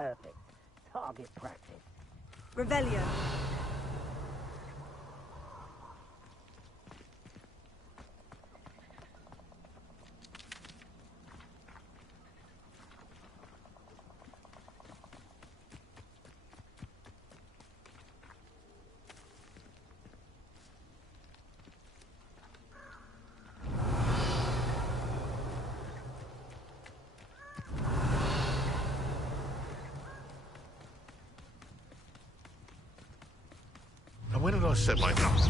Perfect. Target practice. Revelio. When did I set my nuts?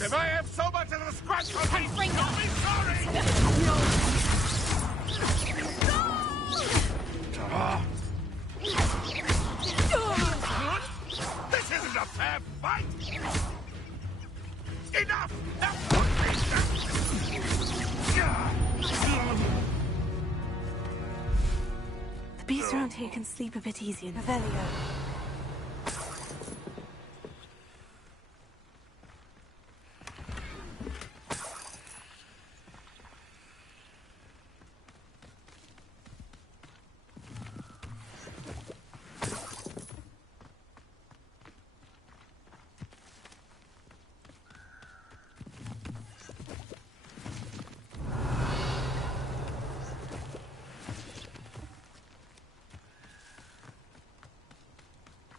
If I have so much as a scratch on me, I'll be sorry! This isn't a fair fight! Enough! The beasts around here can sleep a bit easier. Revelio.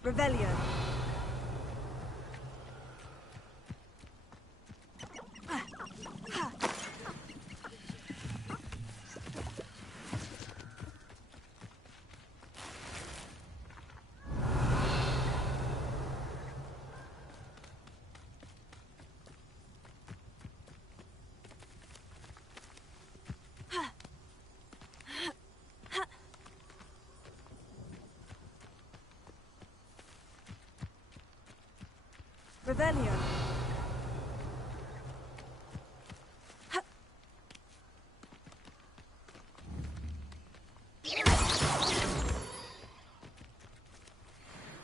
Revelio. Revelio.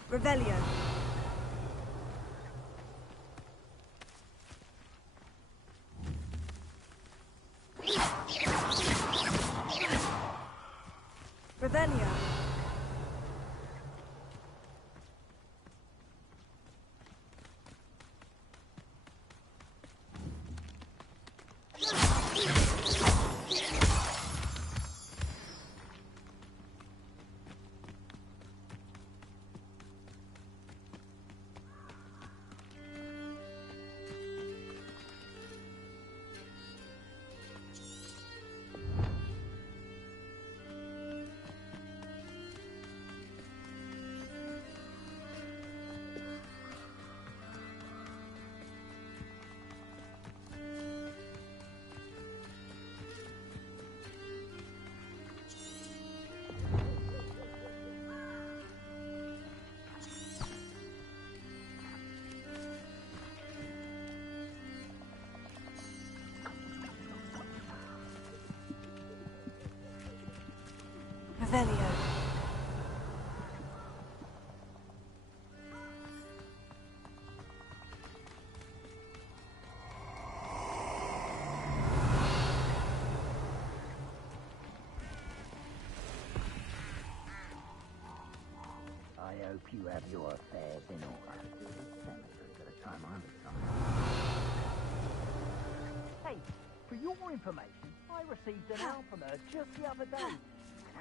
Revelio. Revelio. Revelio. hope you have your affairs in order. By the time I'm retired. Hey, for your information, I received an mail from her just the other day. And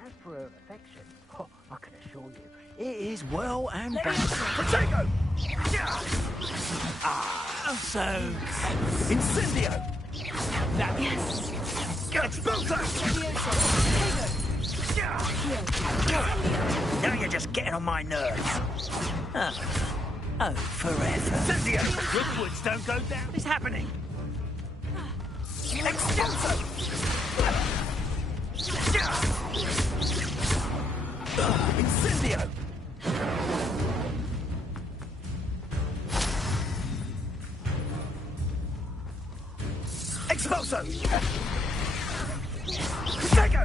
as for her affection, oh, I can assure you, it is well and balanced. Potato! So, Incendio! That Yes. Expulso! Now you're just getting on my nerves. Oh, forever. Incendio! Rookwards don't go down. What's happening? Expulso! Incendio! Expulso! Potato!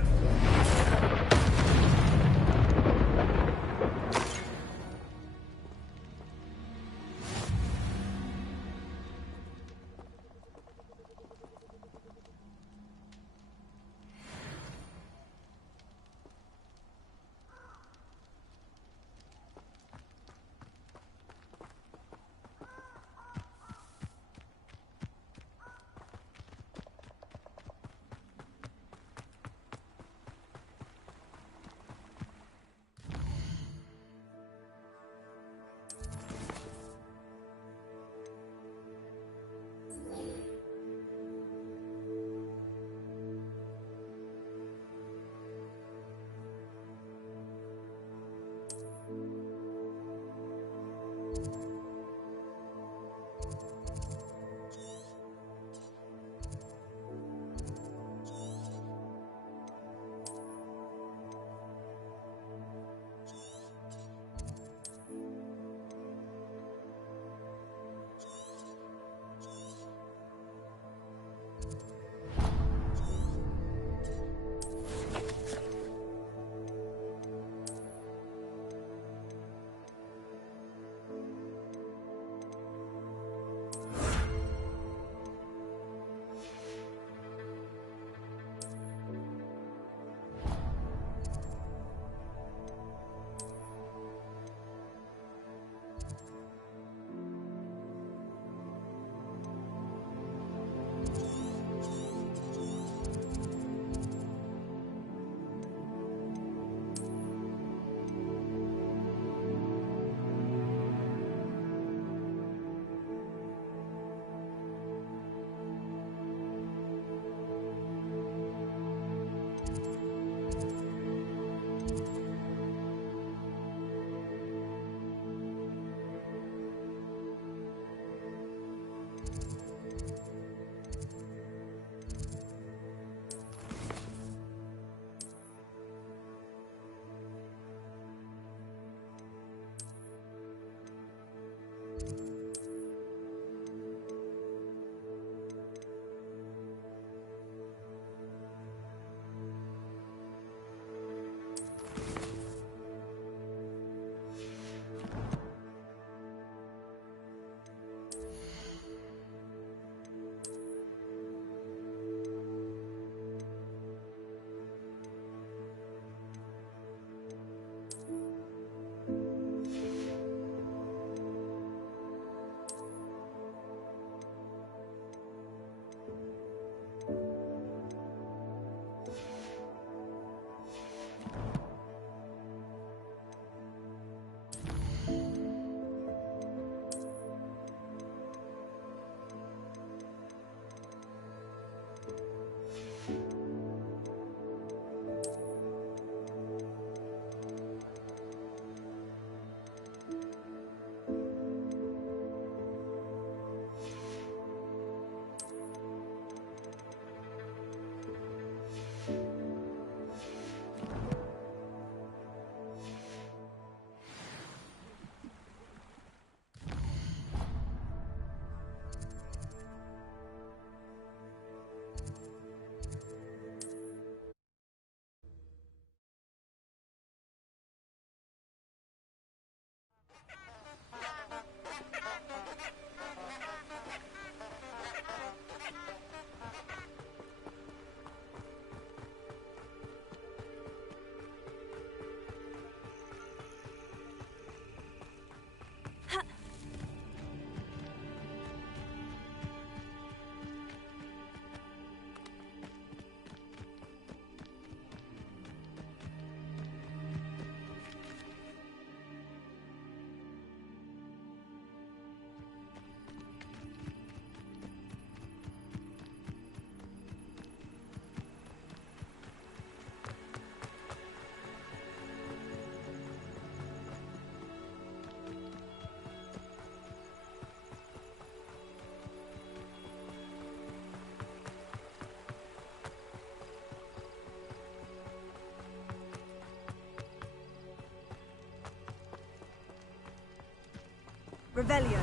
Revelio.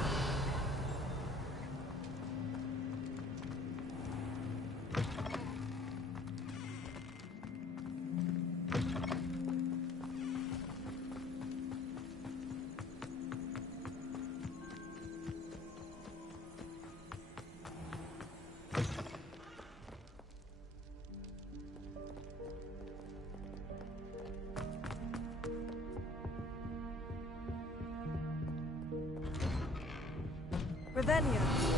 Revelio.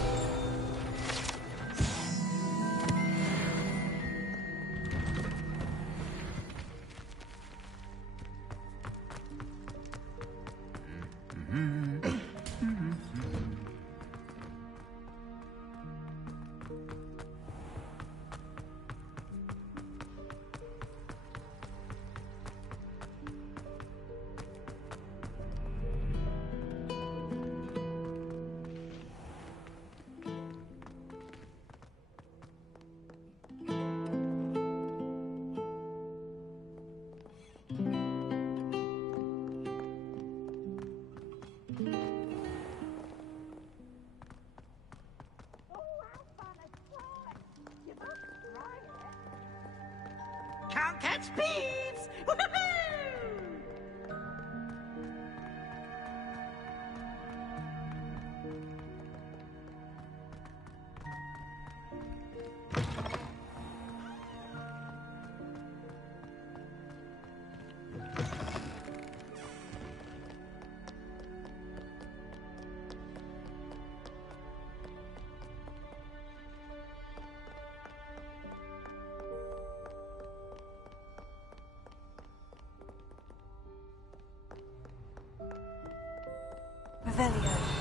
Can't catch peeps! Revelio.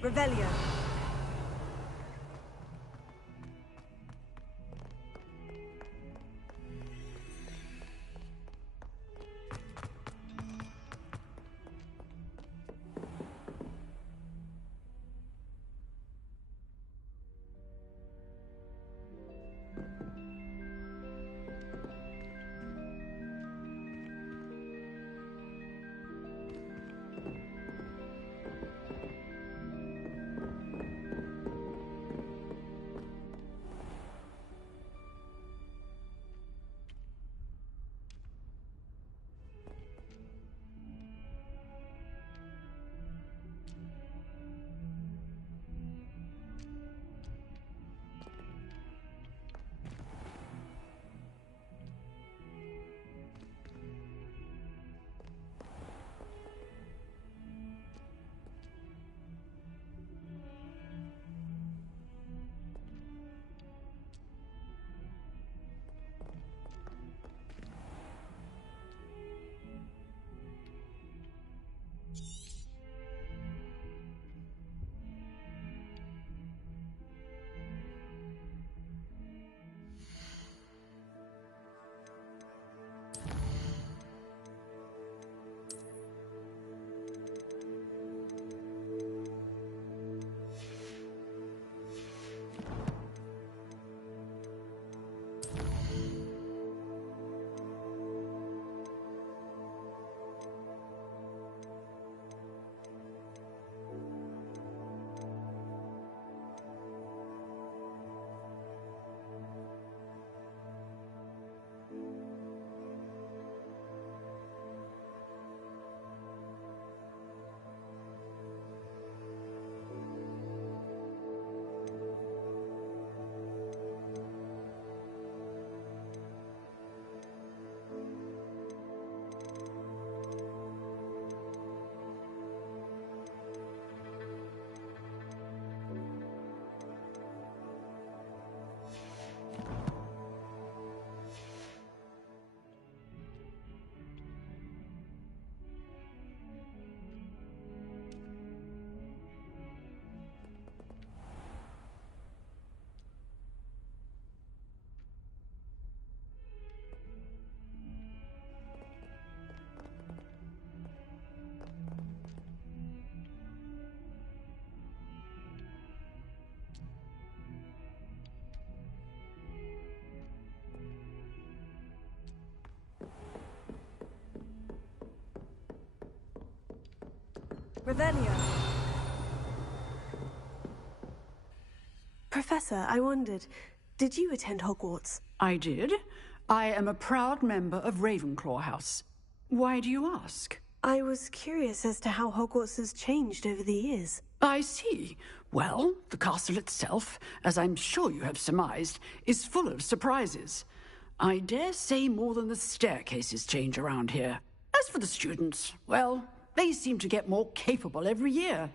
Revelio. Revelio. Professor, I wondered, did you attend Hogwarts? I did. I am a proud member of Ravenclaw House. Why do you ask? I was curious as to how Hogwarts has changed over the years. I see. Well, the castle itself, as I'm sure you have surmised, is full of surprises. I dare say more than the staircases change around here. As for the students, well, they seem to get more capable every year.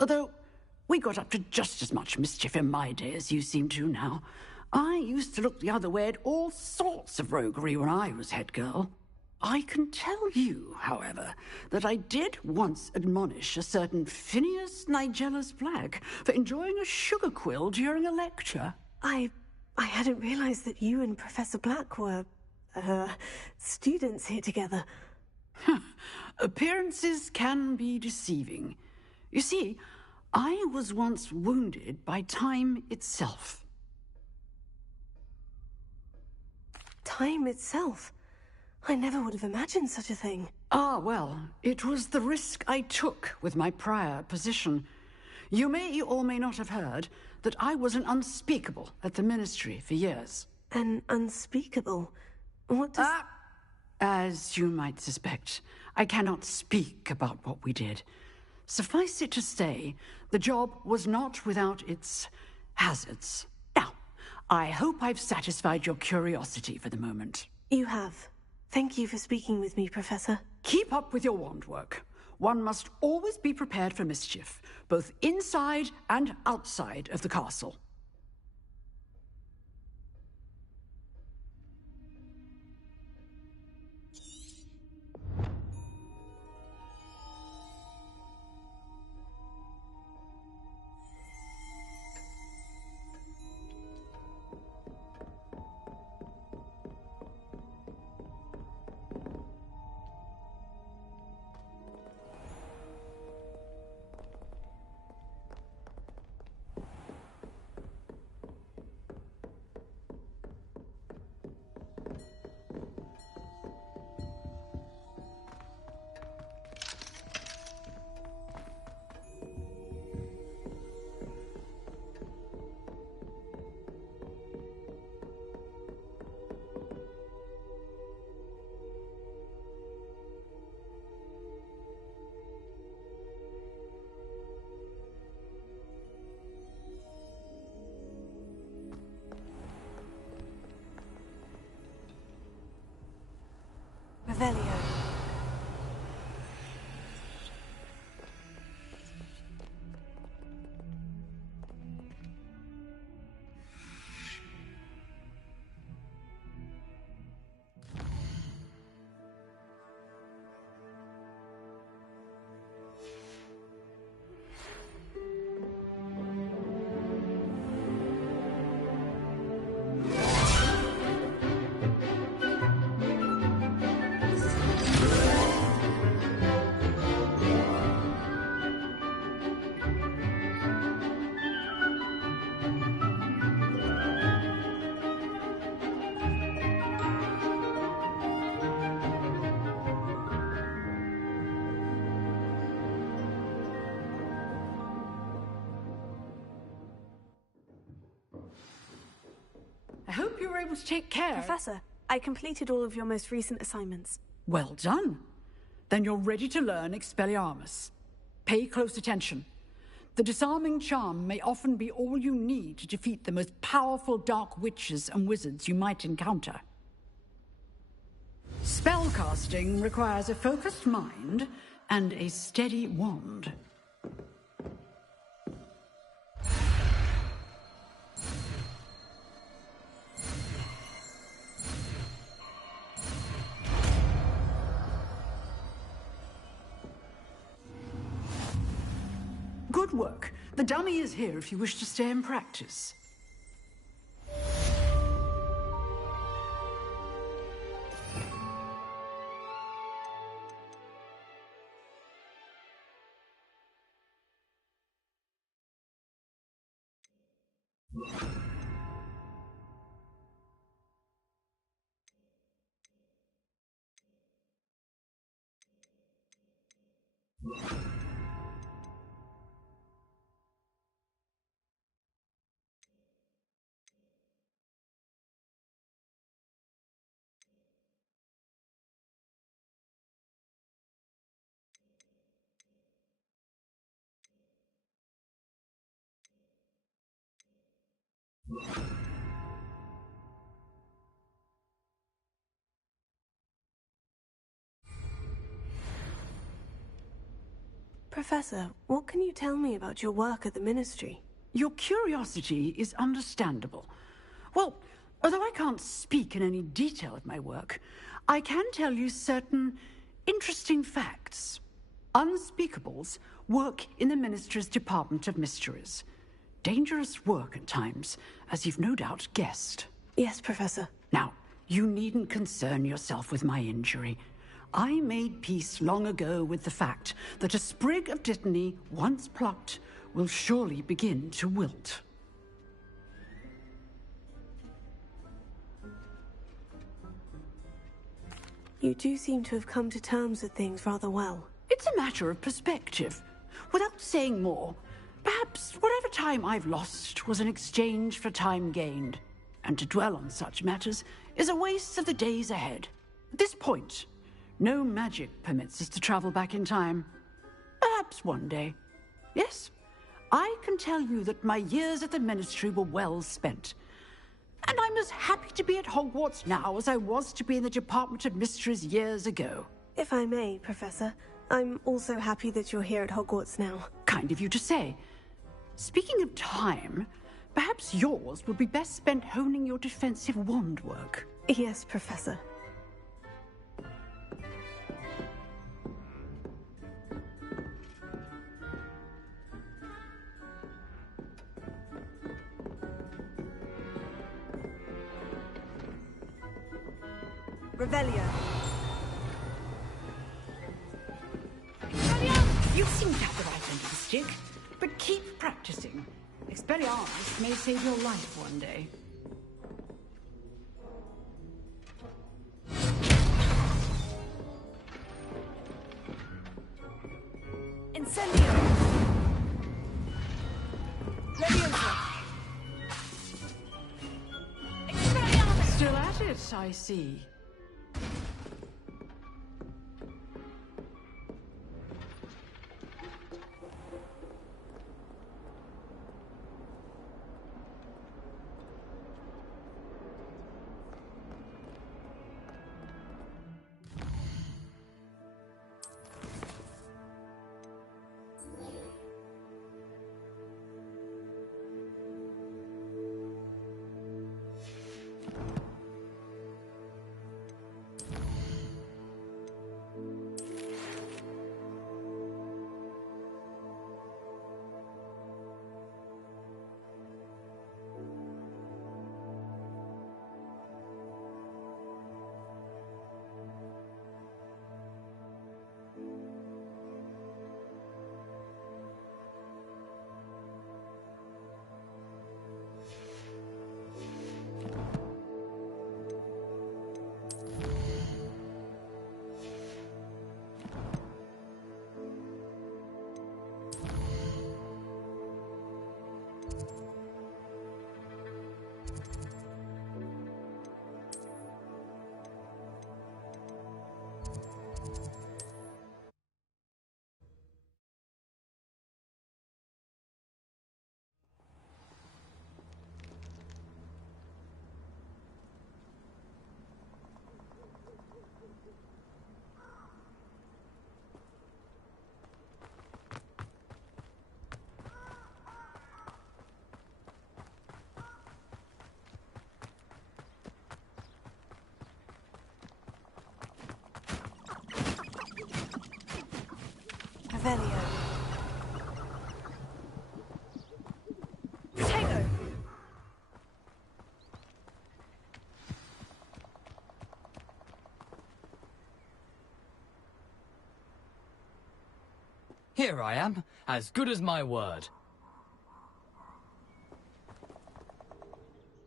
Although, we got up to just as much mischief in my day as you seem to now. I used to look the other way at all sorts of roguery when I was head girl. I can tell you, however, that I did once admonish a certain Phineas Nigellus Black for enjoying a sugar quill during a lecture. I hadn't realized that you and Professor Black were, students here together. Appearances can be deceiving. You see, I was once wounded by time itself. Time itself? I never would have imagined such a thing. Ah, well, it was the risk I took with my prior position. You may or may not have heard that I was an unspeakable at the Ministry for years. An unspeakable? What does... As you might suspect, I cannot speak about what we did. Suffice it to say, the job was not without its hazards. Now, I hope I've satisfied your curiosity for the moment. You have. Thank you for speaking with me, Professor. Keep up with your wand work. One must always be prepared for mischief, both inside and outside of the castle. Revelio. I hope you were able to take care. Professor, I completed all of your most recent assignments. Well done. Then you're ready to learn Expelliarmus. Pay close attention. The disarming charm may often be all you need to defeat the most powerful dark witches and wizards you might encounter. Spellcasting requires a focused mind and a steady wand. Good work. The dummy is here if you wish to stay and practice. Professor, what can you tell me about your work at the Ministry? Your curiosity is understandable. Well, although I can't speak in any detail of my work, I can tell you certain interesting facts. Unspeakables work in the Ministry's Department of Mysteries. Dangerous work at times, as you've no doubt guessed. Yes, Professor. Now, you needn't concern yourself with my injury. I made peace long ago with the fact that a sprig of dittany, once plucked, will surely begin to wilt. You do seem to have come to terms with things rather well. It's a matter of perspective. Without saying more, perhaps whatever time I've lost was an exchange for time gained. And to dwell on such matters is a waste of the days ahead. At this point, no magic permits us to travel back in time. Perhaps one day. Yes, I can tell you that my years at the Ministry were well spent. And I'm as happy to be at Hogwarts now as I was to be in the Department of Mysteries years ago. If I may, Professor, I'm also happy that you're here at Hogwarts now. Kind of you to say. Speaking of time, perhaps yours would be best spent honing your defensive wand work. Yes, Professor. Revelio. You seem to have the right end of the stick, but keep practicing. Expelliarmus may save your life one day. Incendio. Leviosa. Expelliarmus. Still at it, I see. Revelio. Here I am, as good as my word.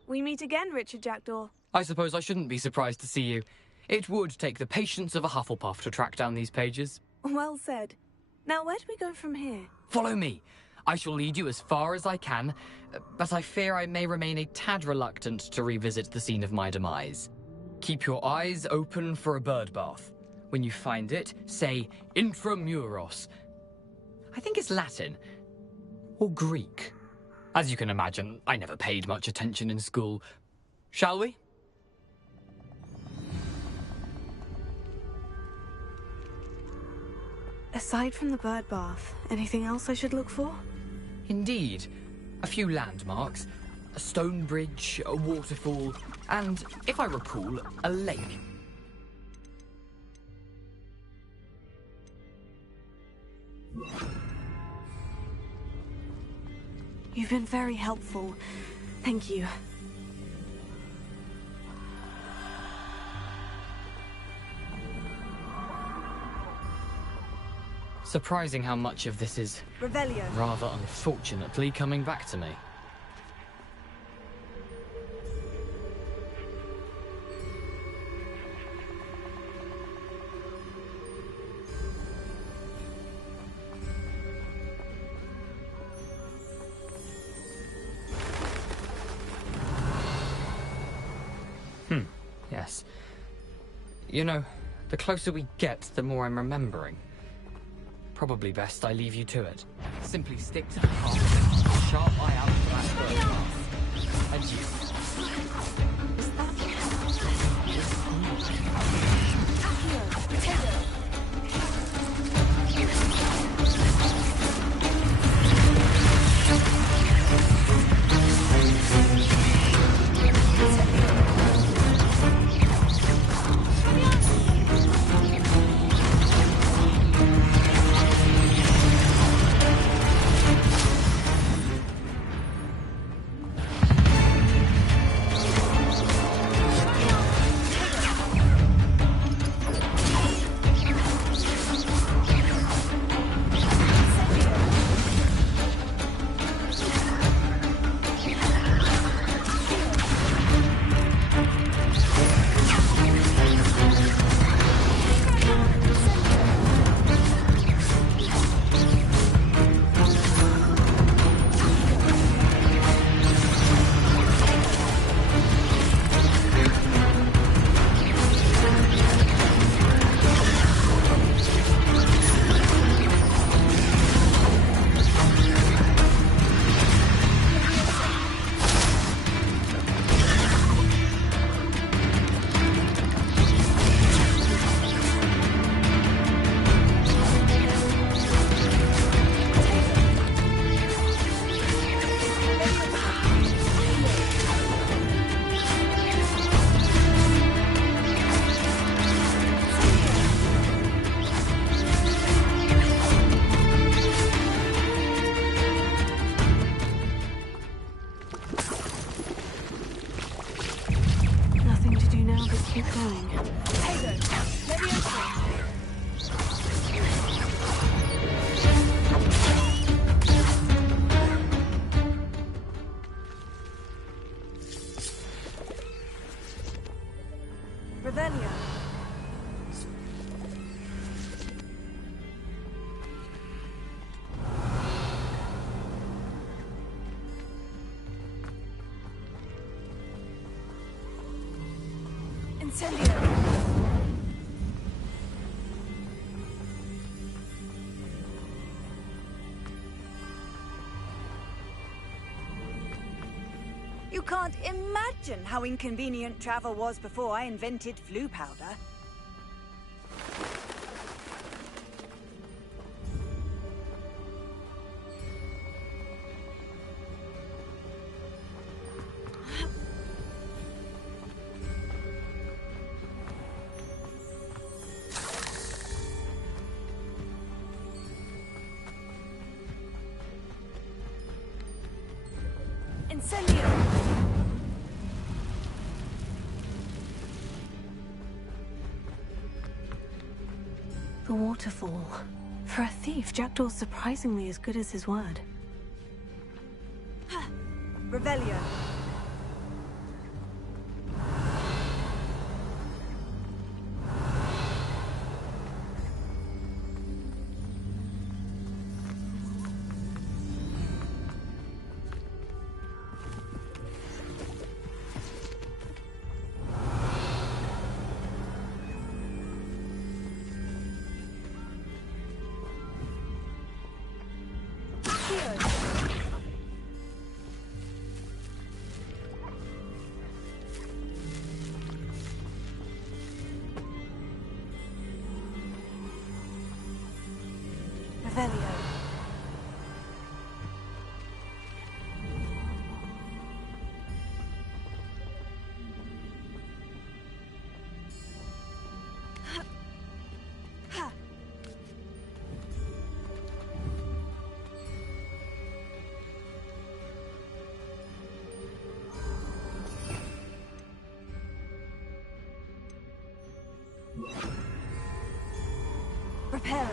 We meet again, Richard Jackdaw. I suppose I shouldn't be surprised to see you. It would take the patience of a Hufflepuff to track down these pages. Well said. Now, where do we go from here? Follow me. I shall lead you as far as I can, but I fear I may remain a tad reluctant to revisit the scene of my demise. Keep your eyes open for a bird bath. When you find it, say intramuros. I think it's Latin. Or Greek. As you can imagine, I never paid much attention in school. Shall we? Aside from the bird bath, anything else I should look for? Indeed. A few landmarks, a stone bridge, a waterfall, and, if I recall, a lake. You've been very helpful. Thank you. Surprising how much of this is, Revelio. rather unfortunately, coming back to me. Yes. You know, the closer we get, the more I'm remembering. Probably best I leave you to it. Simply stick to the path, sharp eye out for that bird path. And you. Keep going. Revelio. Incendio. You can't imagine how inconvenient travel was before I invented flu powder. Incendio. The waterfall. For a thief, Jackdaw's surprisingly as good as his word. Revelio. Revelio. Reparo.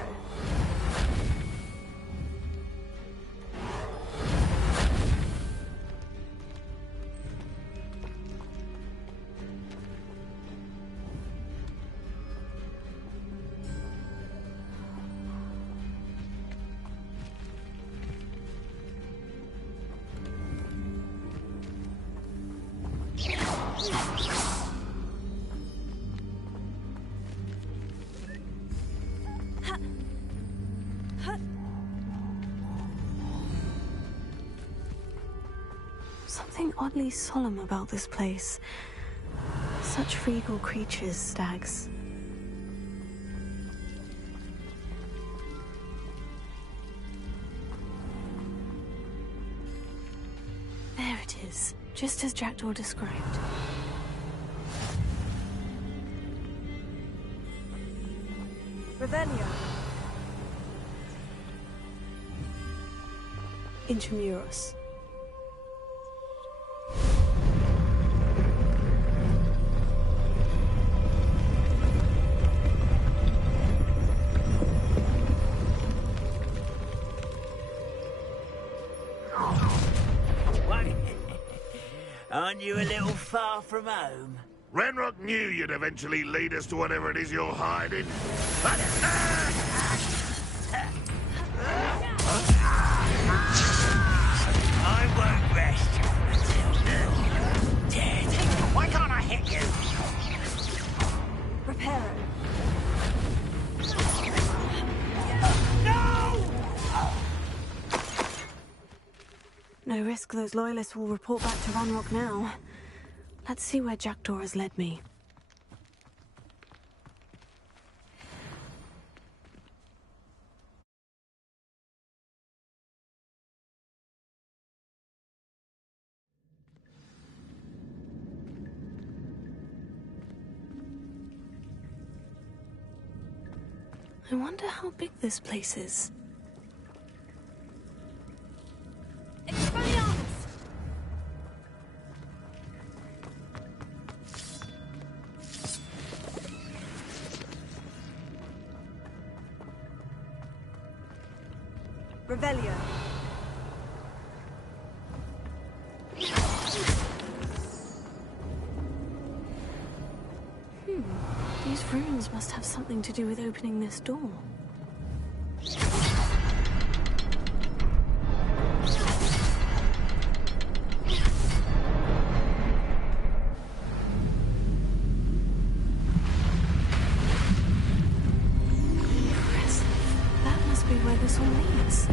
Something oddly solemn about this place. Such regal creatures, stags. There it is, just as Jackdaw described. Revelio. Intramuros. Aren't you a little far from home? Renrock knew you'd eventually lead us to whatever it is you're hiding. I won't rest until dead. Why can't I hit you? Reparo. No risk those loyalists will report back to Ranrock now. Let's see where Jackdaw has led me. I wonder how big this place is. Revelio. These runes must have something to do with opening this door. That must be where this all leads.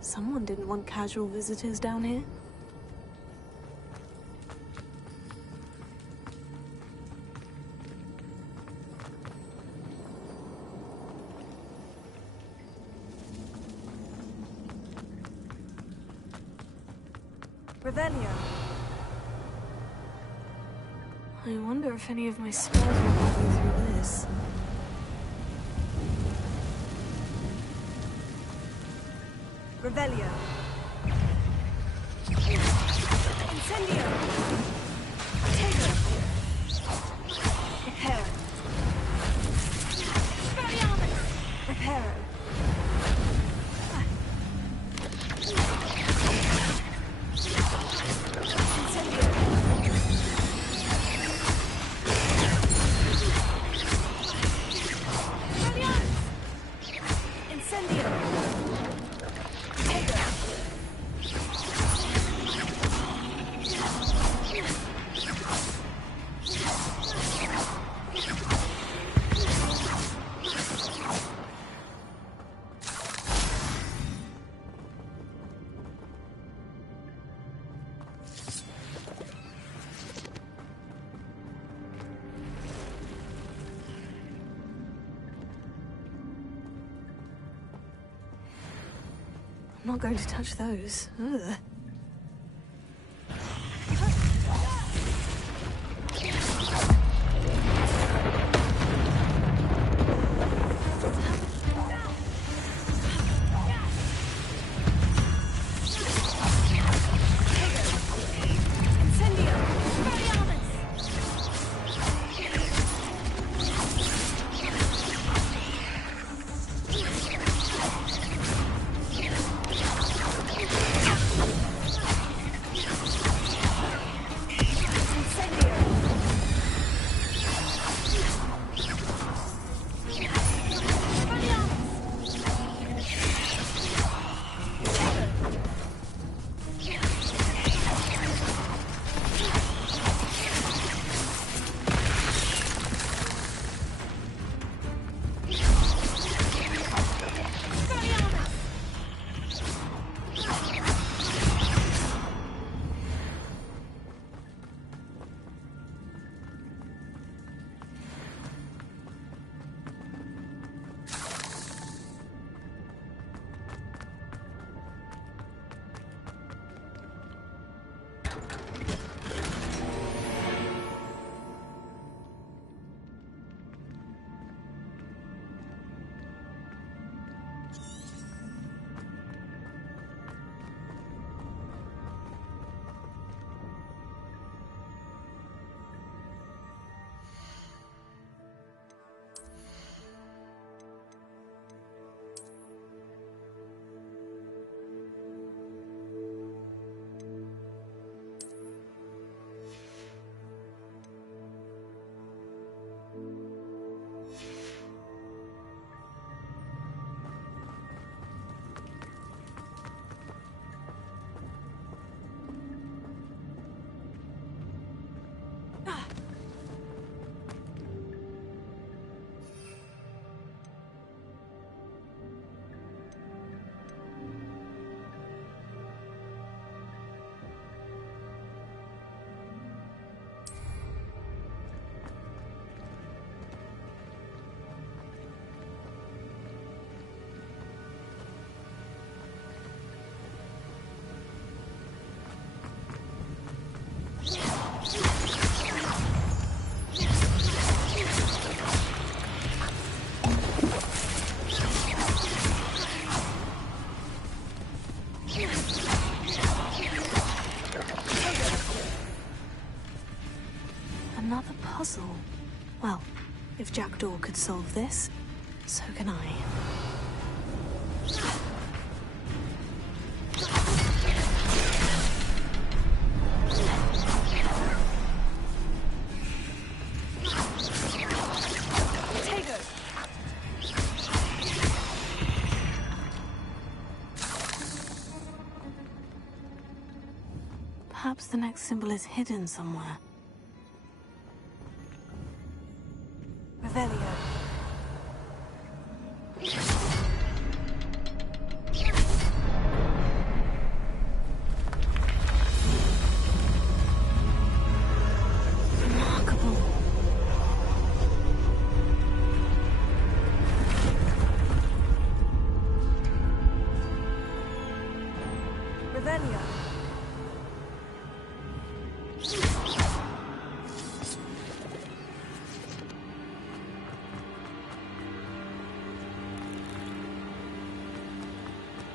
Someone didn't want casual visitors down here. Revelio. I wonder if any of my spells will help me through this. Revelio. Incendio. Tego. Reparo. Reparo. I'm not going to touch those. Ugh. Another puzzle. Well, if Jackdaw could solve this, so can I. Perhaps the next symbol is hidden somewhere. Revelio. Remarkable. Revelio.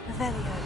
Revelio.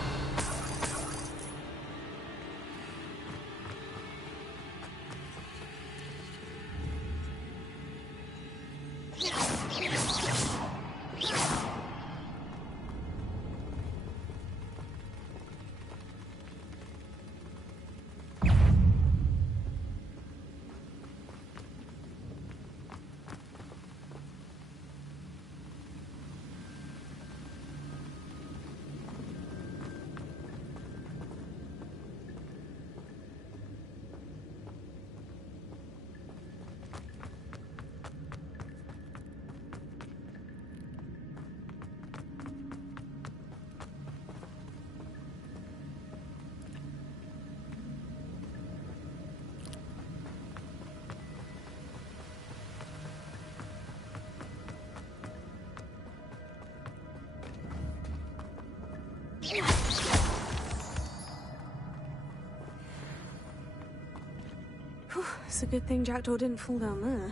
Whew, it's a good thing Jackdaw didn't fall down there.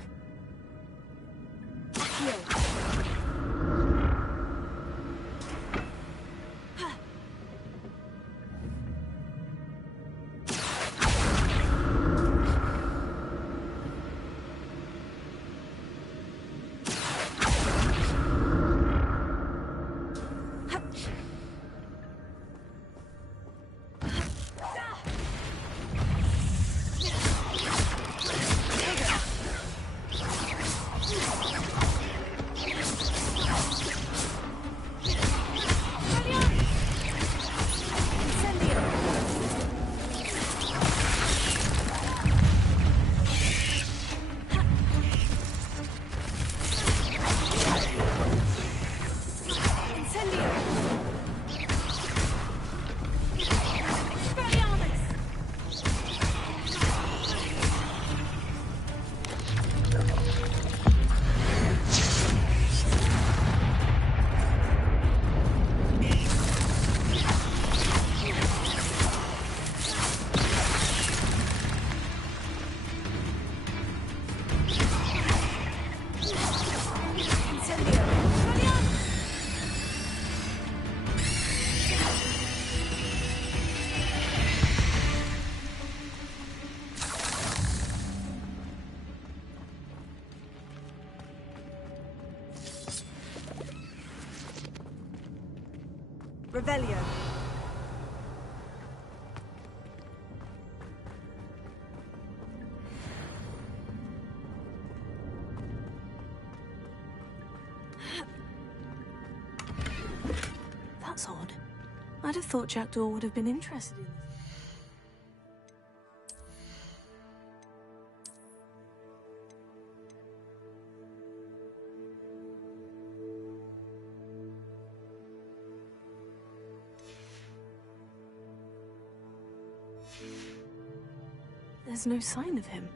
Revelio. That's odd. I'd have thought Jackdaw would have been interested in this. There's no sign of him.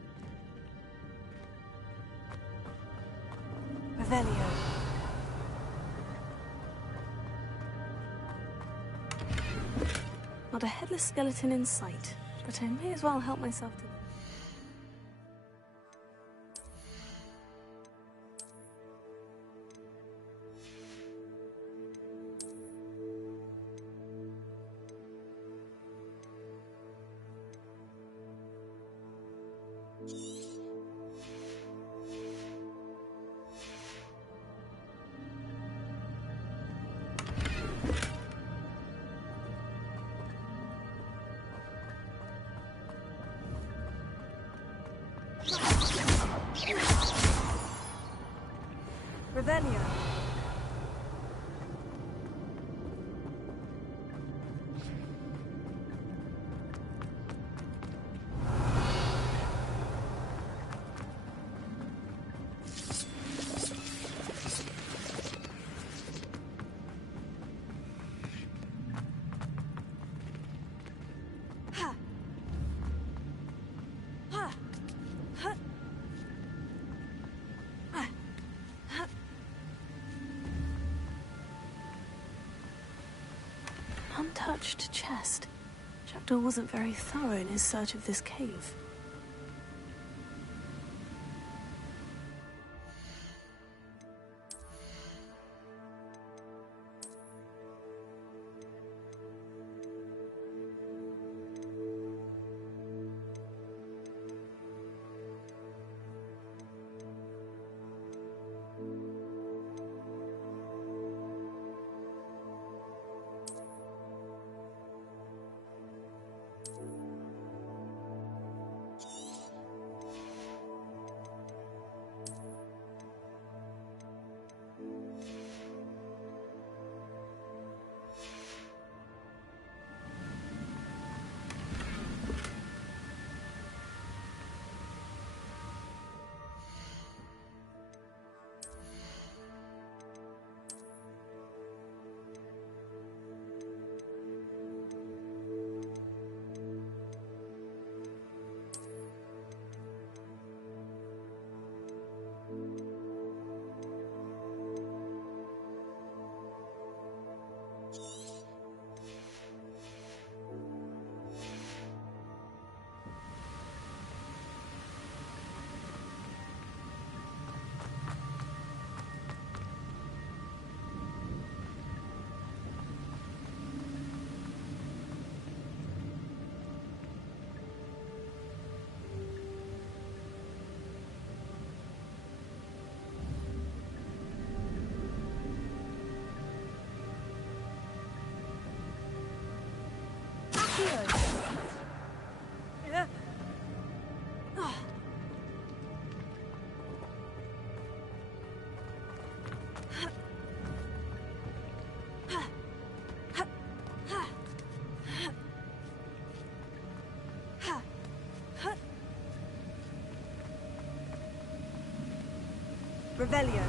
Revelio. Not a headless skeleton in sight, but I may as well help myself to them. Revelio. Untouched chest. Jackdaw wasn't very thorough in his search of this cave. Revelio.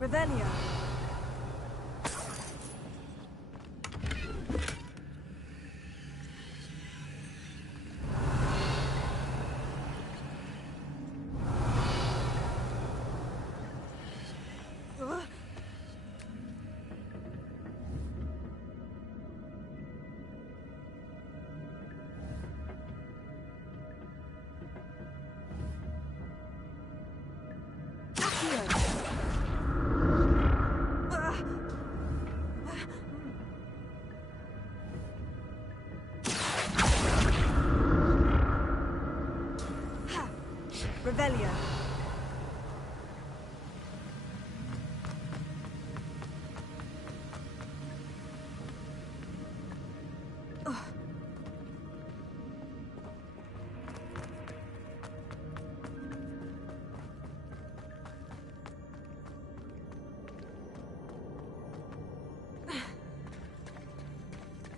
Revelio. Revelio.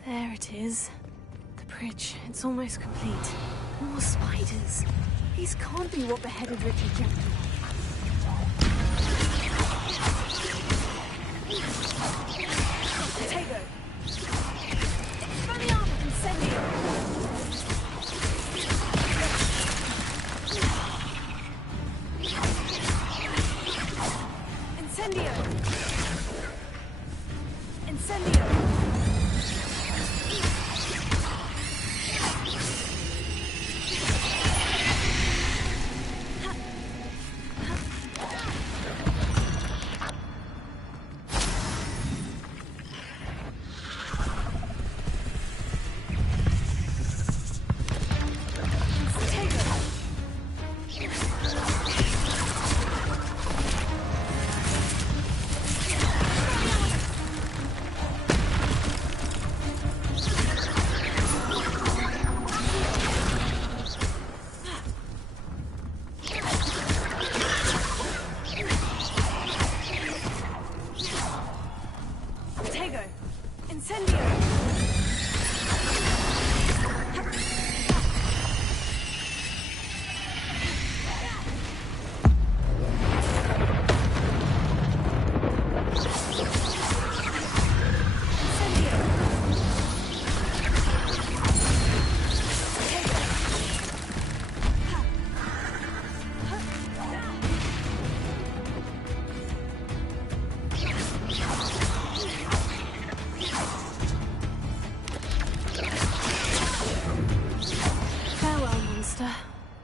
There it is. The bridge. It's almost complete. More spiders. These can't be what beheaded Richard Jackson. Potato. Expelliarmus Incendio. Incendio. Incendio.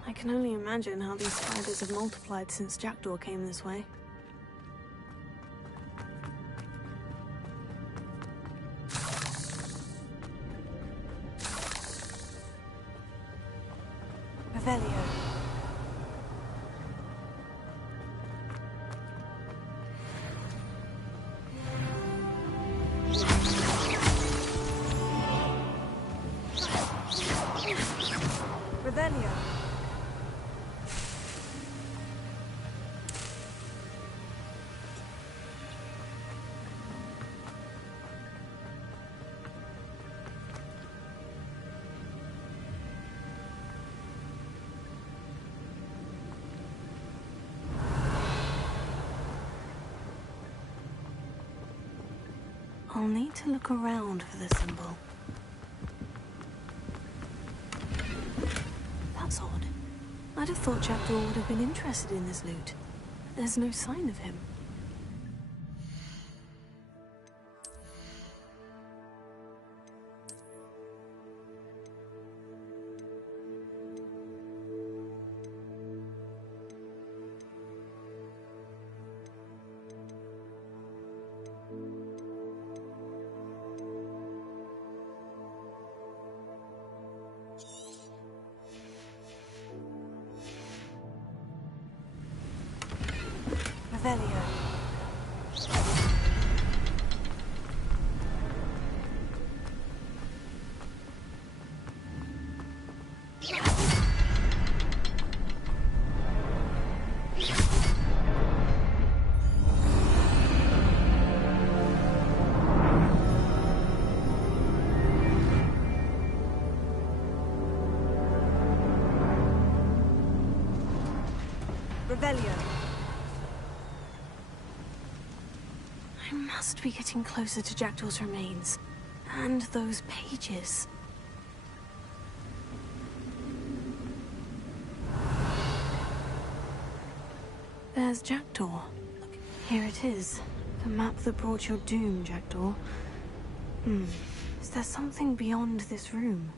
I can only imagine how these spiders have multiplied since Jackdaw came this way. Revelio. Revelio. I'll need to look around for the symbol. That's odd. I'd have thought Jackdaw would have been interested in this loot. There's no sign of him. Revelio. Revelio. I must be getting closer to Jackdaw's remains. And those pages. There's Jackdaw. Here it is. The map that brought your doom, Jackdaw. Is there something beyond this room?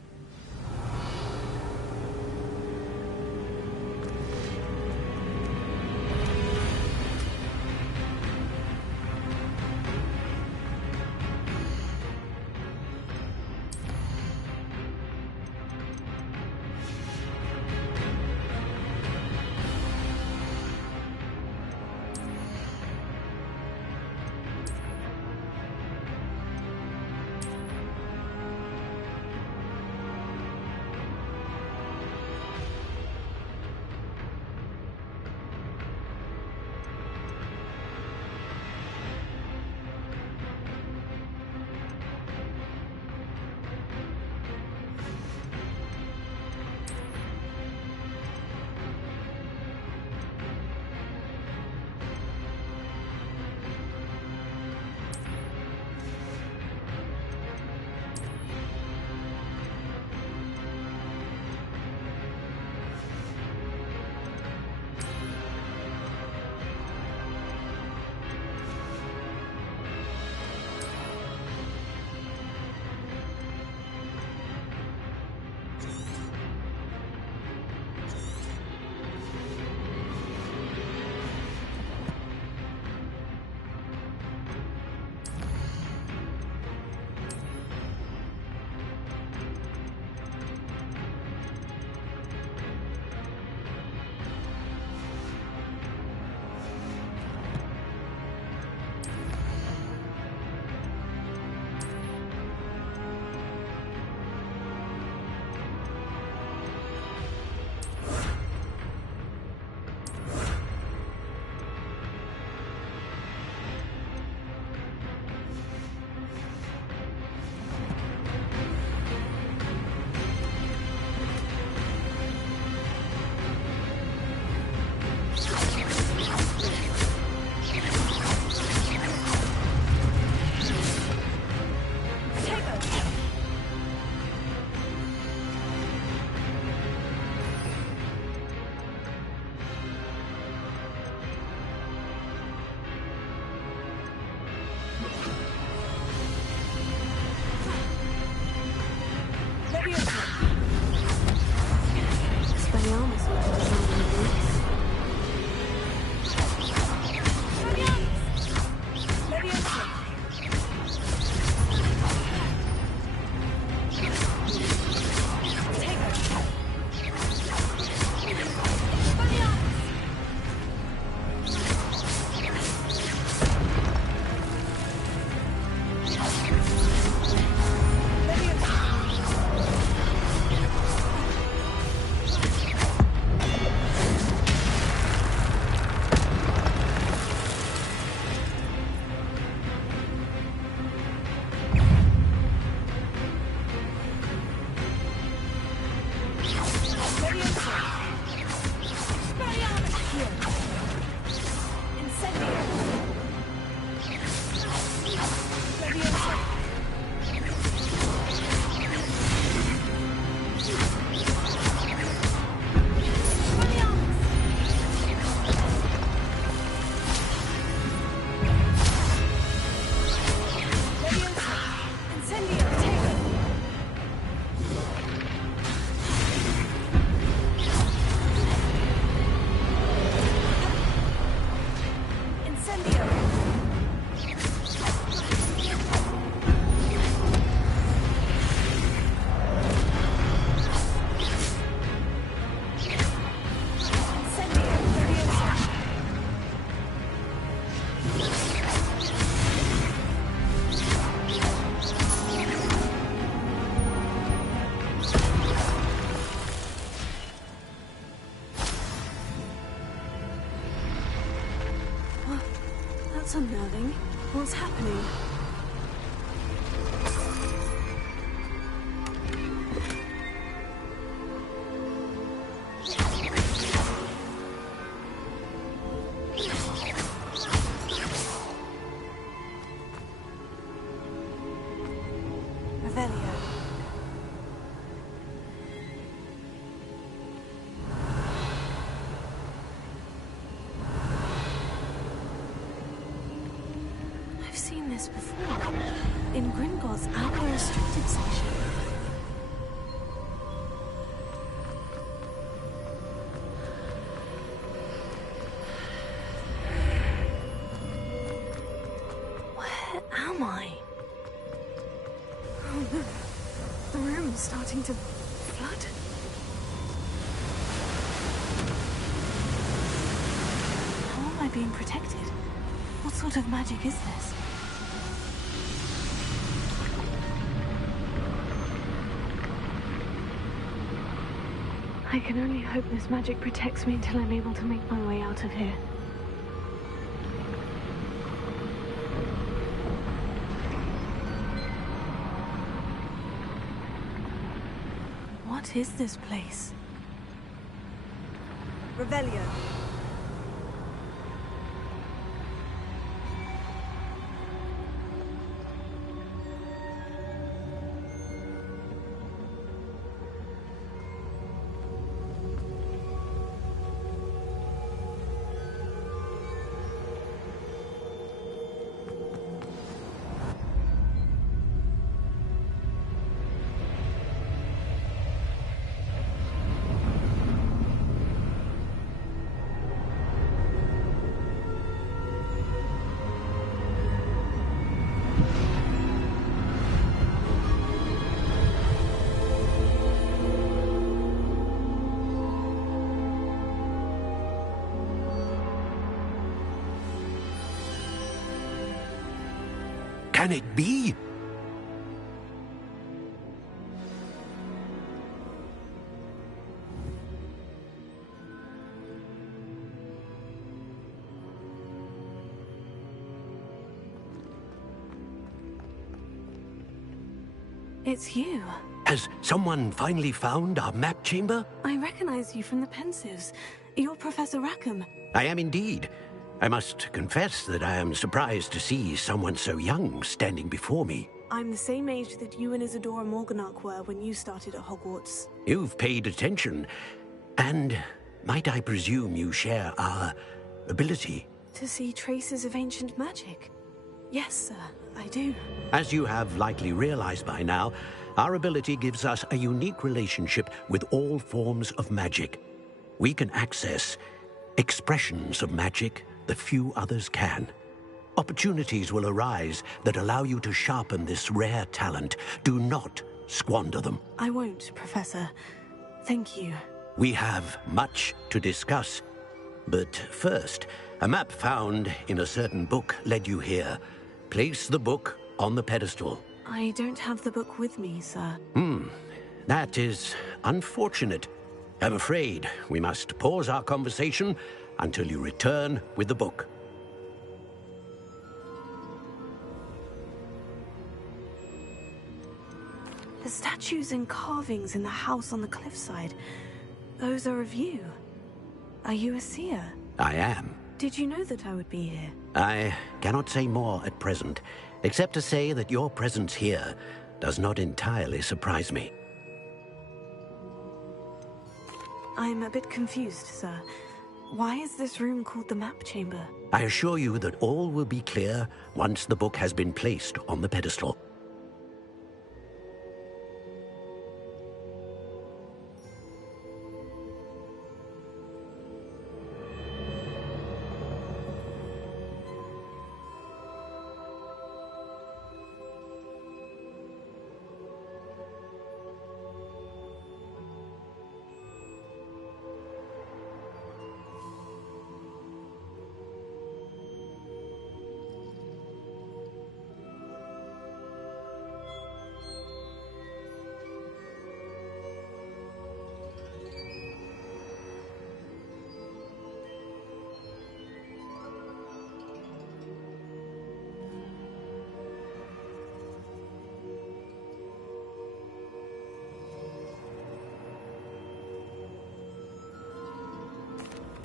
That's unnerving. What's happening? I've seen this before. In Gringotts' hour restricted section. Where am I? Oh no. The room's starting to flood. How am I being protected? What sort of magic is this? I can only hope this magic protects me until I'm able to make my way out of here. What is this place? Revelio. Can it be? It's you. Has someone finally found our map chamber? I recognize you from the Pensives. You're Professor Rackham. I am indeed. I must confess that I am surprised to see someone so young standing before me. I'm the same age that you and Isadora Morganach were when you started at Hogwarts. You've paid attention. And might I presume you share our ability? To see traces of ancient magic? Yes, sir, I do. As you have likely realized by now, our ability gives us a unique relationship with all forms of magic. We can access expressions of magic that few others can. Opportunities will arise that allow you to sharpen this rare talent. Do not squander them. I won't, Professor. Thank you. We have much to discuss. But first, a map found in a certain book led you here. Place the book on the pedestal. I don't have the book with me, sir. That is unfortunate. I'm afraid we must pause our conversation until you return with the book. The statues and carvings in the house on the cliffside, those are of you. Are you a seer? I am. Did you know that I would be here? I cannot say more at present, except to say that your presence here does not entirely surprise me. I'm a bit confused, sir. Why is this room called the map chamber? I assure you that all will be clear once the book has been placed on the pedestal.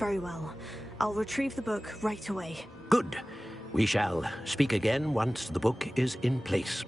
Very well. I'll retrieve the book right away. Good. We shall speak again once the book is in place.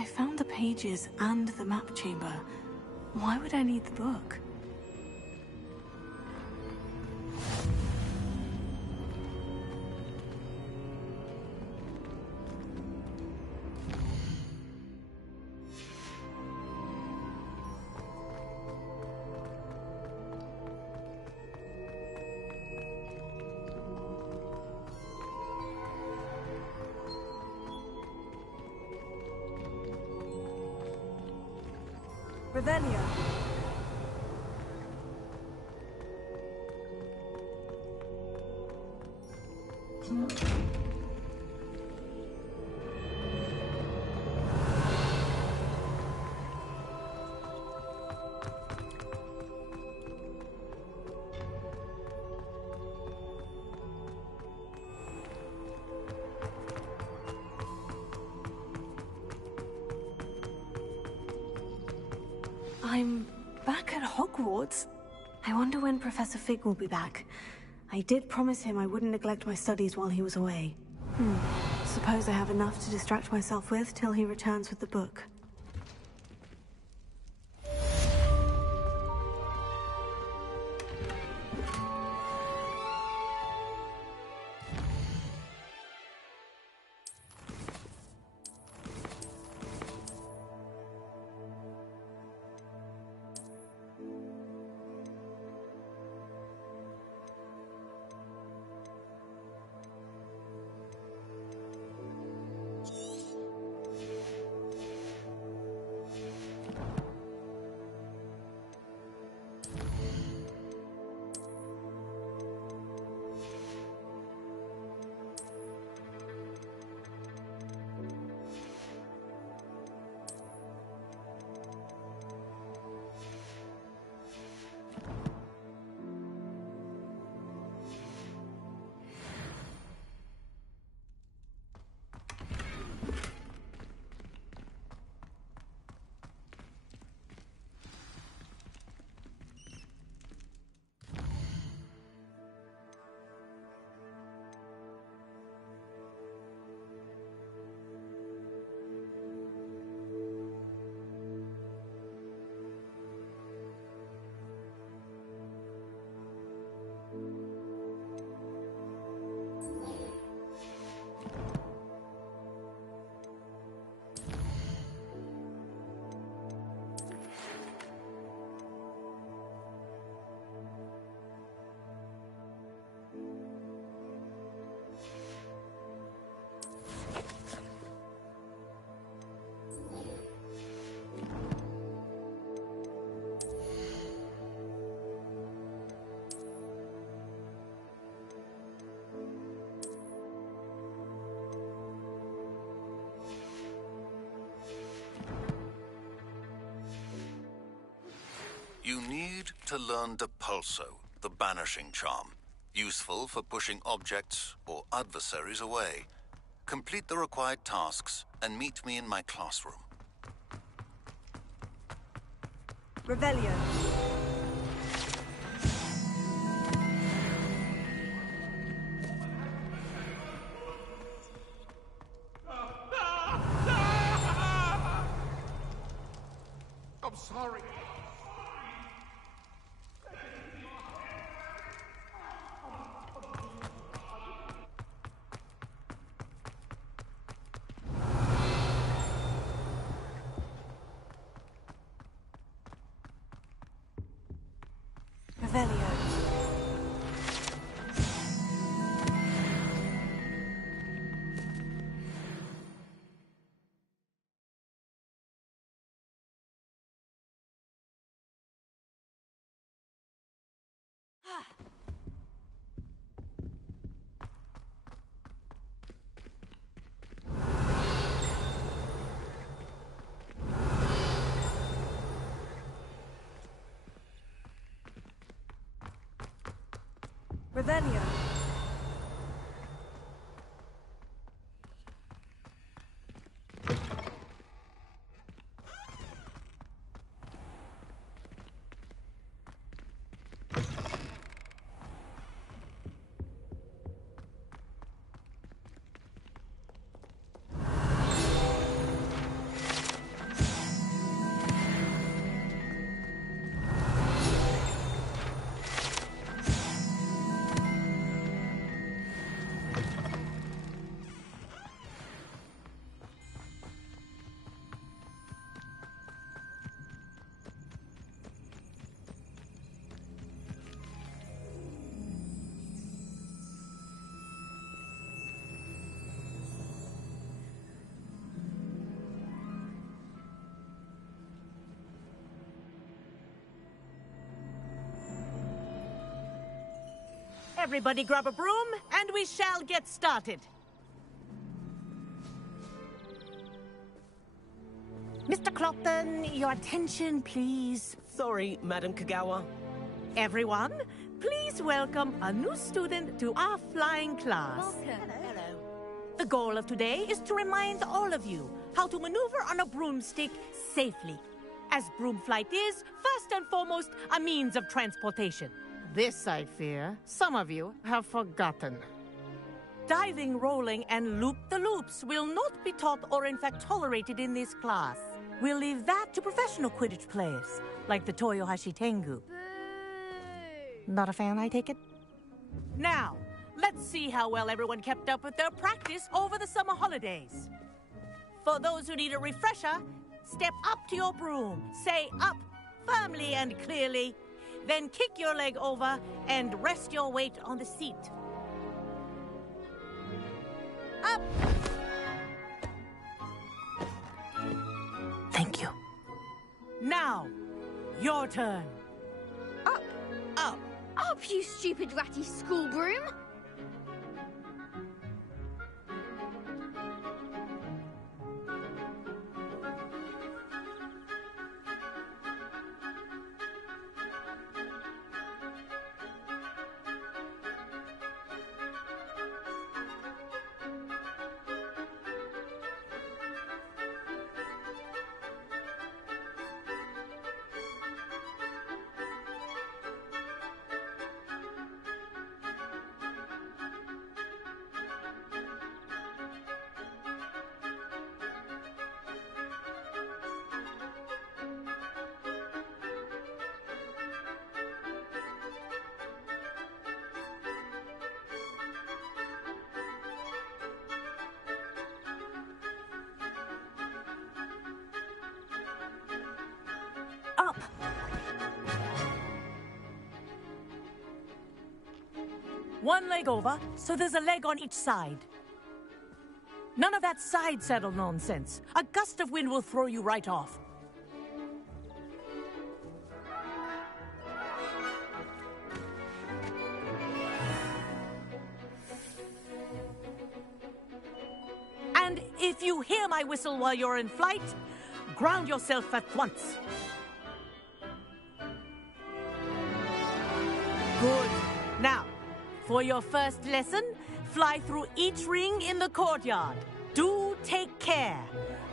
I found the pages and the map chamber. Why would I need the book? Revelio. I'm back at Hogwarts. I wonder when Professor Fig will be back. I did promise him I wouldn't neglect my studies while he was away. Suppose I have enough to distract myself with till he returns with the book. You need to learn Depulso, the banishing charm. Useful for pushing objects or adversaries away. Complete the required tasks and meet me in my classroom. Revelio. I'm sorry. Revelio. Revelio. Everybody grab a broom, and we shall get started. Mr. Clopton, your attention, please. Sorry, Madam Kagawa. Everyone, please welcome a new student to our flying class. Welcome. Hello. The goal of today is to remind all of you how to maneuver on a broomstick safely, as broom flight is, first and foremost, a means of transportation. This, I fear, some of you have forgotten. Diving, rolling, and loop-the-loops will not be taught or in fact tolerated in this class. We'll leave that to professional Quidditch players, like the Toyohashi Tengu. Not a fan, I take it? Now, let's see how well everyone kept up with their practice over the summer holidays. For those who need a refresher, step up to your broom, say up firmly and clearly, then kick your leg over and rest your weight on the seat. Up! Thank you. Now, your turn. Up! Up! Up, you stupid ratty school broom! Up! One leg over, so there's a leg on each side. None of that side saddle nonsense. A gust of wind will throw you right off. And if you hear my whistle while you're in flight, ground yourself at once. For your first lesson, fly through each ring in the courtyard. Do take care.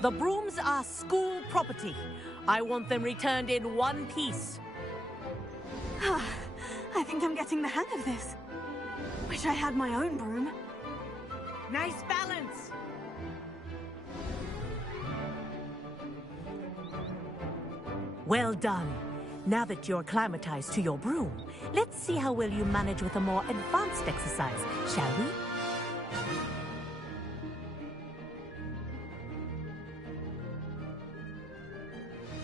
The brooms are school property. I want them returned in one piece. I think I'm getting the hang of this. Wish I had my own broom. Nice balance. Well done. Now that you're acclimatized to your broom, let's see how well you manage with a more advanced exercise, shall we?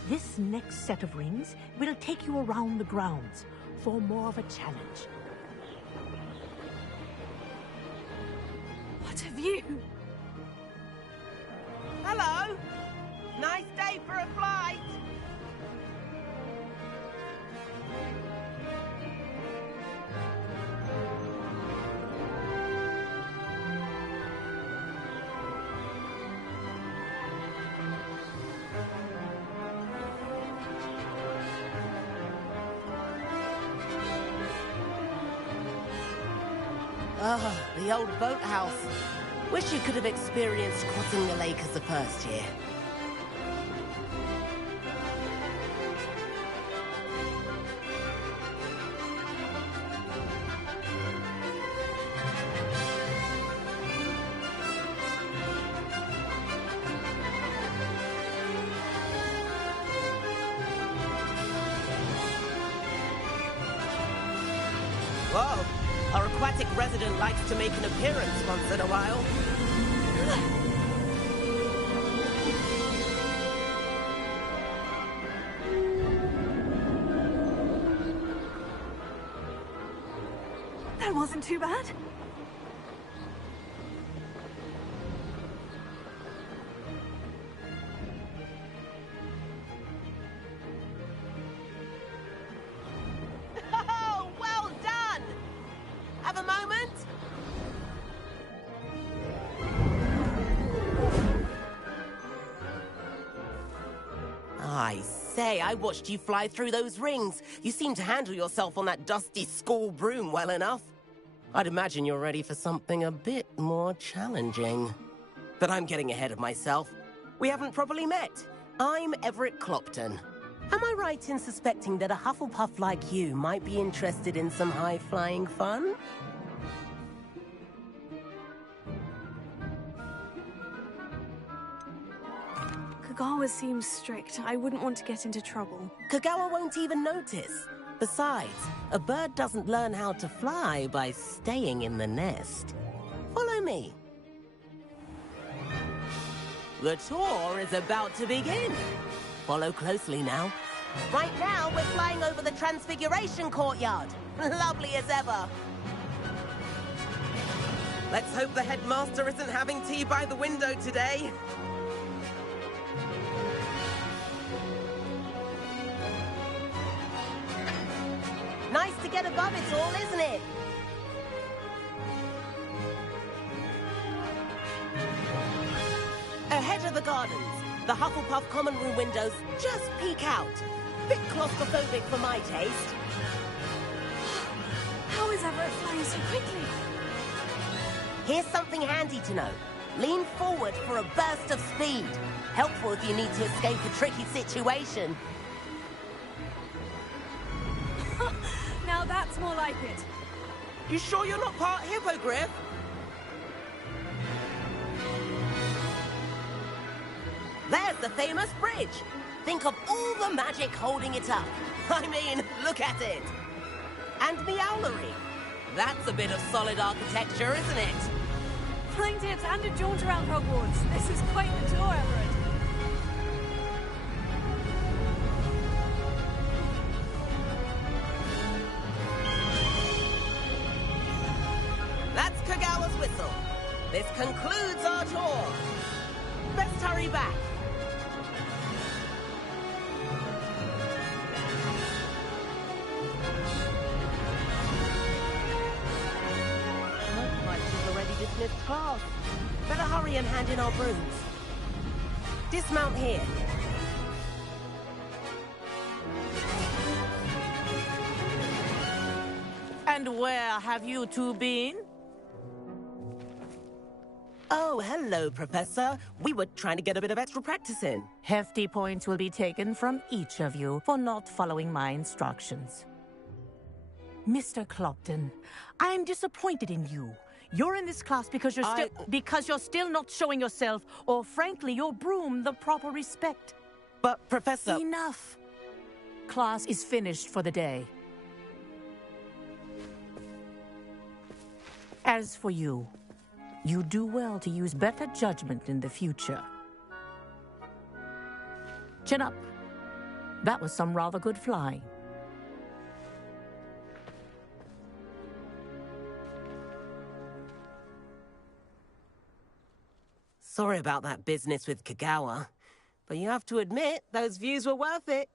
This next set of rings will take you around the grounds for more of a challenge. What have you? Hello! Nice day for a flight! Ah, the old boathouse. Wish you could have experienced crossing the lake as the first year. Whoa! Our aquatic resident likes to make an appearance once in a while. That wasn't too bad. Oh, well done! Have a moment? I say, I watched you fly through those rings. You seem to handle yourself on that dusty school broom well enough. I'd imagine you're ready for something a bit more challenging. But I'm getting ahead of myself. We haven't properly met. I'm Everett Clopton. Am I right in suspecting that a Hufflepuff like you might be interested in some high-flying fun? Kagawa seems strict. I wouldn't want to get into trouble. Kagawa won't even notice. Besides, a bird doesn't learn how to fly by staying in the nest. Follow me. The tour is about to begin. Follow closely now. Right now, we're flying over the Transfiguration Courtyard. Lovely as ever. Let's hope the headmaster isn't having tea by the window today. Nice to get above it all, isn't it? Ahead of the gardens, the Hufflepuff common room windows just peek out. Bit claustrophobic for my taste. How is Everett flying so quickly? Here's something handy to know. Lean forward for a burst of speed. Helpful if you need to escape a tricky situation. Now that's more like it. You sure you're not part hippogriff? There's the famous bridge. Think of all the magic holding it up. I mean, look at it. And Meowlery. That's a bit of solid architecture, isn't it? Flying tips and a jaunt around Hogwarts. This is quite the tour, Everett. That's Kagawa's whistle. This concludes our tour. Let's hurry back. Looks like we've already dismissed class. Better hurry and hand in our brooms. Dismount here. And Where have you two been? Oh, hello, Professor. We were trying to get a bit of extra practice in. Hefty points will be taken from each of you for not following my instructions. Mr. Clopton, I'm disappointed in you. You're in this class because you're still not showing yourself, or frankly, your broom, the proper respect. But, Professor... Enough. Class is finished for the day. As for you, you do well to use better judgment in the future. Chin up. That was some rather good flying. Sorry about that business with Kagawa, but you have to admit, those views were worth it.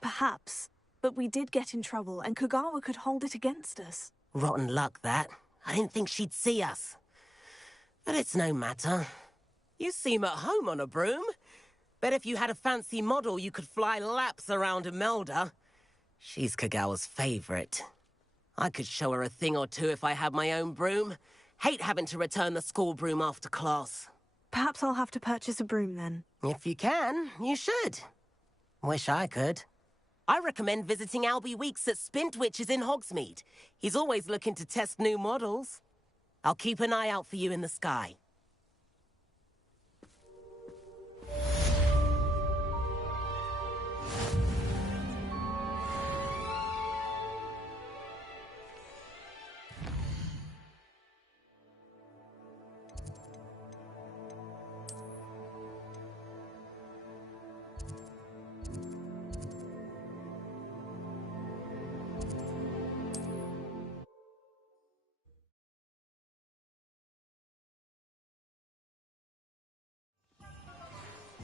Perhaps. But we did get in trouble, and Kagawa could hold it against us. Rotten luck, that. I didn't think she'd see us. But it's no matter. You seem at home on a broom. Bet if you had a fancy model, you could fly laps around Imelda. She's Kagawa's favorite. I could show her a thing or two if I had my own broom. Hate having to return the school broom after class. Perhaps I'll have to purchase a broom then. If you can, you should. Wish I could. I recommend visiting Albie Weeks at Spintwitches in Hogsmeade. He's always looking to test new models. I'll keep an eye out for you in the sky.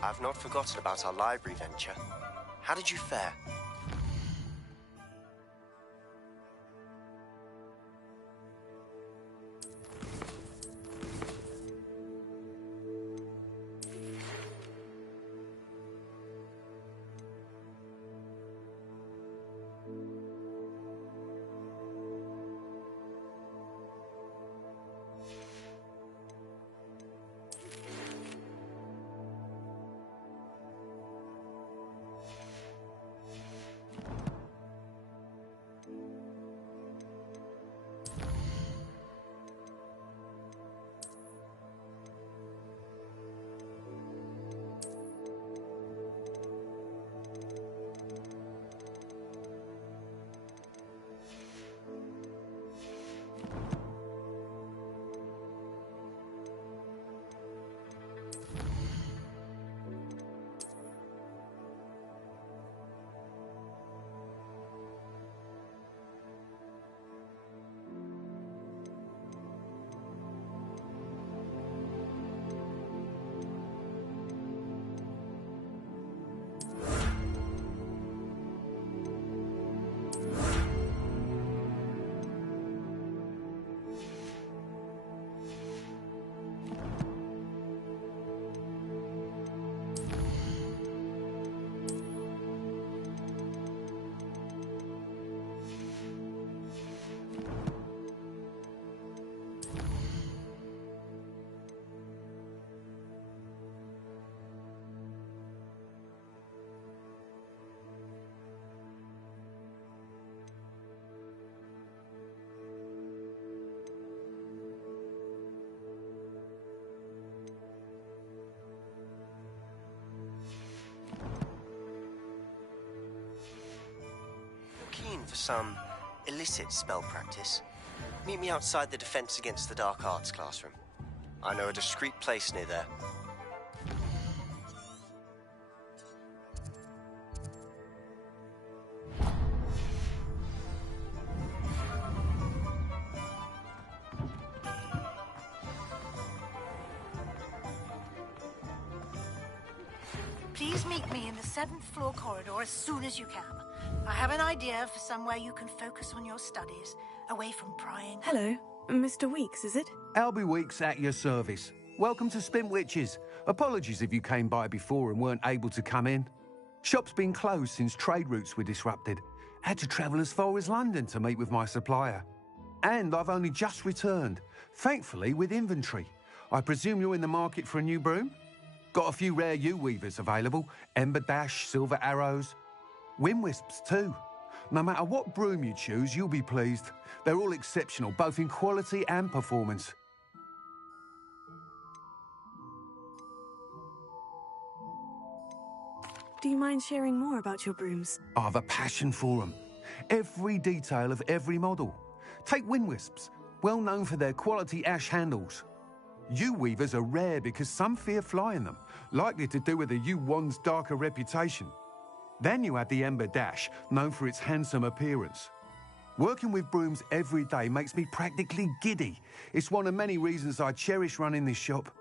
I've not forgotten about our library venture. How did you fare? Keen for some illicit spell practice? Meet me outside the Defense Against the Dark Arts classroom. I know a discreet place near there. Please meet me in the 7th floor corridor as soon as you can. I have an idea for somewhere you can focus on your studies, away from prying. Hello, Mr. Weeks, is it? Albie Weeks at your service. Welcome to Spintwitches. Apologies if you came by before and weren't able to come in. Shop's been closed since trade routes were disrupted. Had to travel as far as London to meet with my supplier. And I've only just returned, thankfully with inventory. I presume you're in the market for a new broom? Got a few rare U-weavers available. Ember Dash, Silver Arrows. Wind Wisps too. No matter what broom you choose, you'll be pleased. They're all exceptional, both in quality and performance. Do you mind sharing more about your brooms? I have a passion for them. Every detail of every model. Take Wind Wisps, well known for their quality ash handles. U-weavers are rare because some fear flying them, likely to do with the U-wand's darker reputation. Then you have the Ember Dash, known for its handsome appearance. Working with brooms every day makes me practically giddy. It's one of many reasons I cherish running this shop.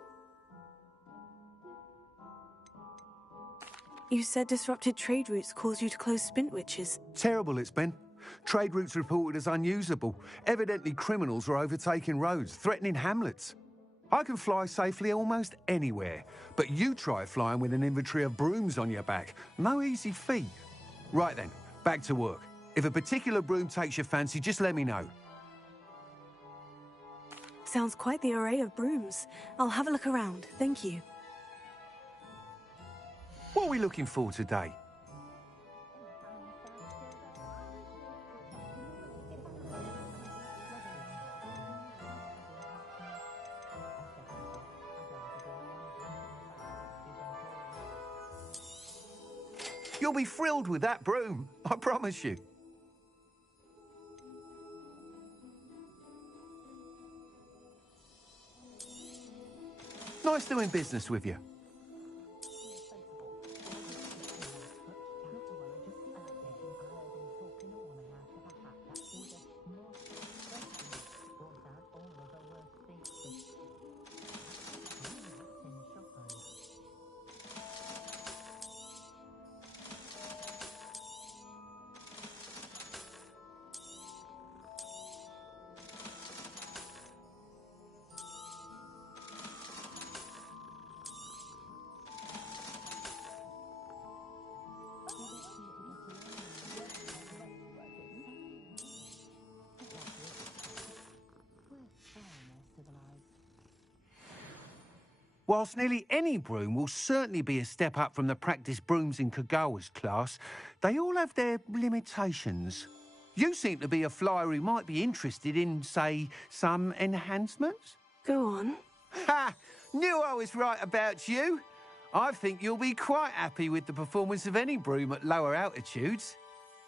You said disrupted trade routes caused you to close Spintwitches. Terrible it's been. Trade routes reported as unusable. Evidently criminals were overtaking roads, threatening hamlets. I can fly safely almost anywhere, but you try flying with an inventory of brooms on your back. No easy feat. Right then, back to work. If a particular broom takes your fancy, just let me know. Sounds quite the array of brooms. I'll have a look around, thank you. What are we looking for today? You'll be thrilled with that broom, I promise you. Nice doing business with you. Whilst nearly any broom will certainly be a step up from the practice brooms in Kagawa's class, they all have their limitations. You seem to be a flyer who might be interested in, say, some enhancements? Go on. Ha! Knew I was right about you. I think you'll be quite happy with the performance of any broom at lower altitudes.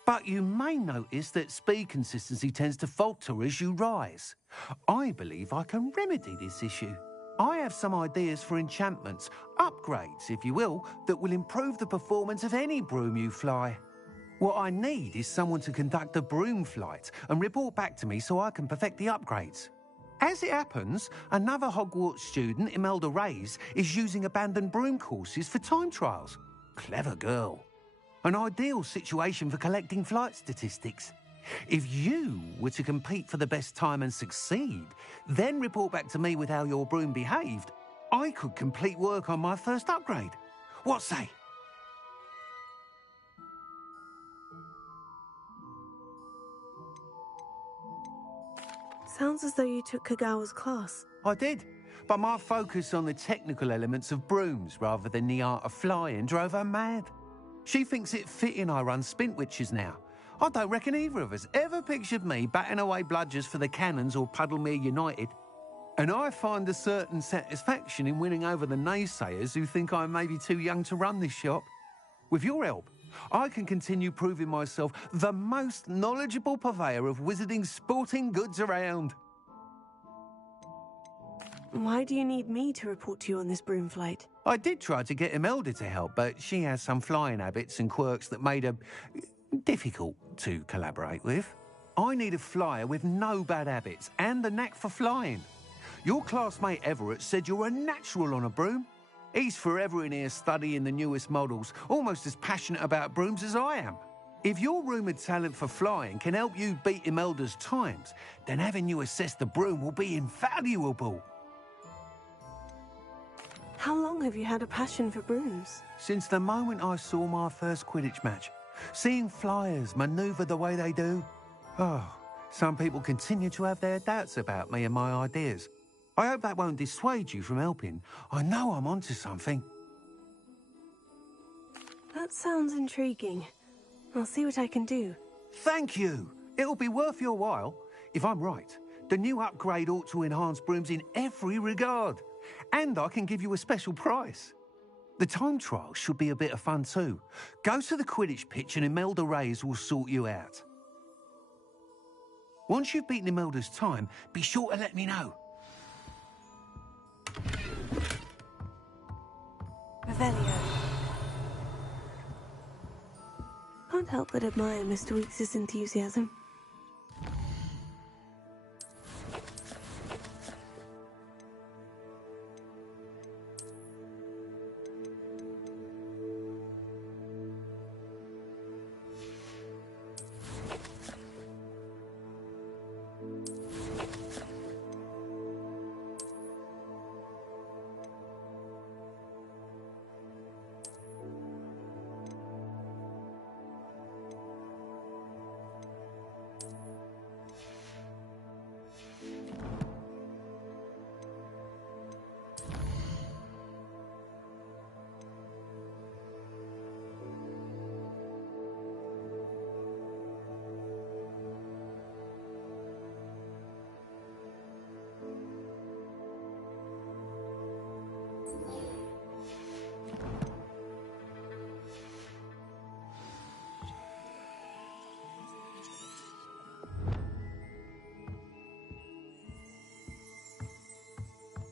But you may notice that speed consistency tends to falter as you rise. I believe I can remedy this issue. I have some ideas for enchantments, upgrades, if you will, that will improve the performance of any broom you fly. What I need is someone to conduct a broom flight and report back to me so I can perfect the upgrades. As it happens, another Hogwarts student, Imelda Reyes, is using abandoned broom courses for time trials. Clever girl. An ideal situation for collecting flight statistics. If you were to compete for the best time and succeed, then report back to me with how your broom behaved, I could complete work on my first upgrade. What say? Sounds as though you took Kagawa's class. I did, but my focus on the technical elements of brooms rather than the art of flying drove her mad. She thinks it fitting I run Spintwitches now. I don't reckon either of us ever pictured me batting away bludgers for the Cannons or Puddlemere United. And I find a certain satisfaction in winning over the naysayers who think I may be too young to run this shop. With your help, I can continue proving myself the most knowledgeable purveyor of wizarding sporting goods around. Why do you need me to report to you on this broom flight? I did try to get Imelda to help, but she has some flying habits and quirks that made her difficult to collaborate with. I need a flyer with no bad habits and the knack for flying. Your classmate Everett said you're a natural on a broom. He's forever in here studying the newest models, almost as passionate about brooms as I am. If your rumoured talent for flying can help you beat Imelda's times, then having you assess the broom will be invaluable. How long have you had a passion for brooms? Since the moment I saw my first Quidditch match. Seeing flyers manoeuvre the way they do. Oh, some people continue to have their doubts about me and my ideas. I hope that won't dissuade you from helping. I know I'm onto something. That sounds intriguing. I'll see what I can do. Thank you. It'll be worth your while. If I'm right, the new upgrade ought to enhance brooms in every regard. And I can give you a special price. The time trial should be a bit of fun too. Go to the Quidditch pitch and Imelda Reyes will sort you out. Once you've beaten Imelda's time, be sure to let me know. Revelio. Can't help but admire Mr. Weekes' enthusiasm.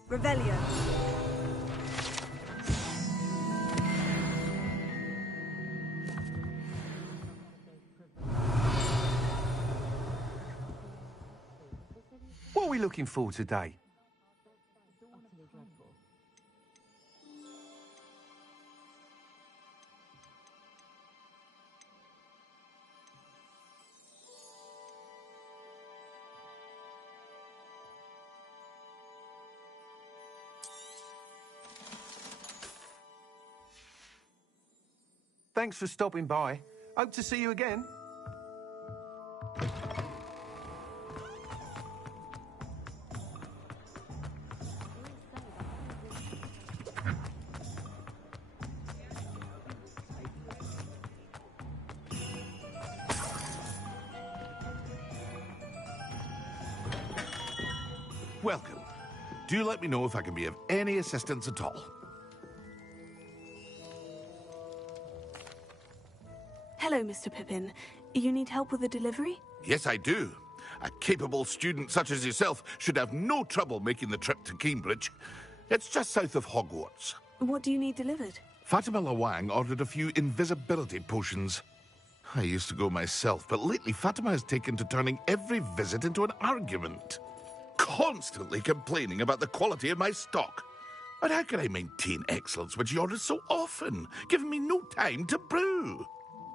Revelio. What are we looking for today? Thanks for stopping by. Hope to see you again. Welcome. Do let me know if I can be of any assistance at all. Hello, Mr. Pippin. You need help with a delivery? Yes, I do. A capable student such as yourself should have no trouble making the trip to Cambridge. It's just south of Hogwarts. What do you need delivered? Fatima Lawang ordered a few invisibility potions. I used to go myself, but lately Fatima has taken to turning every visit into an argument. Constantly complaining about the quality of my stock. But how can I maintain excellence when she orders so often, giving me no time to brew?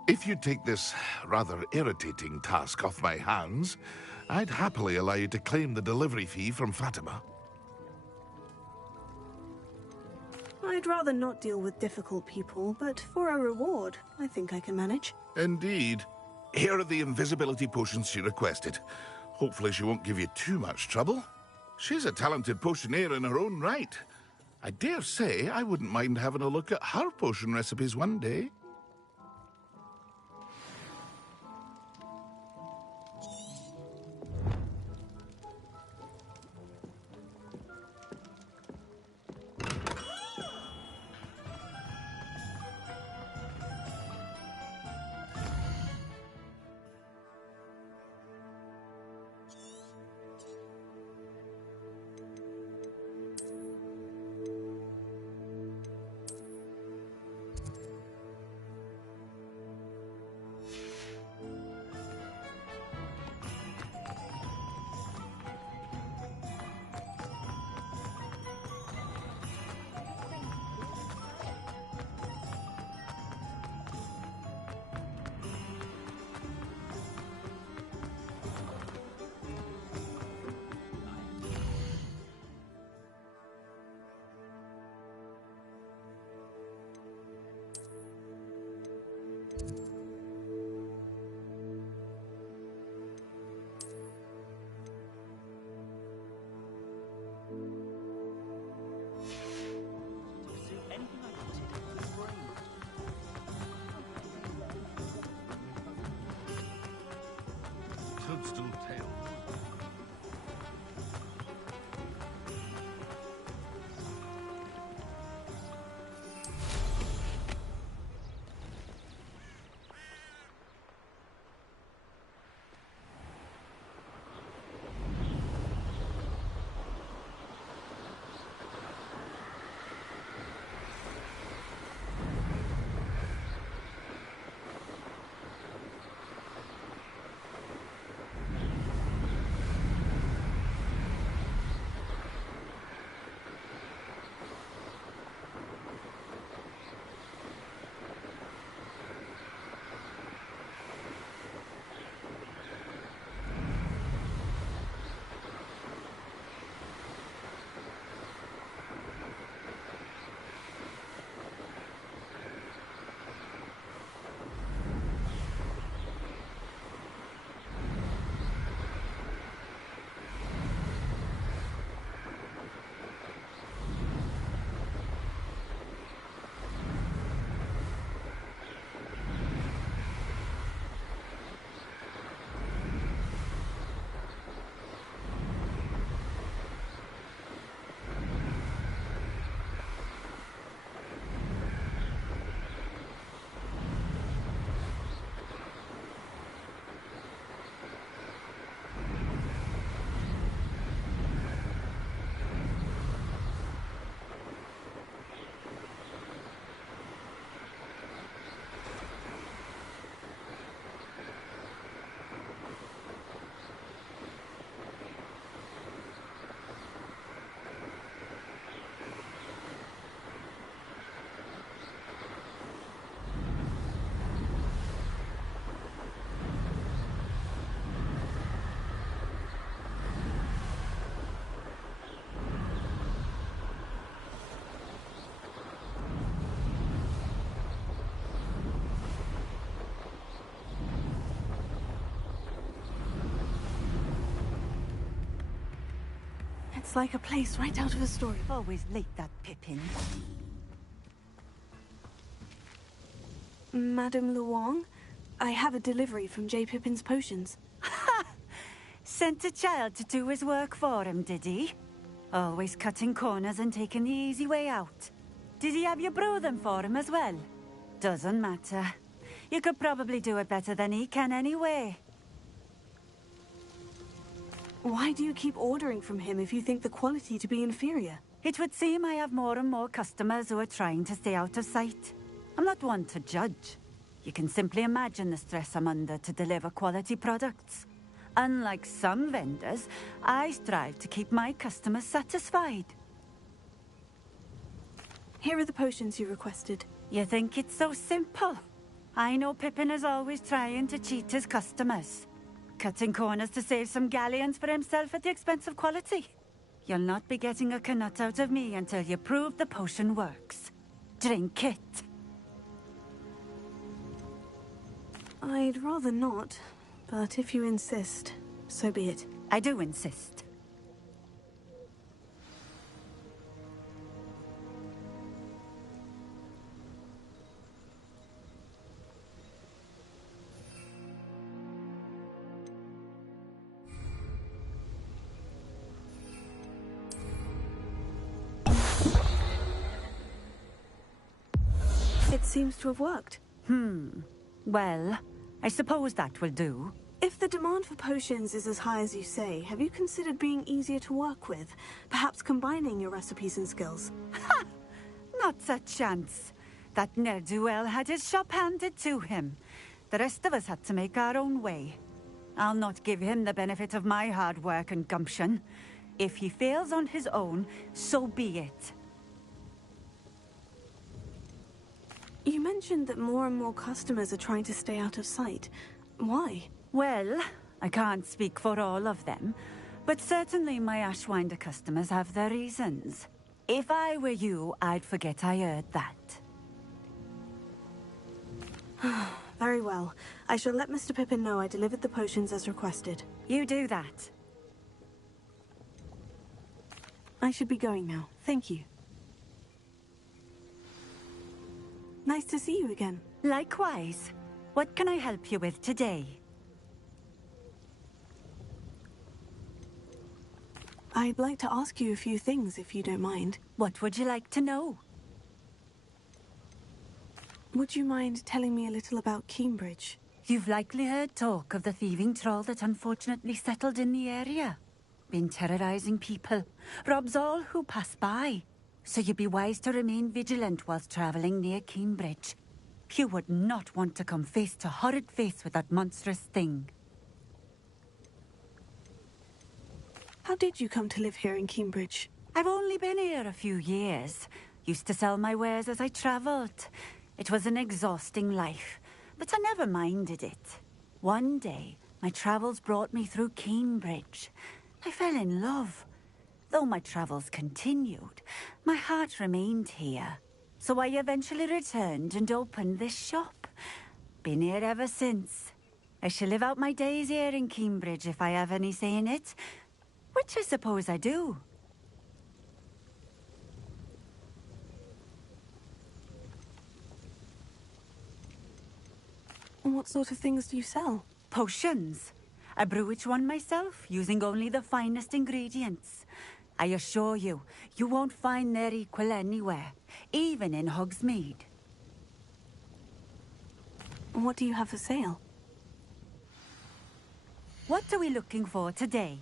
If you take this rather irritating task off my hands, I'd happily allow you to claim the delivery fee from Fatima. I'd rather not deal with difficult people, but for a reward, I think I can manage. Indeed. Here are the invisibility potions she requested. Hopefully she won't give you too much trouble. She's a talented potioneer in her own right. I dare say I wouldn't mind having a look at her potion recipes one day. still tales. It's like a place right out of a story. Always late, that Pippin. Madame Luong, I have a delivery from J. Pippin's Potions. Ha! Sent a child to do his work for him, did he? Always cutting corners and taking the easy way out. Did he have you brew them for him as well? Doesn't matter. You could probably do it better than he can anyway. Why do you keep ordering from him if you think the quality to be inferior? It would seem I have more and more customers who are trying to stay out of sight. I'm not one to judge. You can simply imagine the stress I'm under to deliver quality products. Unlike some vendors, I strive to keep my customers satisfied. Here are the potions you requested. You think it's so simple? I know Pippin is always trying to cheat his customers. Cutting corners to save some galleons for himself at the expense of quality. You'll not be getting a canut out of me until you prove the potion works. Drink it. I'd rather not, but if you insist, so be it. I do insist. It seems to have worked. Well, I suppose that will do. If the demand for potions is as high as you say, have you considered being easier to work with? Perhaps combining your recipes and skills? Ha! Not a chance. That ne'er-do-well had his shop handed to him. The rest of us had to make our own way. I'll not give him the benefit of my hard work and gumption. If he fails on his own, so be it. You mentioned that more and more customers are trying to stay out of sight. Why? Well, I can't speak for all of them, but certainly my Ashwinder customers have their reasons. If I were you, I'd forget I heard that. Very well. I shall let Mr. Pippin know I delivered the potions as requested. You do that. I should be going now. Thank you. Nice to see you again. Likewise. What can I help you with today? I'd like to ask you a few things, if you don't mind. What would you like to know? Would you mind telling me a little about Cambridge? You've likely heard talk of the thieving troll that unfortunately settled in the area. Been terrorizing people. Robs all who pass by. So you'd be wise to remain vigilant whilst traveling near Cambridge. You would not want to come face to horrid face with that monstrous thing. How did you come to live here in Cambridge? I've only been here a few years. Used to sell my wares as I travelled. It was an exhausting life, but I never minded it. One day, my travels brought me through Cambridge. I fell in love. Though my travels continued, my heart remained here. So I eventually returned and opened this shop. Been here ever since. I shall live out my days here in Cambridge if I have any say in it, which I suppose I do. And what sort of things do you sell? Potions. I brew each one myself, using only the finest ingredients. I assure you, you won't find their equal anywhere, even in Hogsmeade. And what do you have for sale? What are we looking for today?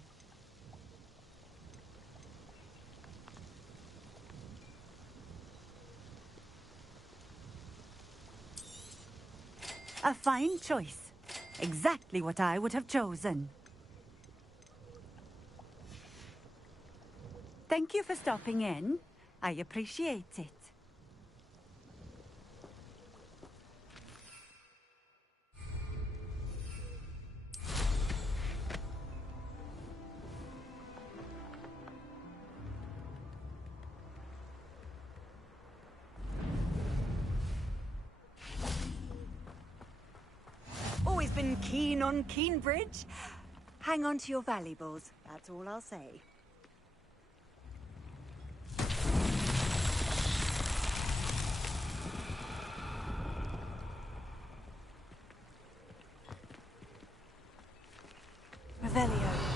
A fine choice. Exactly what I would have chosen. Thank you for stopping in. I appreciate it. Always been keen on Cambridge. Hang on to your valuables, that's all I'll say. Revelio.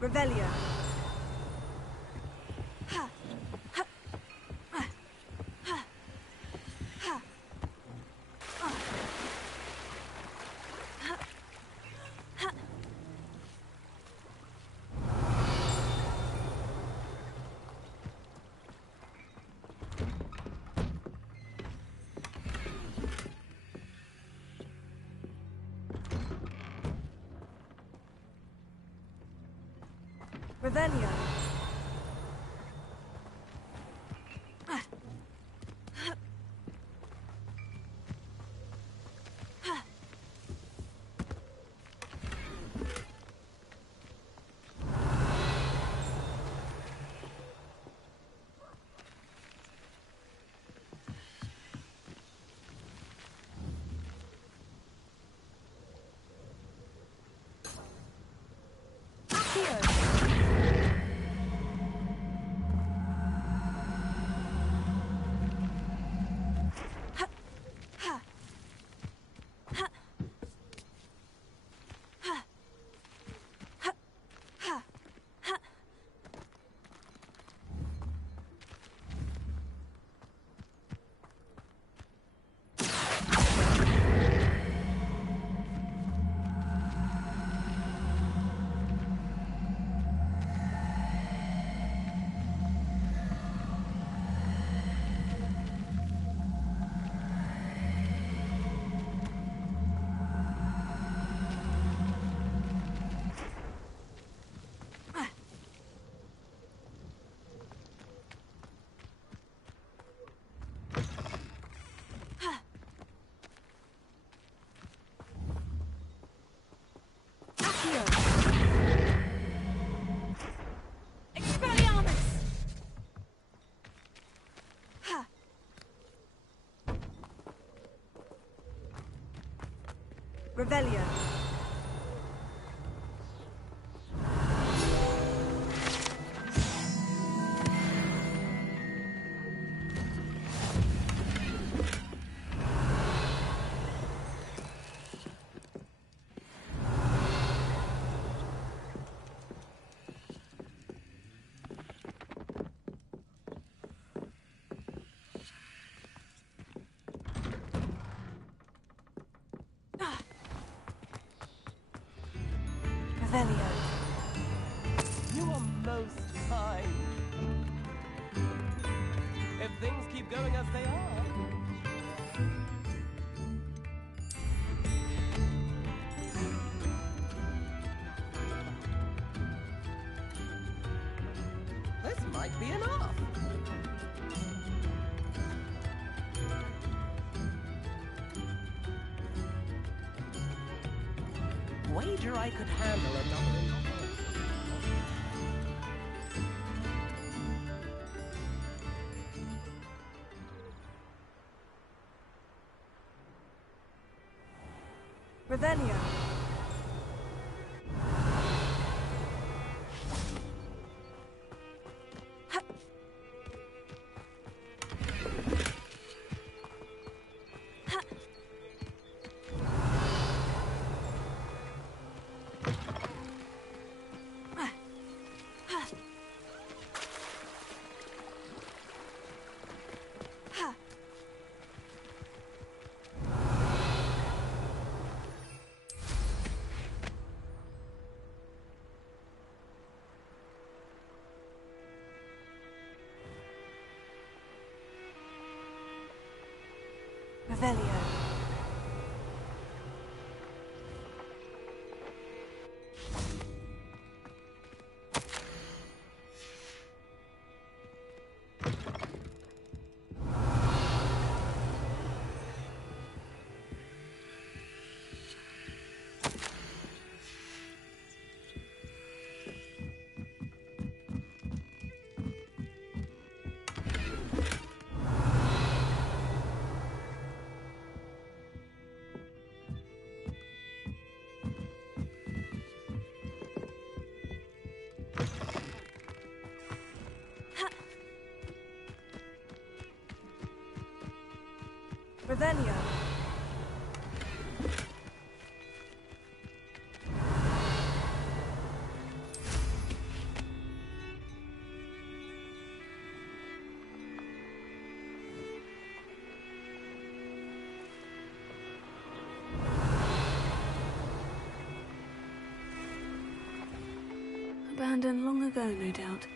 Revelio. Revelio. Revelio. Revelio. You are most kind. If things keep going as they are. This might be enough. Wager I could handle another. Revelio. Revelio. Revelio. Abandoned long ago, no doubt.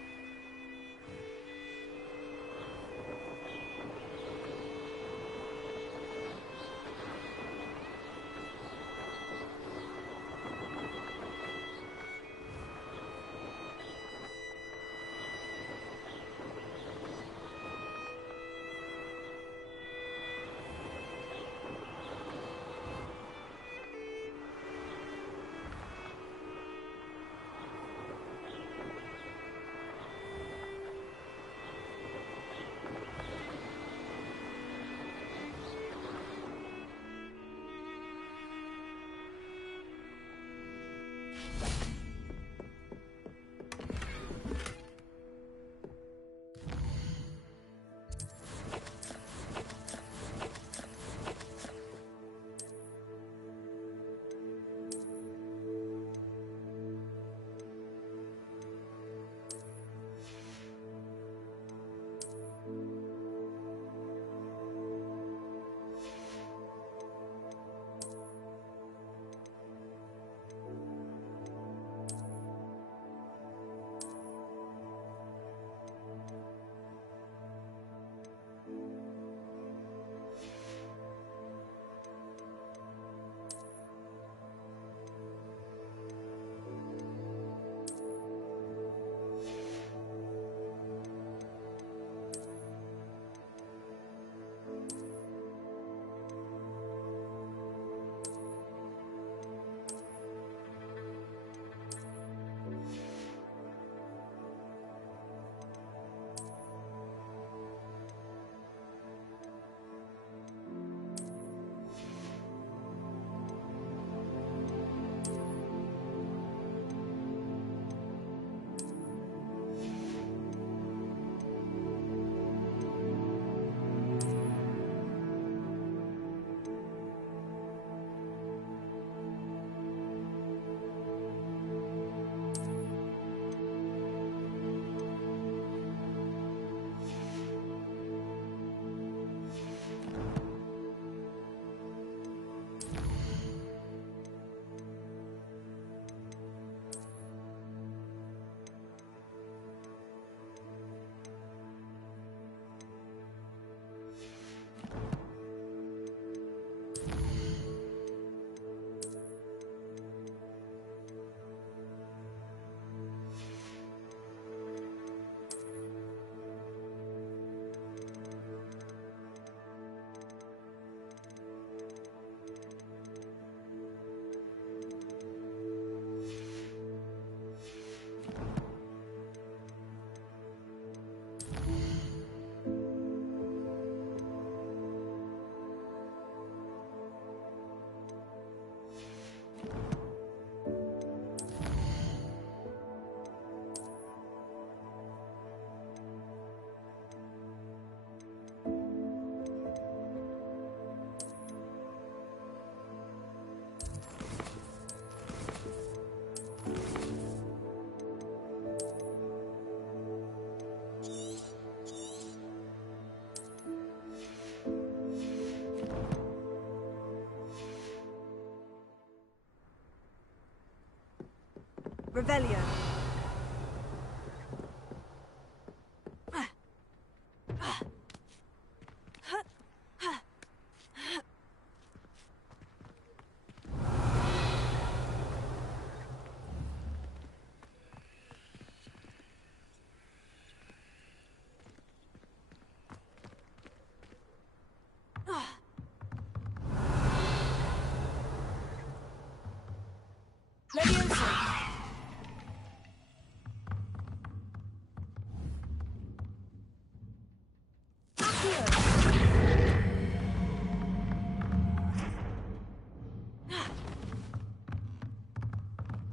Revelio.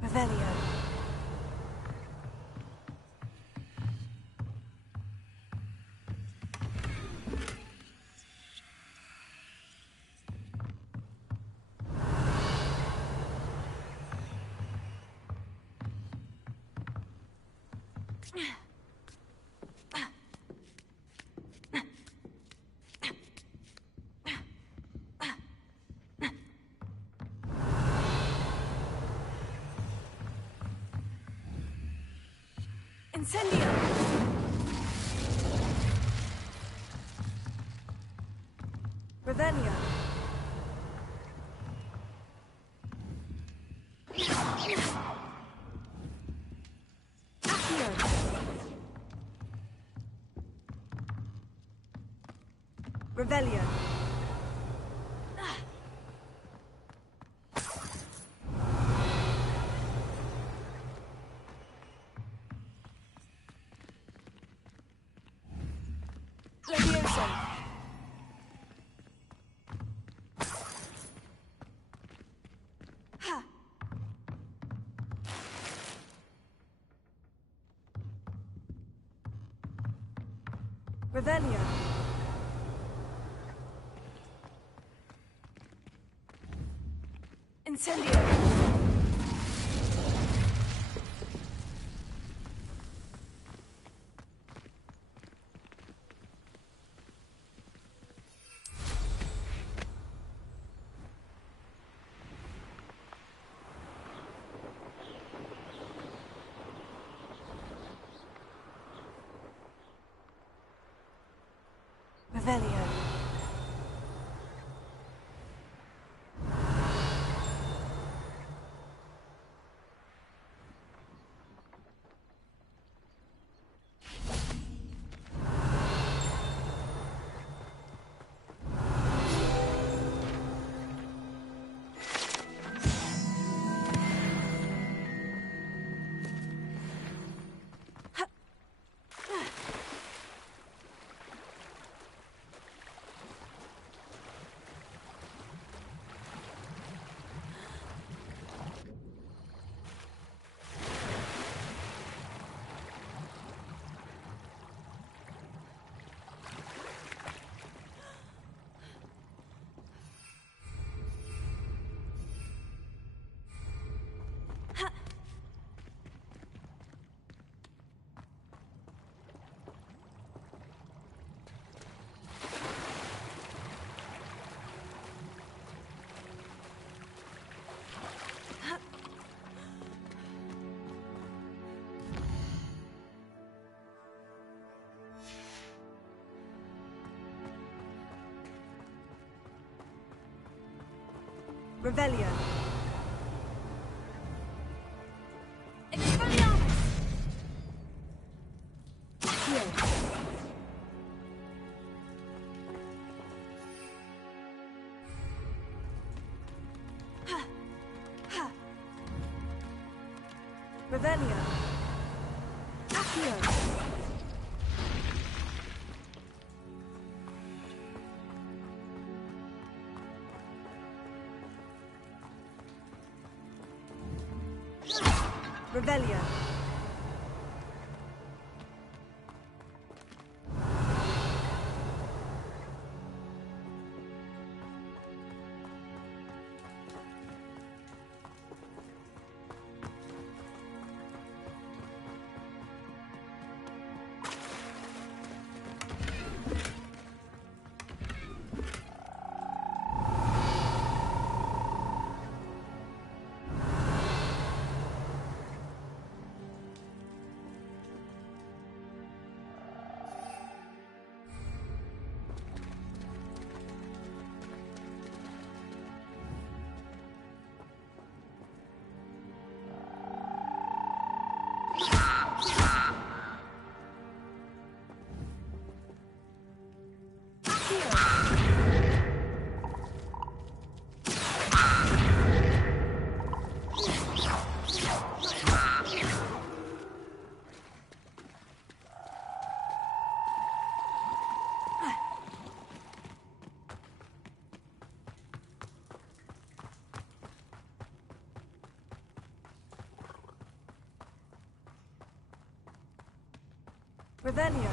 Revelio. Incendio! Revelio. Accio. Revelio. Levioso. Ha. Revelio. Incendio. Revelio. Revelio. Expelliarmus! Accio. Ha. Ha. Revelio. Accio. Revelio. Revelio.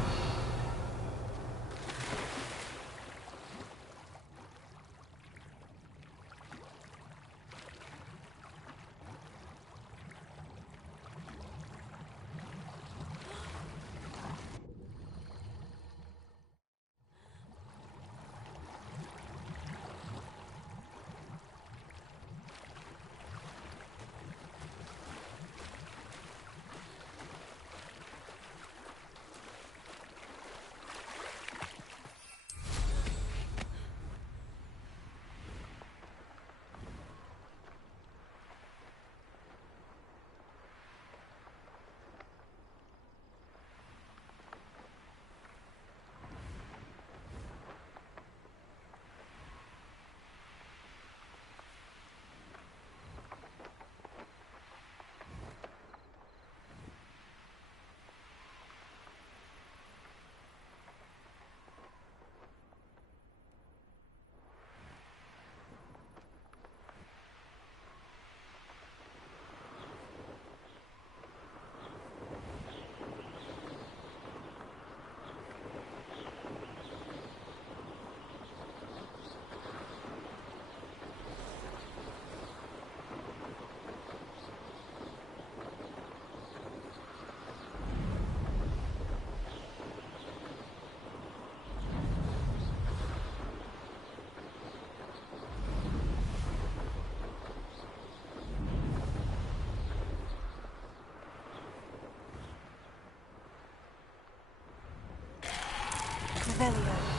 Revelio.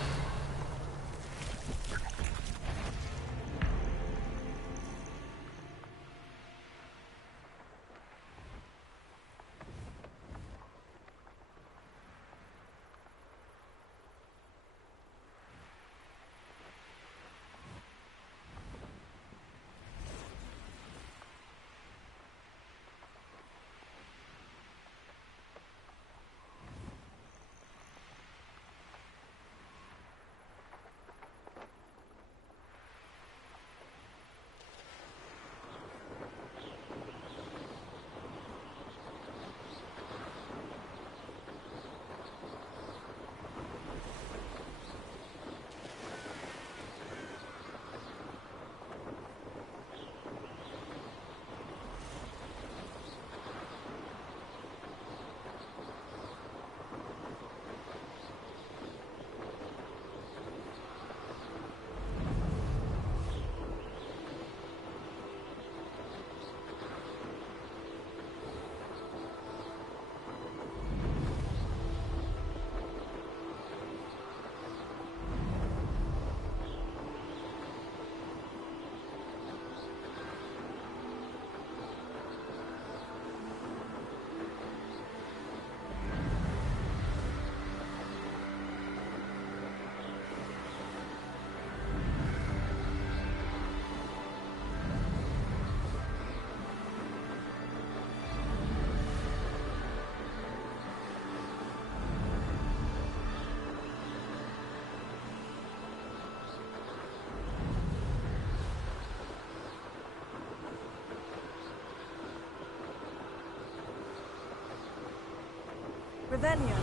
Revelio.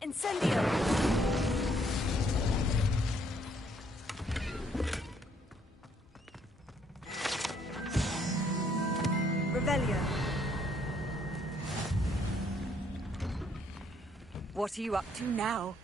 Incendio. Revelio. What are you up to now?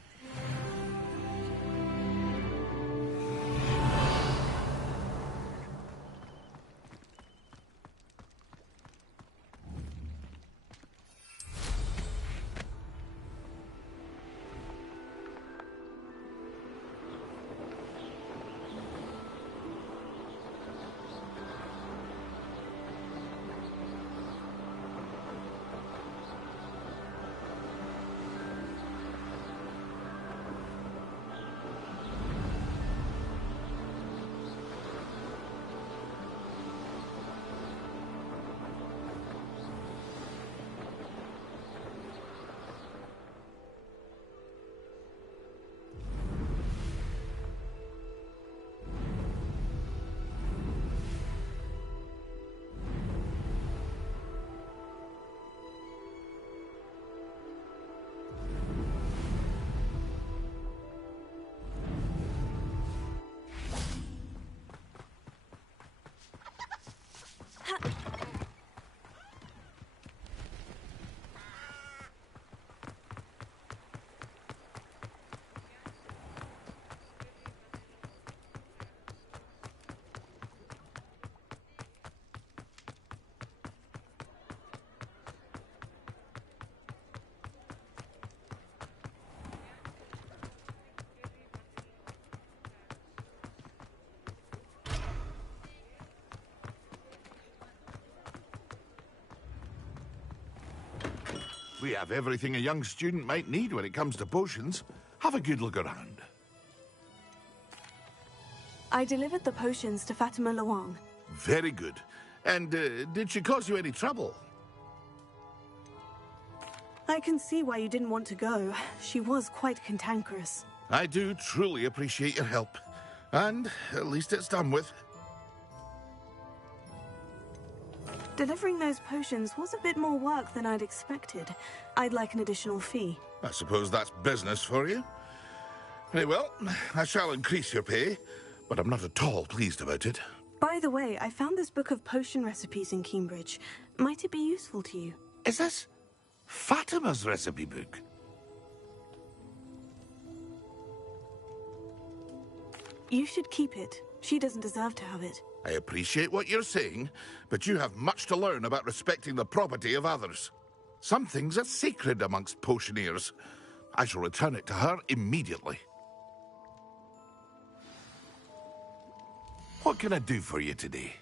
We have everything a young student might need when it comes to potions. Have a good look around. I delivered the potions to Fatima Luang. Very good. And did she cause you any trouble? I can see why you didn't want to go. She was quite cantankerous. I do truly appreciate your help. And at least it's done with. Delivering those potions was a bit more work than I'd expected. I'd like an additional fee. I suppose that's business for you. Very well, I shall increase your pay, but I'm not at all pleased about it. By the way, I found this book of potion recipes in Cambridge. Might it be useful to you? Is this Fatima's recipe book? You should keep it. She doesn't deserve to have it. I appreciate what you're saying, but you have much to learn about respecting the property of others. Some things are sacred amongst potioneers. I shall return it to her immediately. What can I do for you today?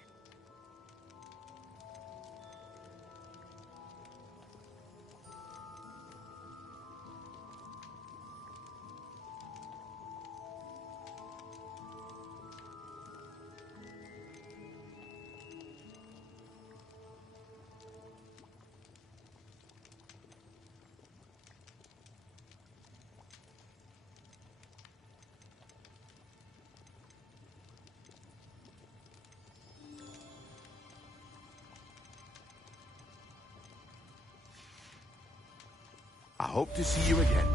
I hope to see you again.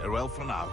Farewell for now.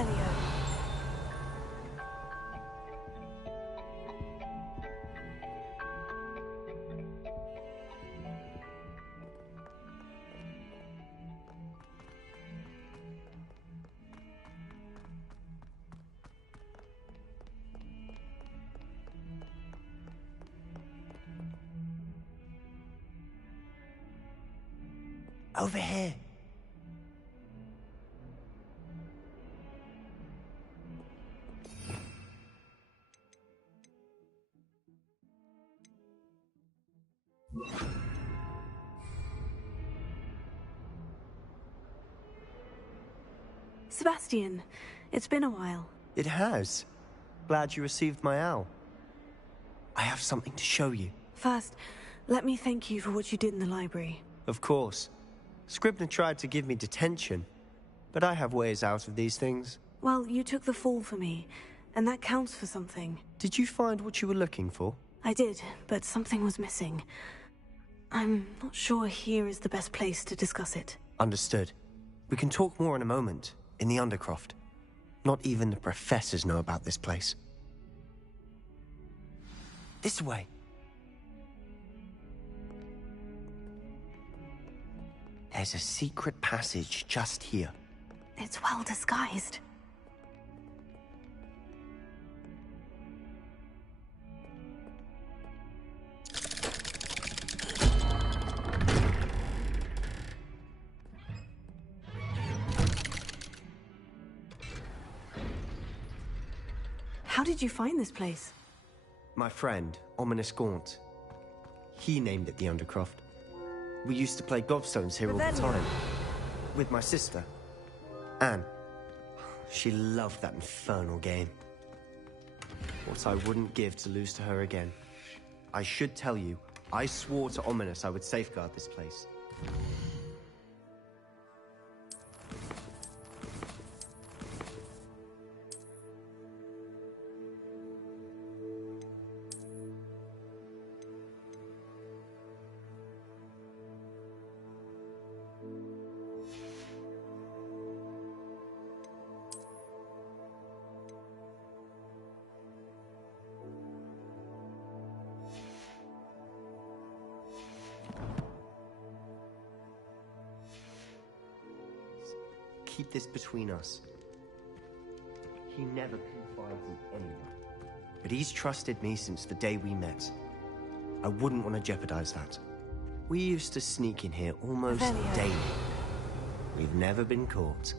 Revelio. Over here. Sebastian, it's been a while. It has. Glad you received my owl. I have something to show you. First, let me thank you for what you did in the library. Of course. Scribner tried to give me detention, but I have ways out of these things. Well, you took the fall for me, and that counts for something. Did you find what you were looking for? I did, but something was missing. I'm not sure here is the best place to discuss it. Understood. We can talk more in a moment, in the Undercroft. Not even the professors know about this place. This way. There's a secret passage just here. It's well disguised. How did you find this place? My friend, Ominous Gaunt. He named it the Undercroft. We used to play gobstones here all the time. With my sister, Anne. She loved that infernal game. What I wouldn't give to lose to her again. I should tell you, I swore to Ominous I would safeguard this place. Keep this between us. He never confides in anyone. But he's trusted me since the day we met. I wouldn't want to jeopardize that. We used to sneak in here almost daily. We've never been caught.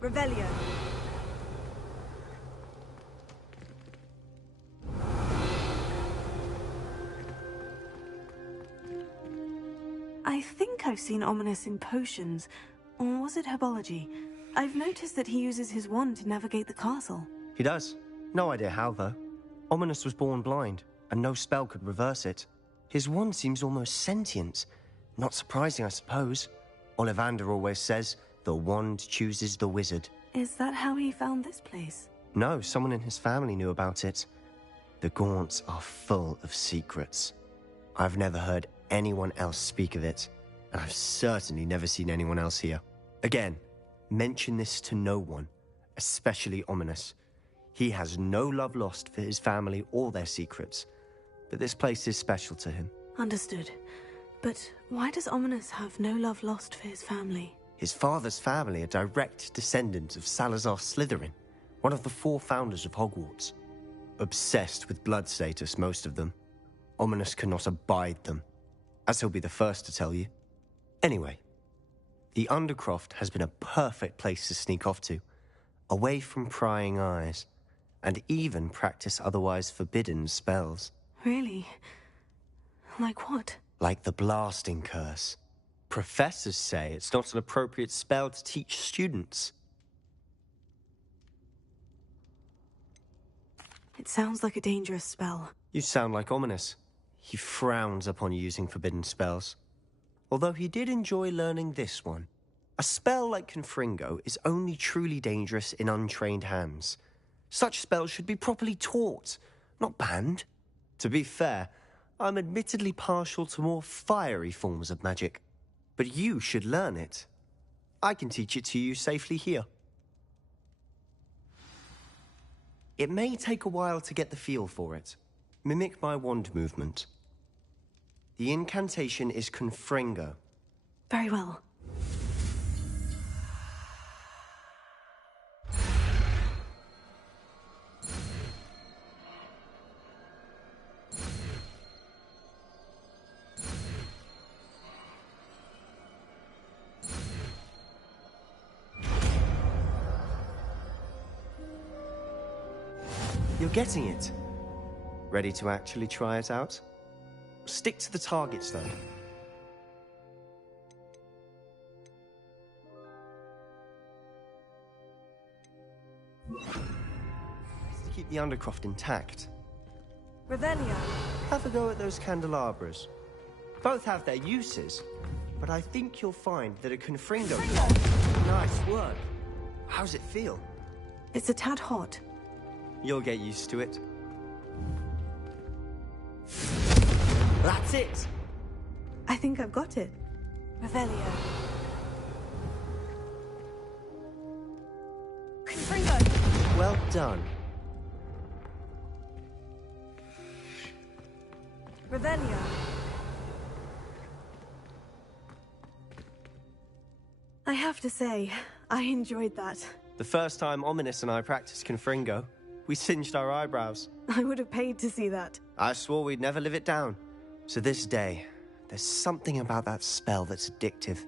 Revelio. I think I've seen Ominous in potions, or was it herbology? I've noticed that he uses his wand to navigate the castle. He does. No idea how, though. Ominous was born blind, and no spell could reverse it. His wand seems almost sentient. Not surprising, I suppose. Ollivander always says, the wand chooses the wizard. Is that how he found this place? No, someone in his family knew about it. The Gaunts are full of secrets. I've never heard anyone else speak of it, and I've certainly never seen anyone else here. Again, mention this to no one, especially Ominous. He has no love lost for his family or their secrets, but this place is special to him. Understood. But why does Ominous have no love lost for his family? His father's family are direct descendants of Salazar Slytherin, one of the 4 founders of Hogwarts. Obsessed with blood status, most of them. Ominous cannot abide them, as he'll be the first to tell you. Anyway, the Undercroft has been a perfect place to sneak off to, away from prying eyes, and even practice otherwise forbidden spells. Really? Like what? Like the blasting curse. Professors say it's not an appropriate spell to teach students. It sounds like a dangerous spell. You sound like Ominous. He frowns upon using forbidden spells. Although he did enjoy learning this one. A spell like Confringo is only truly dangerous in untrained hands. Such spells should be properly taught, not banned. To be fair, I'm admittedly partial to more fiery forms of magic. But you should learn it. I can teach it to you safely here. It may take a while to get the feel for it. Mimic my wand movement. The incantation is Confringo. Very well. You're getting it. Ready to actually try it out? Stick to the targets, though. To keep the Undercroft intact. Revelio. Have a go at those candelabras. Both have their uses, but I think you'll find that a Confringo... Nice work. How's it feel? It's a tad hot. You'll get used to it. That's it! I think I've got it. Revelio. Confringo! Well done. Revelio. I have to say, I enjoyed that. The first time Ominous and I practiced Confringo, we singed our eyebrows. I would have paid to see that. I swore we'd never live it down. So this day, there's something about that spell that's addictive.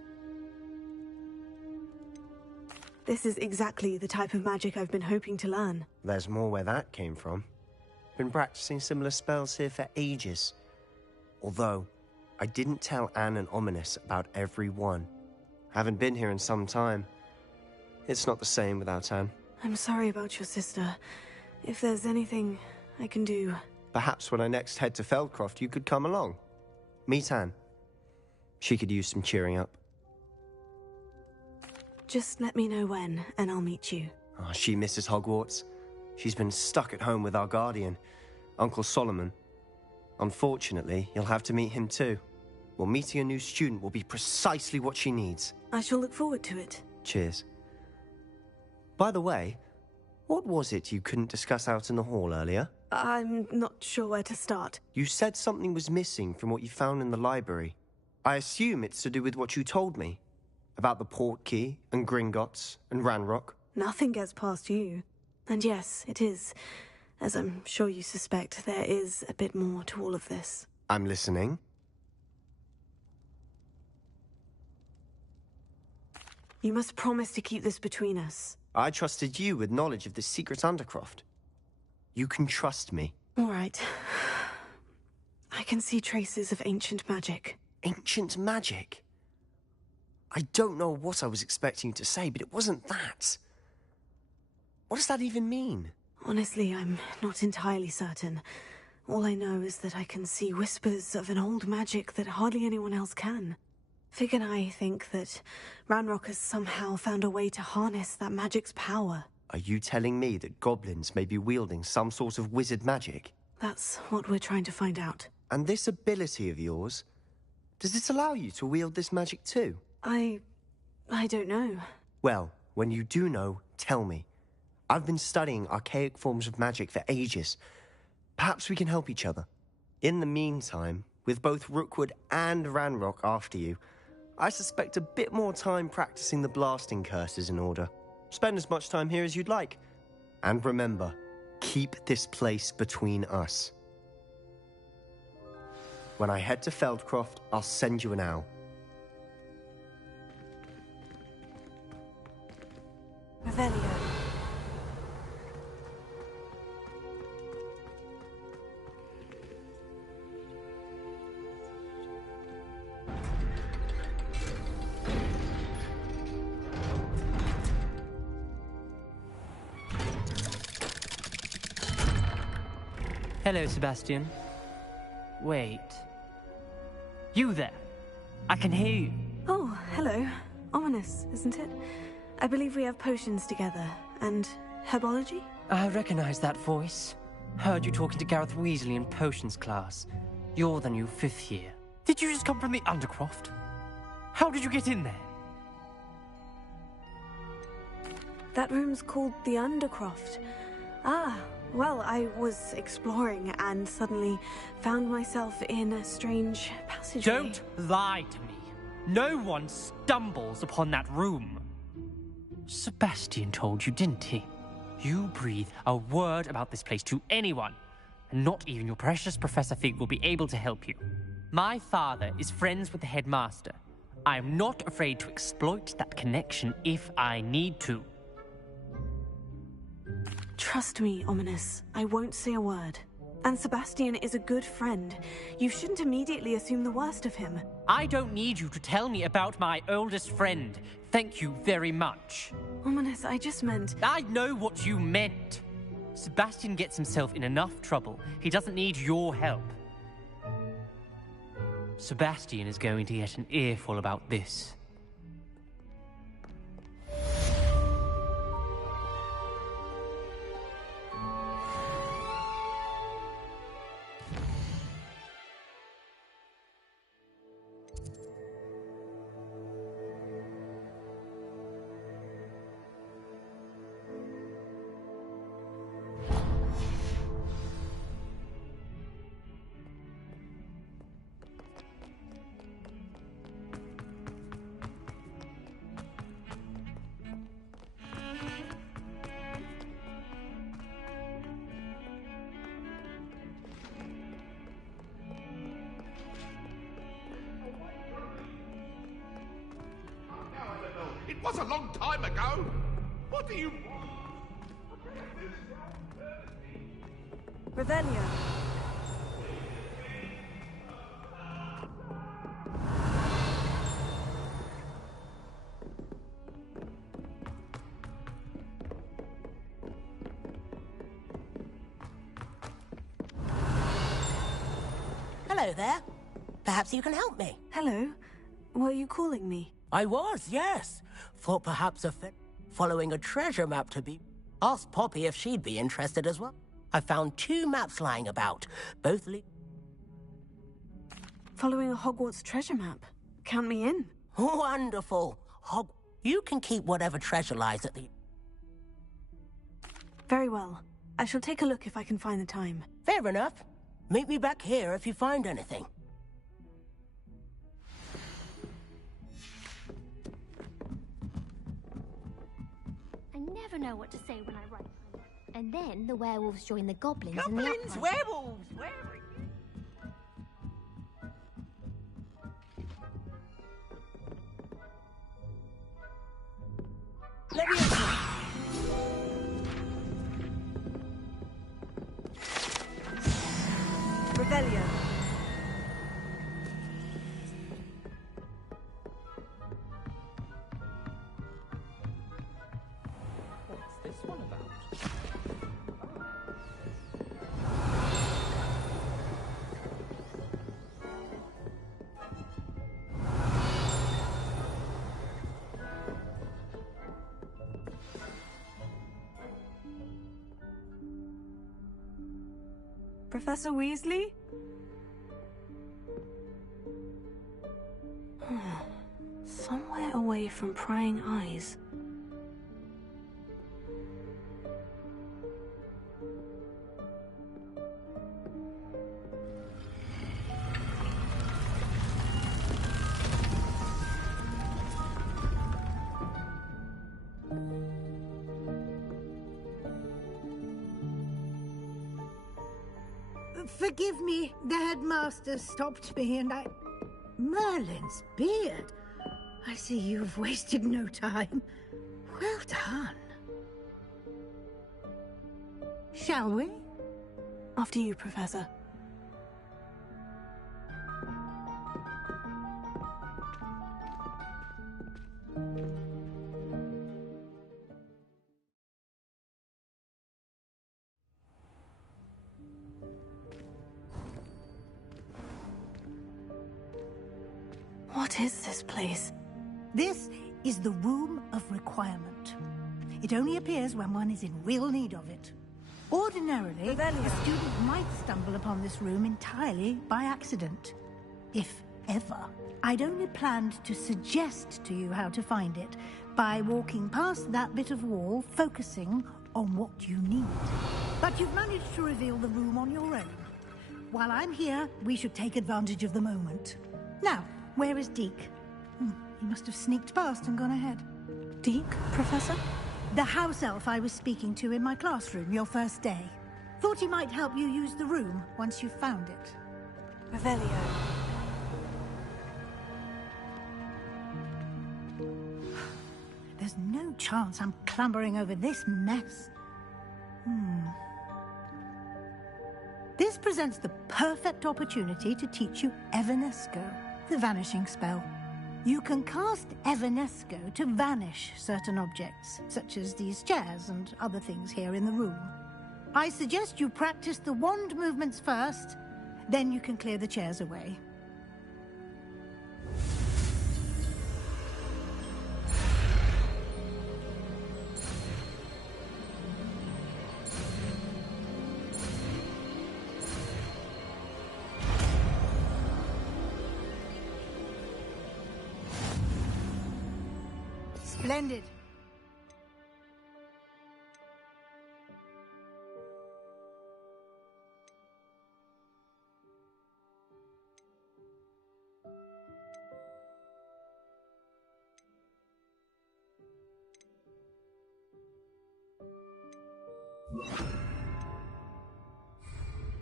This is exactly the type of magic I've been hoping to learn. There's more where that came from. Been practicing similar spells here for ages. Although, I didn't tell Anne and Ominous about every one. Haven't been here in some time. It's not the same without Anne. I'm sorry about your sister. If there's anything I can do... Perhaps when I next head to Feldcroft, you could come along. Meet Anne. She could use some cheering up. Just let me know when, and I'll meet you. Oh, she misses Hogwarts. She's been stuck at home with our guardian, Uncle Solomon. Unfortunately, you'll have to meet him too. Well, meeting a new student will be precisely what she needs. I shall look forward to it. Cheers. By the way, what was it you couldn't discuss out in the hall earlier? I'm not sure where to start. You said something was missing from what you found in the library. I assume it's to do with what you told me. About the Portkey, and Gringotts, and Ranrock. Nothing gets past you. And yes, it is. As I'm sure you suspect, there is a bit more to all of this. I'm listening. You must promise to keep this between us. I trusted you with knowledge of the secret Undercroft. You can trust me. All right. I can see traces of ancient magic. Ancient magic? I don't know what I was expecting you to say, but it wasn't that. What does that even mean? Honestly, I'm not entirely certain. All I know is that I can see whispers of an old magic that hardly anyone else can. Fig and I think that Ranrock has somehow found a way to harness that magic's power. Are you telling me that goblins may be wielding some sort of wizard magic? That's what we're trying to find out. And this ability of yours, does it allow you to wield this magic too? I don't know. Well, when you do know, tell me. I've been studying archaic forms of magic for ages. Perhaps we can help each other. In the meantime, with both Rookwood and Ranrock after you, I suspect a bit more time practicing the blasting curse is in order. Spend as much time here as you'd like. And remember, keep this place between us. When I head to Feldcroft, I'll send you an owl. Revelio. Hello, Sebastian. Wait. You there? I can hear you. Oh, hello. Ominous, isn't it? I believe we have potions together. And herbology? I recognize that voice. Heard you talking to Gareth Weasley in potions class. You're the new 5th year. Did you just come from the Undercroft? How did you get in there? That room's called the Undercroft. Ah, well, I was exploring and suddenly found myself in a strange passageway. Don't lie to me. No one stumbles upon that room. Sebastian told you, didn't he? You breathe a word about this place to anyone, and not even your precious Professor Fig will be able to help you. My father is friends with the headmaster. I am not afraid to exploit that connection if I need to. Trust me, Ominous. I won't say a word. And Sebastian is a good friend. You shouldn't immediately assume the worst of him. I don't need you to tell me about my oldest friend. Thank you very much. Ominous, I just meant... I know what you meant. Sebastian gets himself in enough trouble. He doesn't need your help. Sebastian is going to get an earful about this. It was a long time ago. What do you... Revelio. Hello there. Perhaps you can help me. Hello. Were you calling me? I was, yes. Thought perhaps following a treasure map to be... Asked Poppy if she'd be interested as well. I found 2 maps lying about, both Following a Hogwarts treasure map. Count me in. Wonderful. You can keep whatever treasure lies at the... Very well. I shall take a look if I can find the time. Fair enough. Meet me back here if you find anything. I never know what to say when I write. And then the werewolves join the goblins and Goblins, the werewolves, where are you? Let me Revelio. What's this one about? Professor Weasley? Somewhere away from prying eyes. Forgive me. The headmaster stopped me and I... Merlin's beard. I see you've wasted no time. Well done. Shall we? After you, Professor. What is this place? This is the Room of Requirement. It only appears when one is in real need of it. Ordinarily, a student might stumble upon this room entirely by accident. If ever. I'd only planned to suggest to you how to find it by walking past that bit of wall, focusing on what you need. But you've managed to reveal the room on your own. While I'm here, we should take advantage of the moment. Now, where is Deke? He must have sneaked past and gone ahead. Deke, Professor? The house elf I was speaking to in my classroom your first day. Thought he might help you use the room once you've found it. Revelio. There's no chance I'm clambering over this mess. This presents the perfect opportunity to teach you Evanesco, the vanishing spell. You can cast Evanesco to vanish certain objects, such as these chairs and other things here in the room. I suggest you practice the wand movements first, then you can clear the chairs away. Splendid.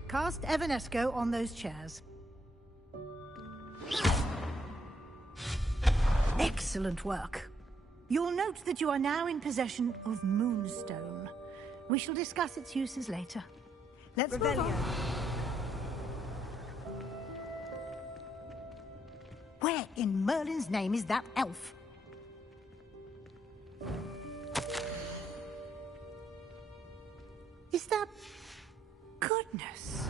Cast Evanesco on those chairs. Excellent work. You'll note that you are now in possession of Moonstone. We shall discuss its uses later. Let's move on. Where in Merlin's name is that elf? Is that... Goodness.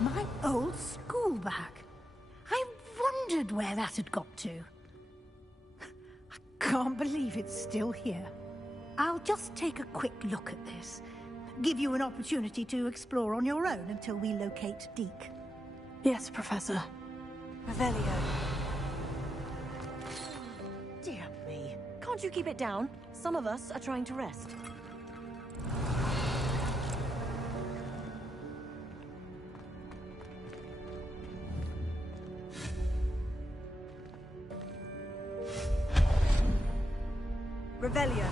My old school bag. I wondered where that had got to. Can't believe it's still here. I'll just take a quick look at this. Give you an opportunity to explore on your own until we locate Deke. Yes, Professor. Revelio. Dear me. Can't you keep it down? Some of us are trying to rest. Revelio.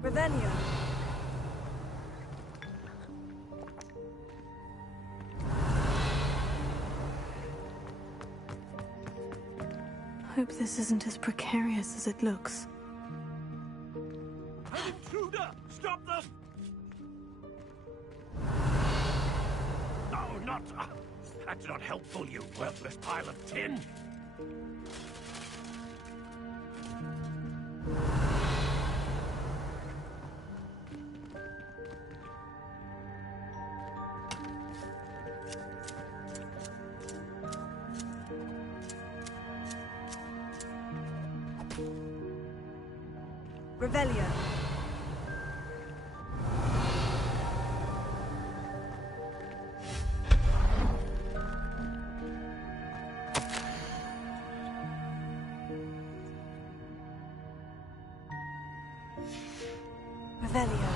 Revelio. Hope this isn't as precarious as it looks. An intruder! Stop them! No, not... that's not helpful, you worthless pile of tin! Revelio. Revelio.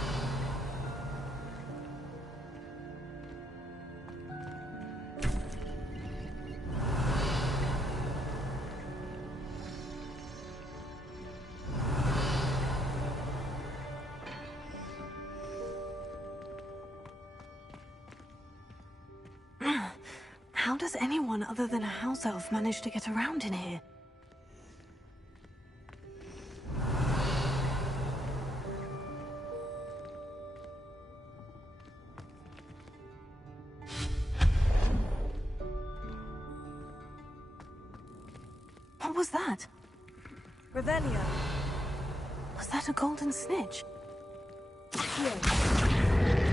How does anyone other than a house elf manage to get around in here? What was that? Revelio. Was that a golden snitch?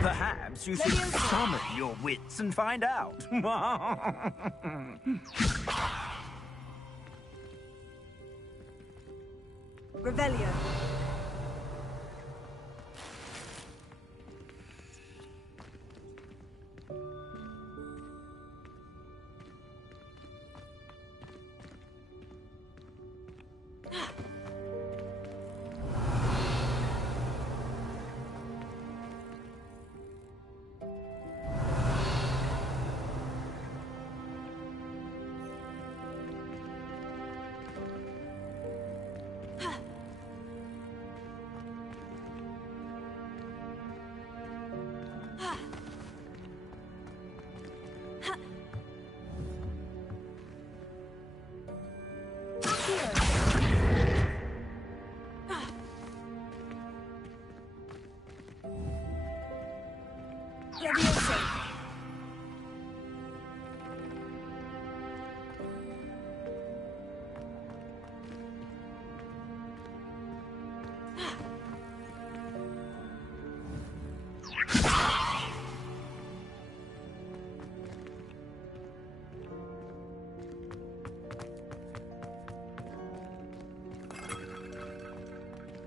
Perhaps you should summon your wits and find out. Revelio.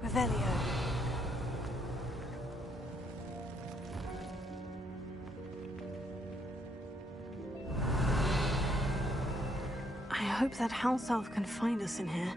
Revelio. I hope that house elf can find us in here.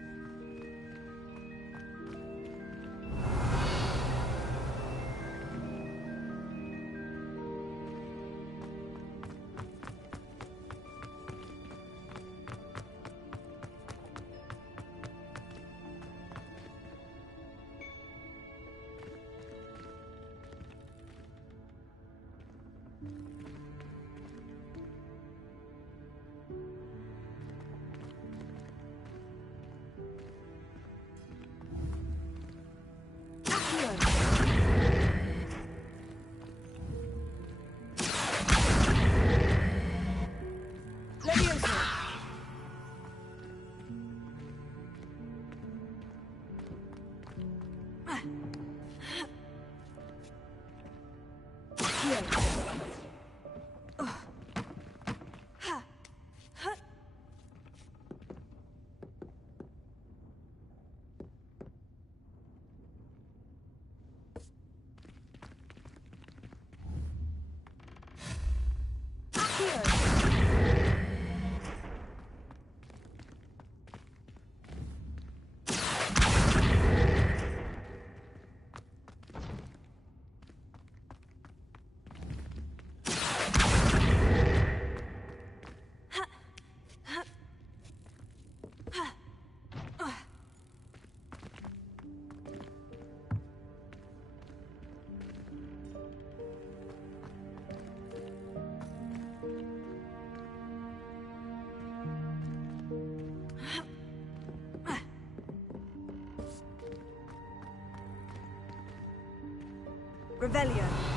Revelio.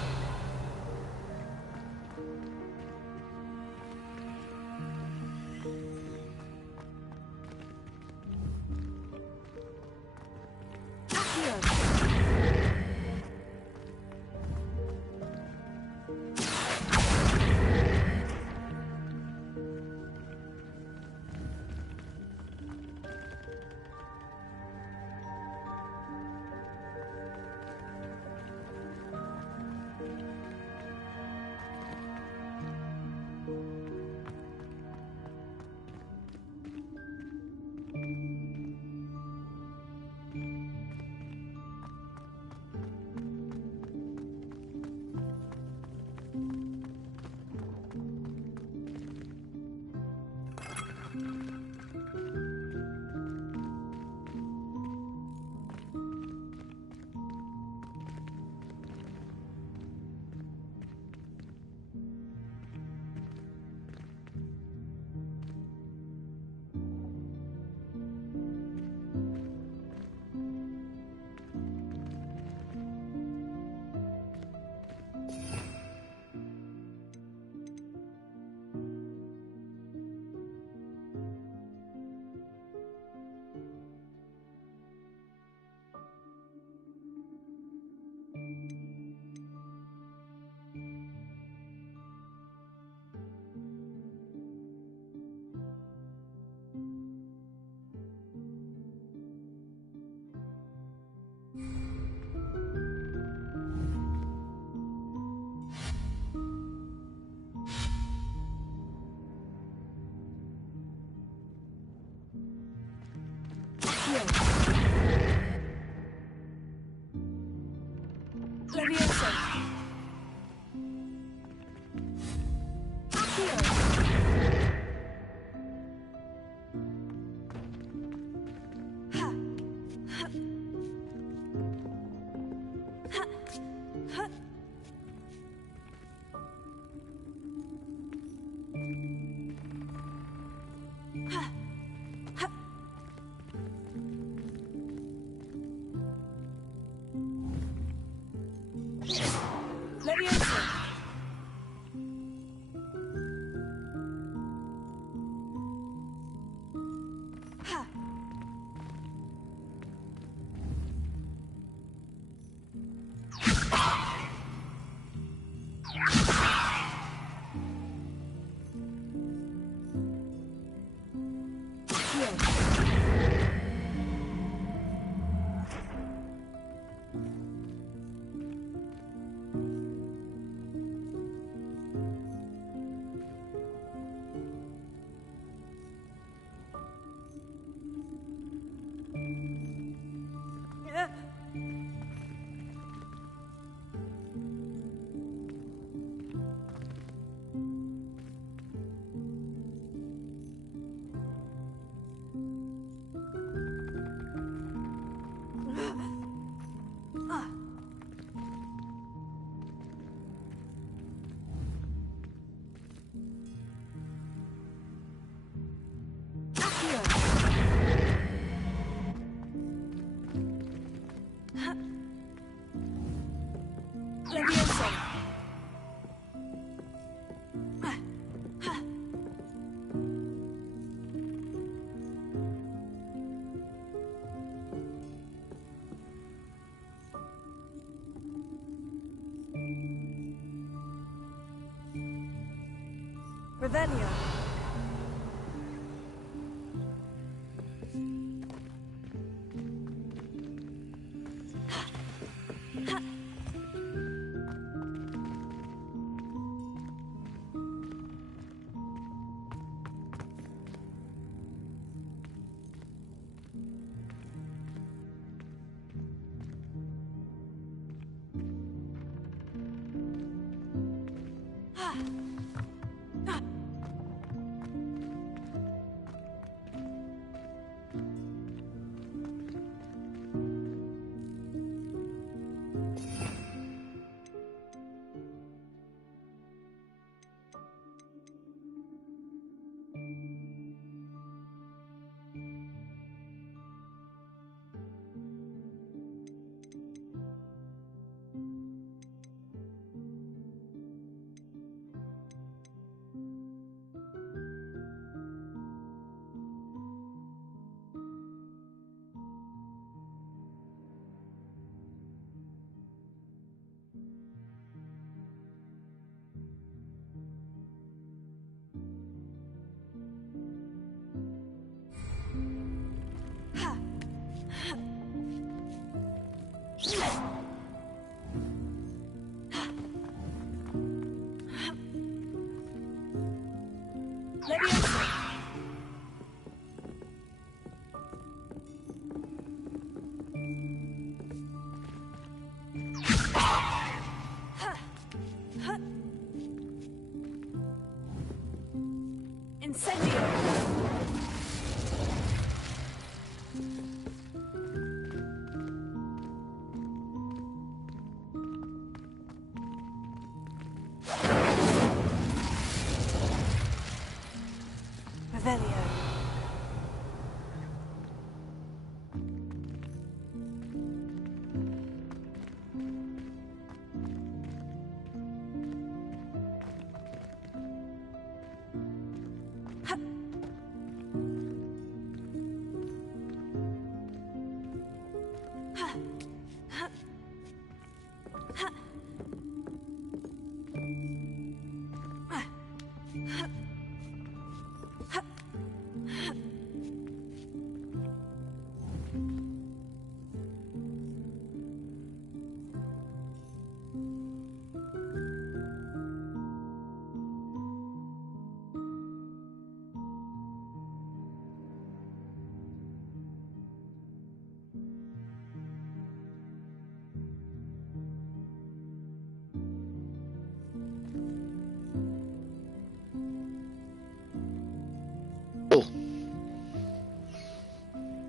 Revelio.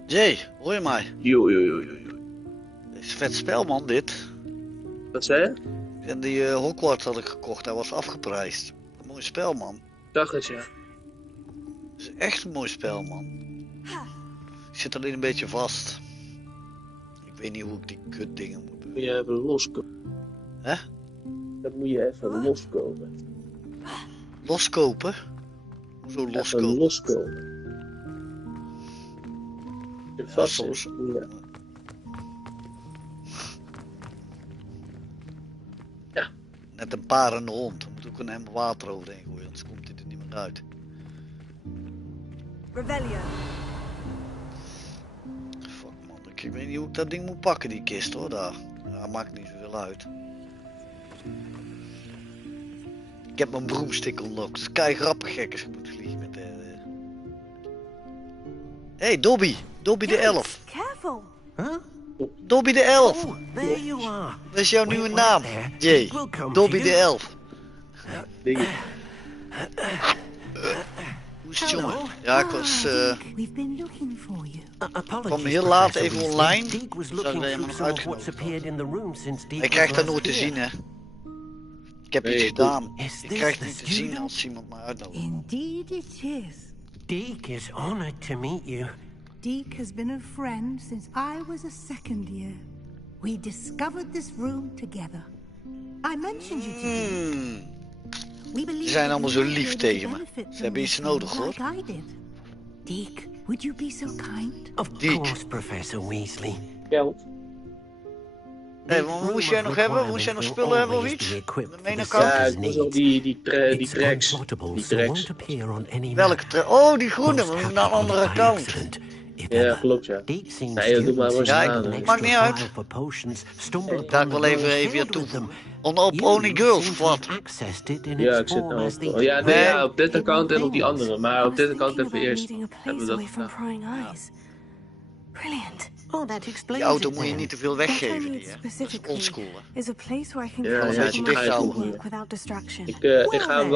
Jay, hoor je mij? Jo. Dit is een vet spel, man, dit. Wat zei je? En die Hogwarts had ik gekocht, hij was afgeprijsd. Een mooi spel, man. Dacht het, ja. Het is echt een mooi spel, man. Ik zit alleen een beetje vast. Ik weet niet hoe ik die kutdingen moet doen. Moet je even loskopen. Hè? Dat moet je even loskopen. Loskopen? Hoezo loskopen? Even loskopen. Vast soms. Ja. Ja. Net een parende hond. Er moet ook een emmer water overheen gooien, anders komt hij er niet meer uit. Revelio. Fuck, man. Ik weet niet hoe ik dat ding moet pakken, die kist, hoor, daar. Ja, maakt niet zoveel uit. Ik heb mijn broomstick unlocked. Het is kei grappig, gek, als je moet vliegen met de... Hey, Dobby! Dobby de Elf! Careful! Huh? Dobby de Elf! Oh, there you are. Dat is jouw nieuwe naam, Jay. Dobby de Elf. Hoe is het, jongen? Ja, ik was... We've been looking for you. kwam heel laat even online. Deke was Zag ik looking dat helemaal through nog some of what's appeared in the room since Deke Hij krijgt dat was nooit te last zien, here. hè. Ik heb iets gedaan. Is Ik this krijg the het niet te zien student? als iemand mij uitnodigt. Indeed it is. Deke is honored to meet you. Deke has been a friend since I was a second year. We discovered this room together. I mentioned you to Deke. We believe Ze zijn allemaal zo that you lief might tegen be me. able to benefit Ze hebben from iets this nodig, room hoor. like I did. Deke, would you be so kind? Of course, Professor Weasley. Geld. Hé, wat moest jij nog hebben? Moest jij nog spullen hebben of iets? De main account? Ja, ik moest nog die tracks. Die tracks. Welke Oh, die groene, maar naar een andere account. Ja, klopt, ja. Nee, dat doet maar rustig aan. Maakt niet uit. Daar ik wel even hier toe. Op Only Girls, of wat? Ja, ik zit nou op... Ja, nee, ja, op dit account en op die andere. Maar op dit account even eerst. Hebben we dat gedaan. Brilliant. Oh, that explains Die auto it moet je then. niet te veel weggeven, die, hè. Dat is oldschool, hè. Is a place where I can Ja, concentrate ja, on my ga je schoolwork doen. without distraction. Ik ga hem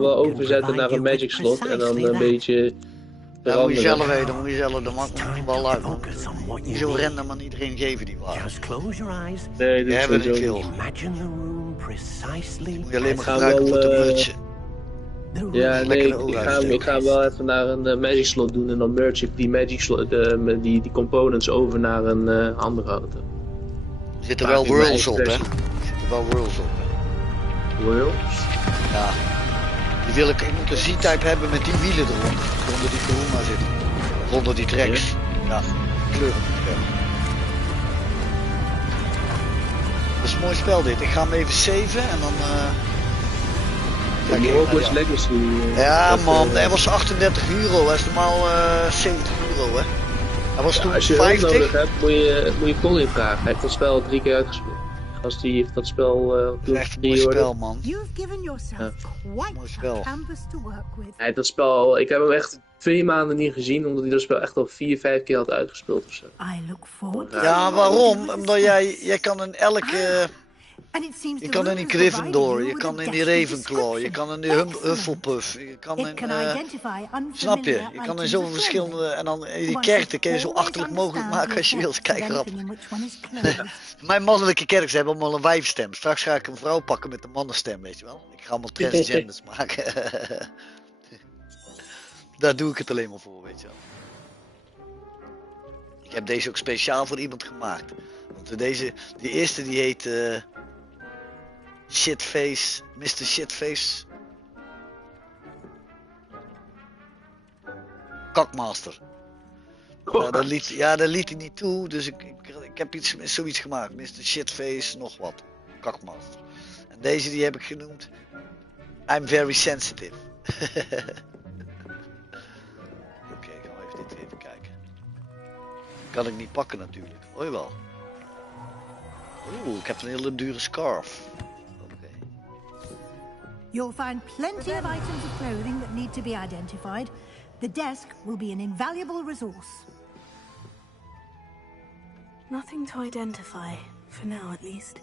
wel overzetten naar een magic slot en dan een beetje Dat moet je zelf veranderen. weten, moet je zelf, dat maakt me wel uit, man. Niet zo random aan iedereen geven die waar. Just close your eyes. Nee, We dat hebben is niet sowieso veel. niet. Imagine the room precisely. Moet je alleen maar Gaan gebruiken wel, voor te mutsen. Ja, nee, Lekker de ogen ik ga wel even naar een magic slot doen en dan merge ik die magic slot, die components over naar een andere auto. Er zitten wel worlds op, hè. Er zitten wel worlds op, hè. Worlds? Ja. Die wil ik moet een Z-type hebben met die wielen eronder. Onder die corona zitten. Onder die tracks. Ja, kleuren moet ik hebben. Dat is een mooi spel dit. Ik ga hem even saven en dan... ga ik even naar Hogwarts jou. Legacy. Ja dat, man, hij was €38. Hij is normaal €70, hè. Hij was toen als je hulp 50. nodig hebt, moet je Colin vragen. Hij heeft het spel 3 keer uitgespeeld. Als die dat spel echt een mooi spel, man. You've given yourself quite a canvas to work with. Ja, dat spel, ik heb hem echt 2 maanden niet gezien, omdat hij dat spel echt al 4, 5 keer had uitgespeeld ofzo. Ja, waarom? Omdat jij kan in elke... Je kan in die Gryffindor, je kan in die Ravenclaw, je kan in die Hufflepuff, je kan in... snap je? Je kan in zoveel verschillende... En dan die kerken kun je zo achterlijk mogelijk maken als je wilt. Kijk grap. Mijn mannelijke kerk, ze hebben allemaal een wijfstem. Straks ga ik een vrouw pakken met een mannenstem, weet je wel. Ik ga allemaal transgenders maken. Daar doe ik het alleen maar voor, weet je wel. Ik heb deze ook speciaal voor iemand gemaakt. Want die eerste die heet... Shitface, Mr. Shitface. Kakmaster. Ja, dat liet hij niet toe, dus ik heb zoiets gemaakt. Mr. Shitface, nog wat. Kakmaster. En deze die heb ik genoemd. I'm very sensitive. Oké, gaan we dit even kijken. Kan ik niet pakken natuurlijk. Hoor je wel. Oeh, ik heb een hele dure scarf. You'll find plenty of items of clothing that need to be identified. The desk will be an invaluable resource. Nothing to identify, for now at least.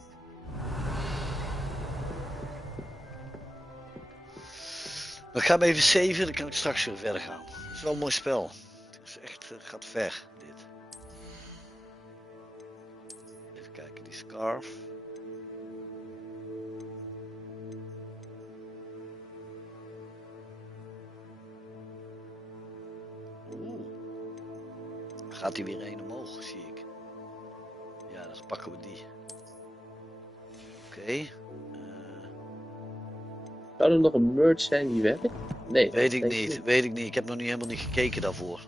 Ik ga hem even saven, dan kan ik straks weer verder gaan. Het is wel een mooi spel. Het is echt, gaat ver, dit. Even kijken, die scarf. Gaat hij weer één omhoog, zie ik. Ja, dan pakken we die. Oké. Zou er nog een merge zijn die werkt? Nee. Weet ik niet. Ik heb nog helemaal niet gekeken daarvoor.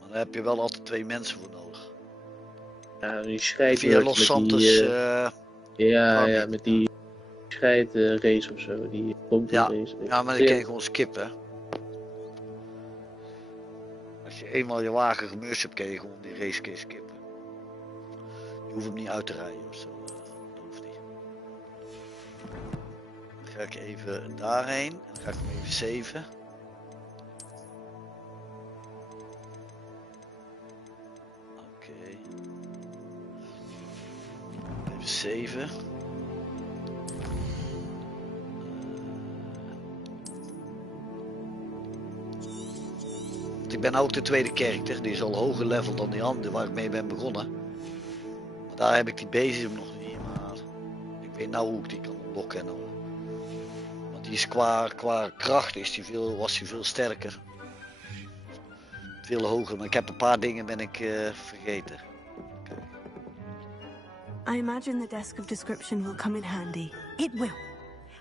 Maar daar heb je wel altijd 2 mensen voor nodig. Ja, die scheidt via Los Santos. Ja, met die scheidrace of zo. Die race. Ja, maar die kan je gewoon skippen. Als je eenmaal je wagen gemust hebt, kan je gewoon die race skippen. Je hoeft hem niet uit te rijden of zo. Dat hoeft niet. Dan ga ik even daarheen. En dan ga ik hem even saven. Oké. Even saven. Ik ben ook de tweede kerk, die is al hoger level dan die andere waar ik mee ben begonnen. Maar daar heb ik die bezig nog niet, maar ik weet nou hoe ik die kan unlocken en al. Want die is qua kracht was die veel sterker. Veel hoger, maar ik heb een paar dingen vergeten. I imagine the desk of description will come in handy. It will.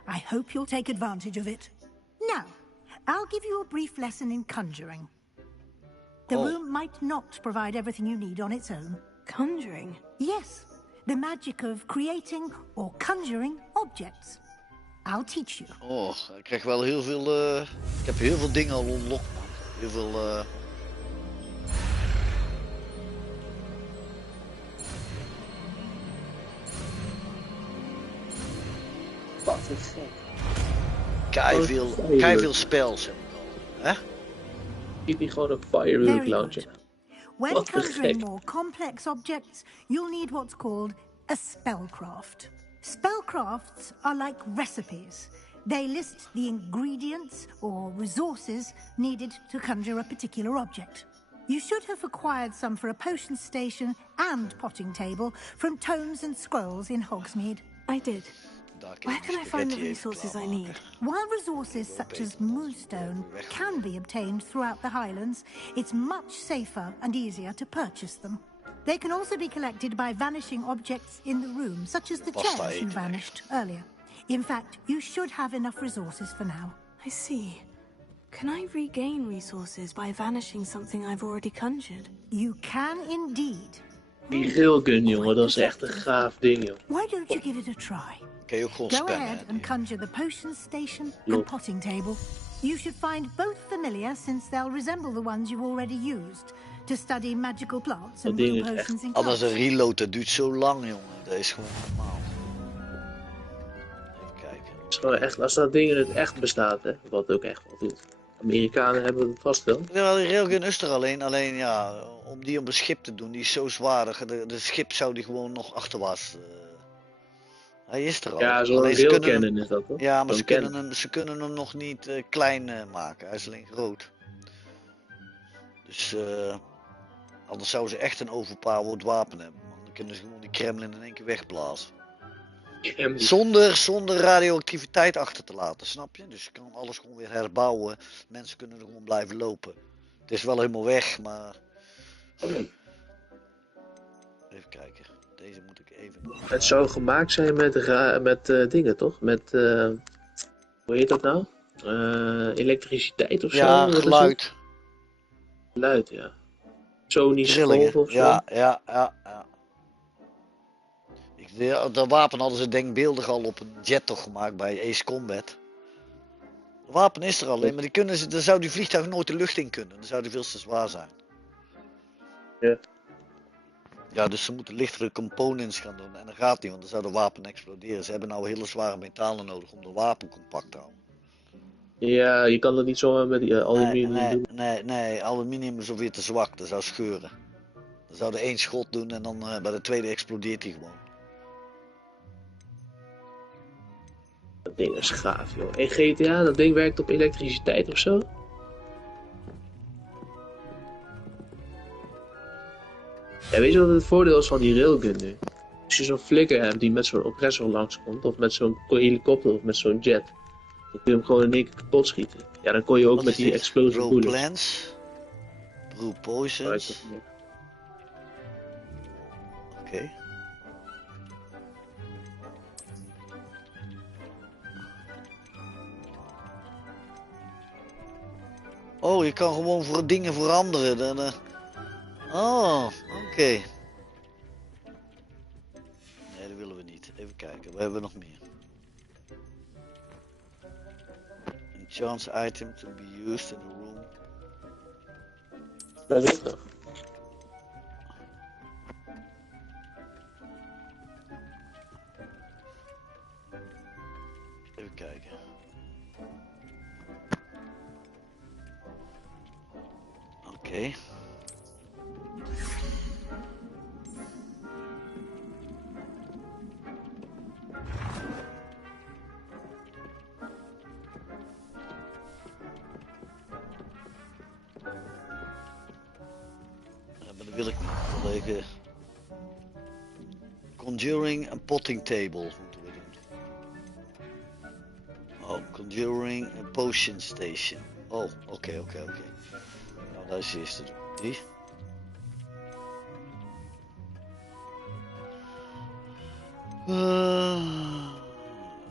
I hope you'll take advantage of it. Now, I'll give you a brief lesson in conjuring. The room might not provide everything you need on its own. Conjuring? Yes, the magic of creating or conjuring objects. I'll teach you. Oh, ik krijg wel heel veel... ik heb heel veel dingen al unlocked, man. Heel veel... Wat een gek. Keiveel spells heb ik al. Hè? Ziet hij gewoon een firework launcher. When conjuring more complex objects, you'll need what's called a spellcraft. Spellcrafts are like recipes. They list the ingredients or resources needed to conjure a particular object. You should have acquired some for a potion station and potting table from tomes and scrolls in Hogsmeade. I did. Where can I find the resources I need? While resources such as moonstone can be obtained throughout the Highlands, it's much safer and easier to purchase them. They can also be collected by vanishing objects in the room, such as the chairs you vanished earlier. In fact, you should have enough resources for now. I see. Can I regain resources by vanishing something I've already conjured? You can indeed. Die railgun, jongen, dat is echt een gaaf ding, joh. Why don't you give it a try? Go ahead and conjure the potion station and potting table. You should find both familiar since they'll resemble the ones you've already used to study magical plants and brew potions in Anders een reload, dat duurt zo lang, jongen. Dat is gewoon normaal. is gewoon echt, als dat ding in het echt bestaat, hè, wat ook echt wel doet. Amerikanen hebben het vast wel. Ja, die railgun is er alleen ja, om die op een schip te doen, die is zo zwaar. De schip zou die gewoon nog achterwaarts. Hij is er al. Ja, zo'n railcannon is dat toch? Ja, maar ze kunnen hem nog niet klein maken. Hij is alleen groot. Dus anders zouden ze echt een overpowered wapen hebben. Man. Dan kunnen ze gewoon die Kremlin in één keer wegblazen. Zonder radioactiviteit achter te laten, snap je? Dus je kan alles gewoon weer herbouwen. Mensen kunnen er gewoon blijven lopen. Het is wel helemaal weg, maar... Even kijken. Deze moet ik even... Het zou gemaakt zijn met dingen, toch? Met, hoe heet dat nou? Elektriciteit of zo? Ja, geluid. Geluid, ja. Sonische Trillingen. golf of zo? Ja. Dat wapen hadden ze denkbeeldig al op een jet toch gemaakt bij Ace Combat. Het wapen is er alleen, maar dan zou die vliegtuig nooit de lucht in kunnen. Dan zou die veel te zwaar zijn. Ja. Ja, dus ze moeten lichtere components gaan doen. En dat gaat niet, want dan zou de wapen exploderen. Ze hebben nou hele zware metalen nodig om de wapen compact te houden. Ja, je kan dat niet zomaar met die aluminium doen. Nee, aluminium is alweer te zwak. Dat zou scheuren. Dan zou er 1 schot doen en dan bij de tweede explodeert hij gewoon. Dat ding is gaaf, joh. En GTA, dat ding werkt op elektriciteit of zo? Ja, weet je wat het voordeel is van die railgun nu? Als je zo'n flikker hebt die met zo'n oppressor langskomt, of met zo'n helikopter of met zo'n jet, dan kun je hem gewoon in één keer kapot schieten. Ja, dan kon je ook Wat met die explosive bullets. Plants, brew poisons. Oké. Oh, je kan gewoon voor dingen veranderen. Oh, oké. Nee, dat willen we niet. Even kijken, we hebben nog meer. Een chance item to be used in a room. Dat is toch? Even kijken. Oké. Maar dat wil ik niet. Conjuring en potting table moeten we doen. Oh, conjuring en potion station. Oh, oké. Nou, dat is de eerste doen. Die.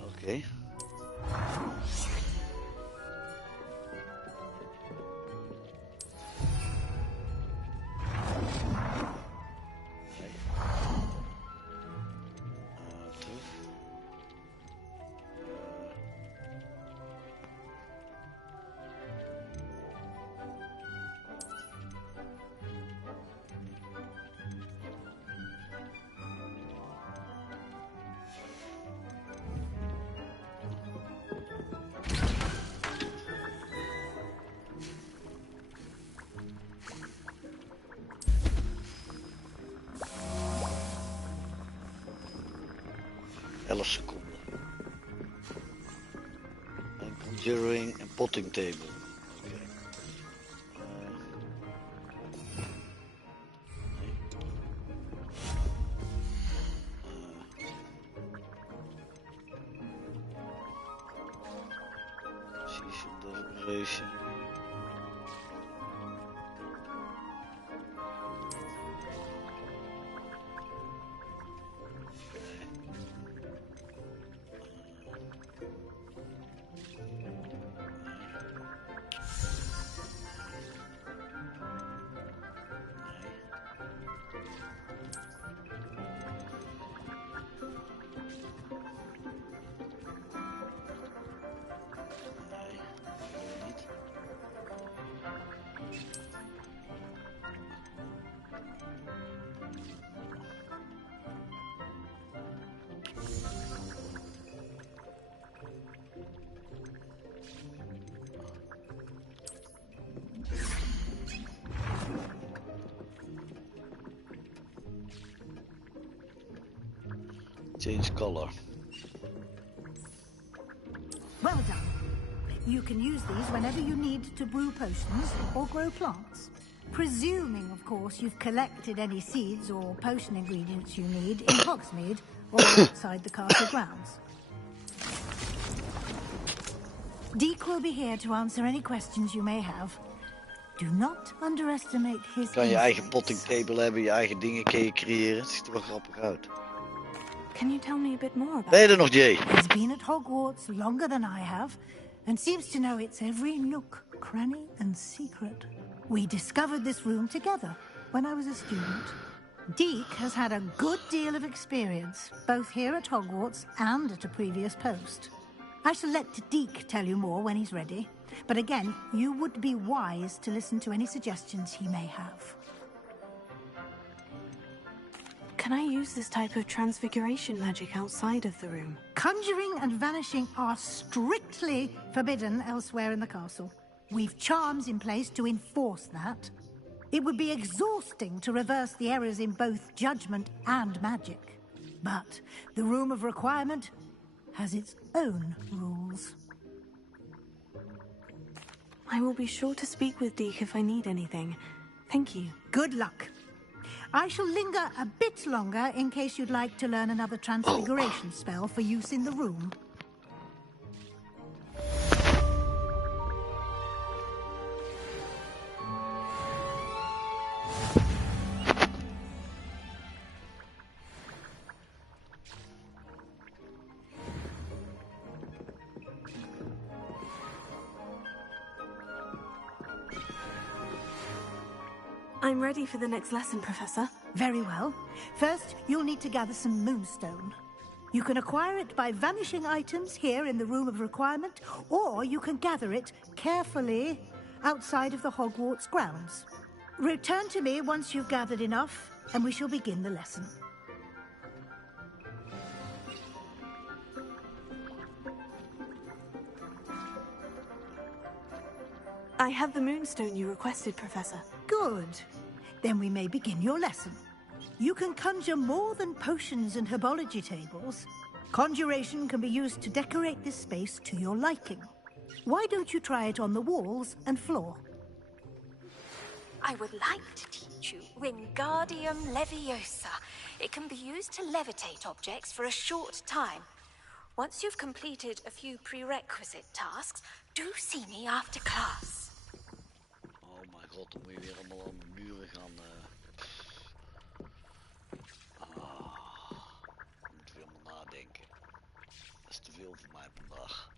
Oké. Conjuring en potting table. Deliberation. Change color. Well done. You can use these whenever you need to brew potions or grow plants. Presuming, of course, you've collected any seeds or potion ingredients you need in Hogsmeade or outside the castle grounds. Deek will be here to answer any questions you may have. Do not underestimate his Kan je eigen insights. potting table hebben, je eigen dingen kun je creëren. Het ziet er wel grappig uit. Can you tell me a bit more about Ben je er nog, Jay? He's been at Hogwarts longer than I have, and seems to know its every nook, cranny, and secret. We discovered this room together when I was a student. Deek has had a good deal of experience, both here at Hogwarts and at a previous post. I shall let Deek tell you more when he's ready, but again, you would be wise to listen to any suggestions he may have. Can I use this type of transfiguration magic outside of the room? Conjuring and vanishing are strictly forbidden elsewhere in the castle. We've charms in place to enforce that. It would be exhausting to reverse the errors in both judgment and magic. But the Room of Requirement has its own rules. I will be sure to speak with Deek if I need anything. Thank you. Good luck. I shall linger a bit longer in case you'd like to learn another transfiguration spell for use in the room. I'm ready for the next lesson, Professor. Very well. First, you'll need to gather some moonstone. You can acquire it by vanishing items here in the Room of Requirement, or you can gather it carefully outside of the Hogwarts grounds. Return to me once you've gathered enough, and we shall begin the lesson. I have the moonstone you requested, Professor. Good. Then we may begin your lesson. You can conjure more than potions and herbology tables. Conjuration can be used to decorate this space to your liking. Why don't you try it on the walls and floor? I would like to teach you Wingardium Leviosa. It can be used to levitate objects for a short time. Once you've completed a few prerequisite tasks, do see me after class. Oh my god, dan moet je weer allemaal aan de muren gaan. Ik moet weer allemaal nadenken. Dat is te veel voor mij vandaag.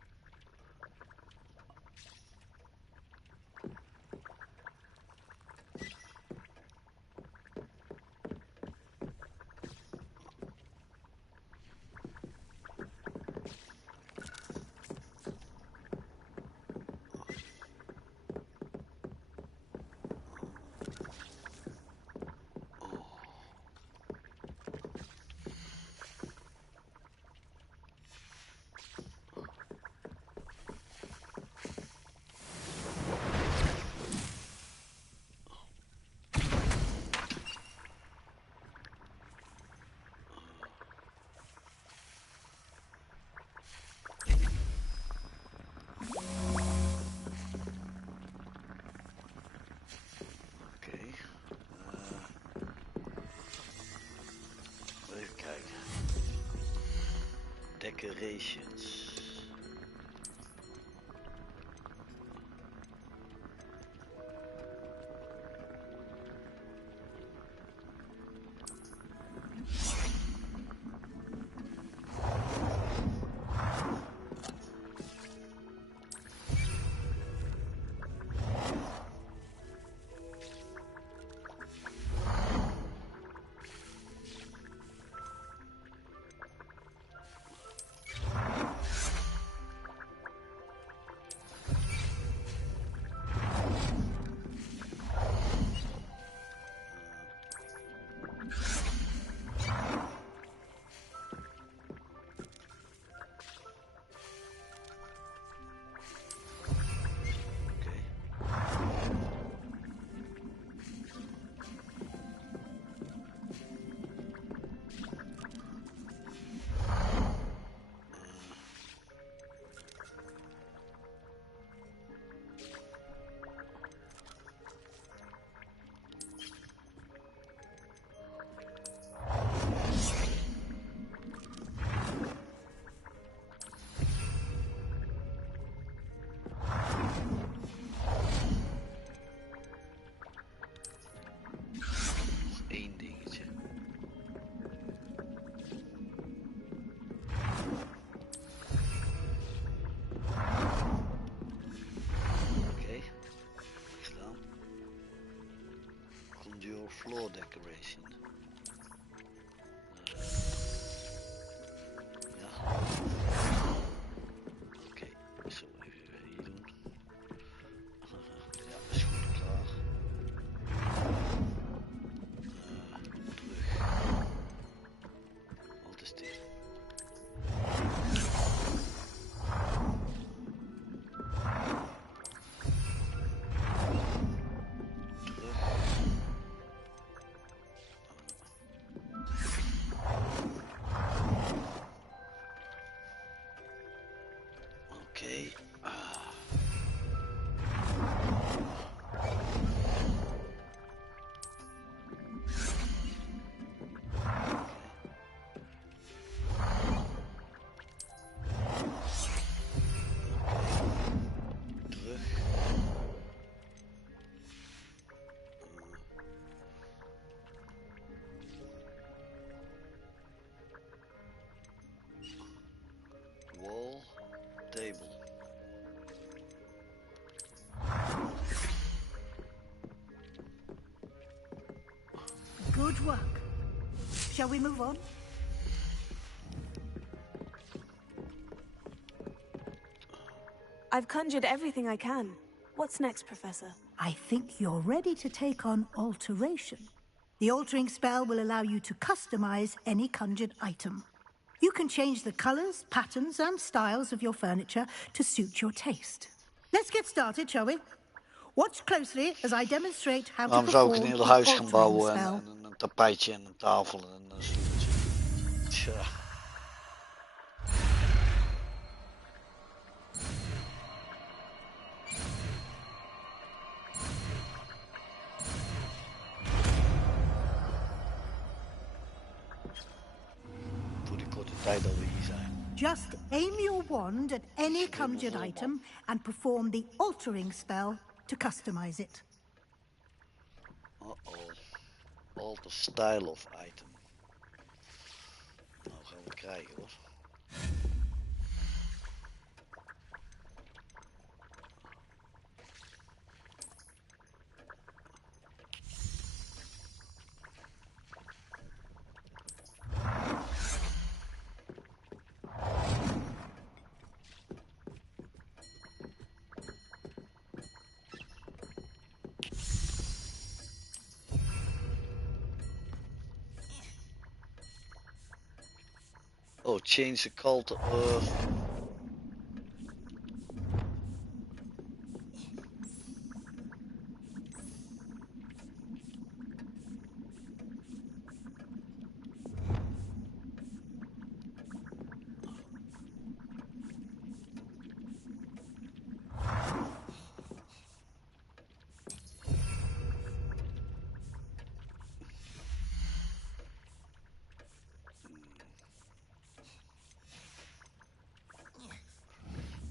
Decorations. zien. Ja. Oké, zo even hier doen. Ja, is goed, klaar. Terug. Wat is dit? Oké. Terug. Wall, table. Good work. Shall we move on? I've conjured everything I can. What's next, Professor? I think you're ready to take on alteration. The altering spell will allow you to customize any conjured item. You can change the colors, patterns, and styles of your furniture to suit your taste. Let's get started, shall we? Watch closely as I demonstrate how to Waarom zou ik perform een heel the huis gaan altering bouwen spell. en een tapijtje en een tafel en een stoeltje? Tja. Voor die korte tijd dat we hier zijn. Just aim your wand at any conjured item and perform the altering spell to customize it. Uh-oh. Alter style of item. Nou gaan we krijgen hoor. Oh, change the call to earth.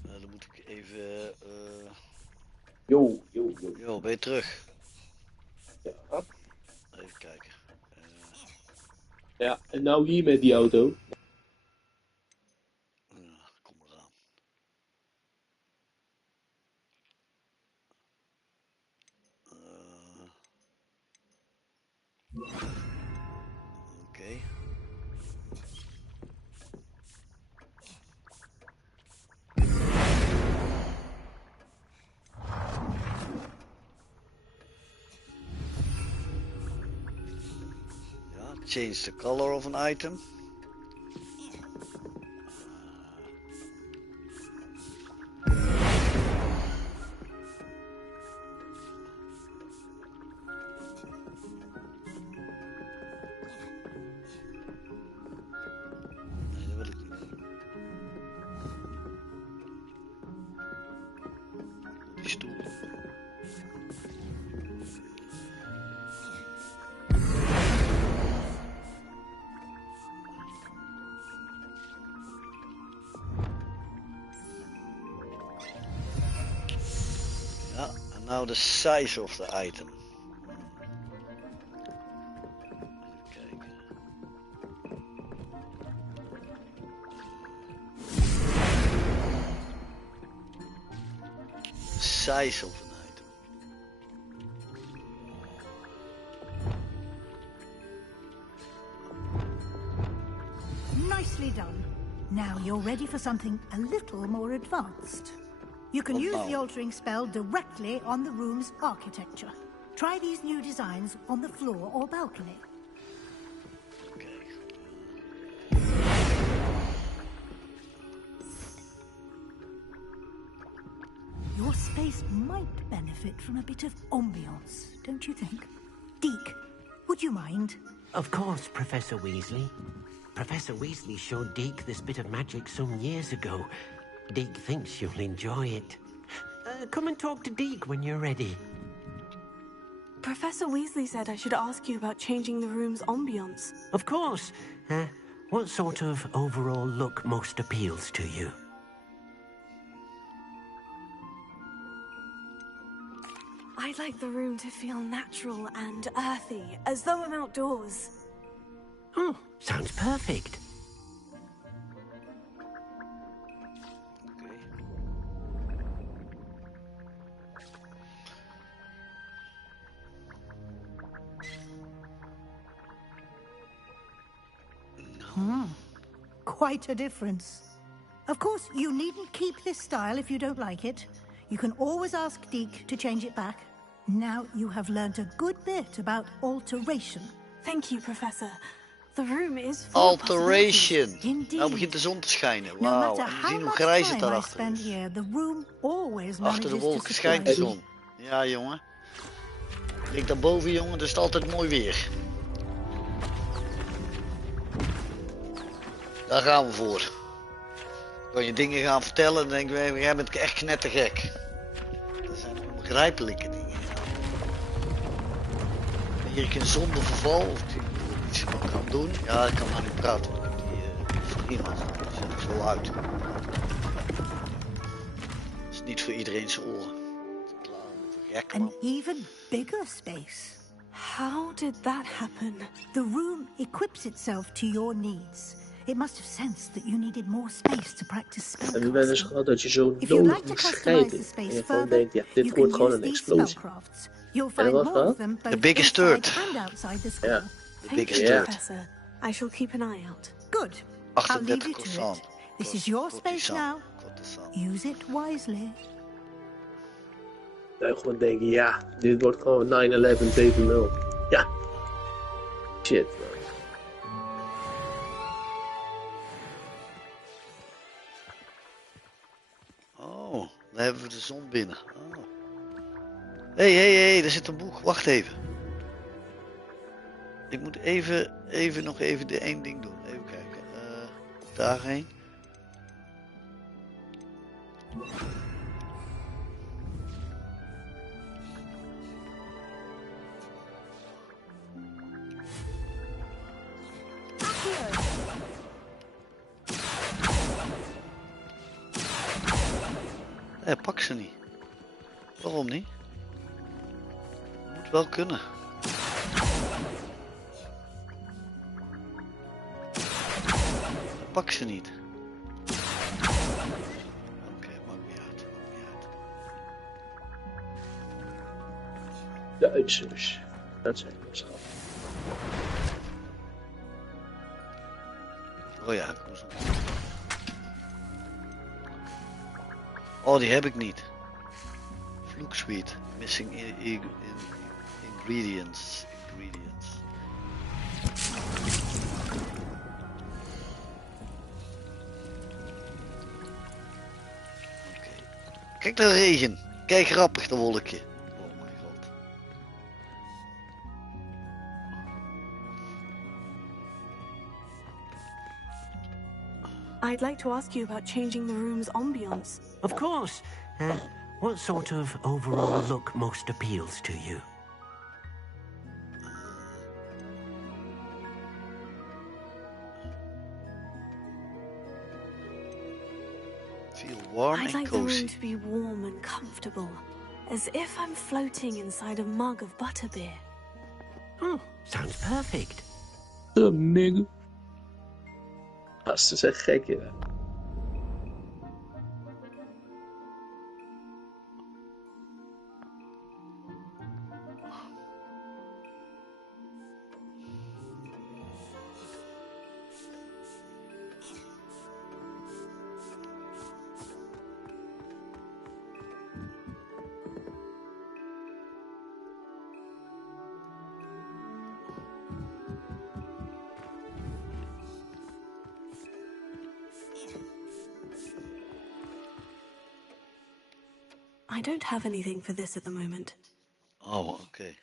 Dan moet ik even. Yo. Yo, ben je terug? Ja. Even kijken. Ja, en nou hier met die auto. Kom eraan. Oké. Ja, change the color of an item. Nee, dat wil ik niet doen. Die stoel. Ja, and now the size of the item. Even kijken. The size of an item. Now you're ready for something a little more advanced. You can use the altering spell directly on the room's architecture. Try these new designs on the floor or balcony. Your space might benefit from a bit of ambiance, don't you think? Deke, would you mind? Of course, Professor Weasley. Professor Weasley showed Deke this bit of magic some years ago. Deke thinks you'll enjoy it. Come and talk to Deke when you're ready. Professor Weasley said I should ask you about changing the room's ambiance. Of course. What sort of overall look most appeals to you? I'd like the room to feel natural and earthy, as though I'm outdoors. Oh, sounds perfect. Quite a difference. Of course, you needn't keep this style if you don't like it. You can always ask Deke to change it back. Now you have learnt a good bit about alteration. Thank you, Professor. The room is full Alteration. Indeed. Nou begint de zon te schijnen. No Wauw. matter En we how zien hoe much grijs het time I daarachter spend is. here, the room always Achter de manages wolken to schijnt de surprise zon. Ja, jongen. Kijk daarboven, jongen. Dus het is altijd mooi weer. Daar gaan we voor. Kan je dingen gaan vertellen en dan denk je, jij bent echt knettergek. Dat zijn onbegrijpelijke dingen. Hier ik in zonder verval, of ik iets van kan doen. Ja, ik kan maar niet praten. Die vrienden, dat zet ik zo uit. Dat is niet voor iedereen zijn oren. Gek, An even bigger space. How did that happen? The room equips itself to your needs. It must have sensed that you needed more space to practice Heb je spellcasting. wel eens gehad dat je zo If you'd nodig like to moest customize scheiden the space en je gewoon further, denkt, ja, dit you wordt can gewoon use een these explosie. spellcrafts. You'll Heb je find dat more of gehad? them The both biggest inside dirt. and outside the school. Ja. De Thank biggest you, dirt. Professor. I shall keep an eye out. Good. I'll leave 38 you to croissant. it. This is your space now. Croissant. Use it wisely. Dat je gewoon denkt, ja, dit wordt gewoon 9/11 2.0. Ja. Shit, man. Oh, daar hebben we de zon binnen. Oh. Hé, daar zit een boek. Wacht even. Ik moet nog even de één ding doen. Even kijken. Daarheen. Pak ze niet. Waarom niet? Moet wel kunnen. Pak ze niet. Oké, maakt niet uit. Duitsers. Dat zijn wel schat. Oh ja, kom zo. Oh, die heb ik niet. Vloeksweet. Missing ingredients. Oké. Kijk naar de regen. Kijk grappig, dat wolkje. Oh mijn god. I'd like to ask you about changing the room's ambiance. Of course. What sort of overall look most appeals to you? Feel warm I'd and like the room cozy. to be warm and comfortable, as if I'm floating inside a mug of butterbeer. Oh, sounds perfect. Nigga. Gasten zijn gek, ja. I don't have anything for this at the moment. Oh, oké.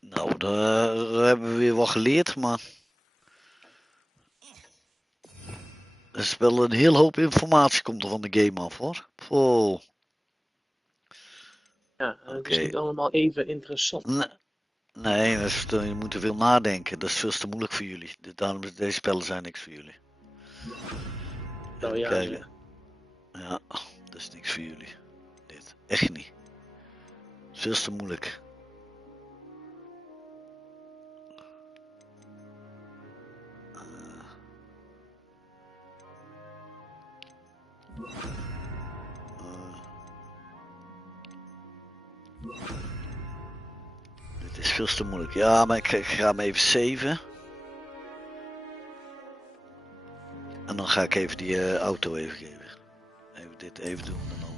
Nou, daar hebben we weer wat geleerd, maar... Er is wel een heel hoop informatie komt er van de game af, hoor. Oh. Ja, het is niet allemaal even interessant. Nee, je moet te veel nadenken. Dat is veel te moeilijk voor jullie. Daarom deze spellen zijn niks voor jullie. Nou ja, kijken. Ja, dat is niks voor jullie. Dit, echt niet. Veel te moeilijk. Dit is veel te moeilijk. Ja, maar ik ga hem even saven. En dan ga ik even die auto even geven. Even dit even doen en dan...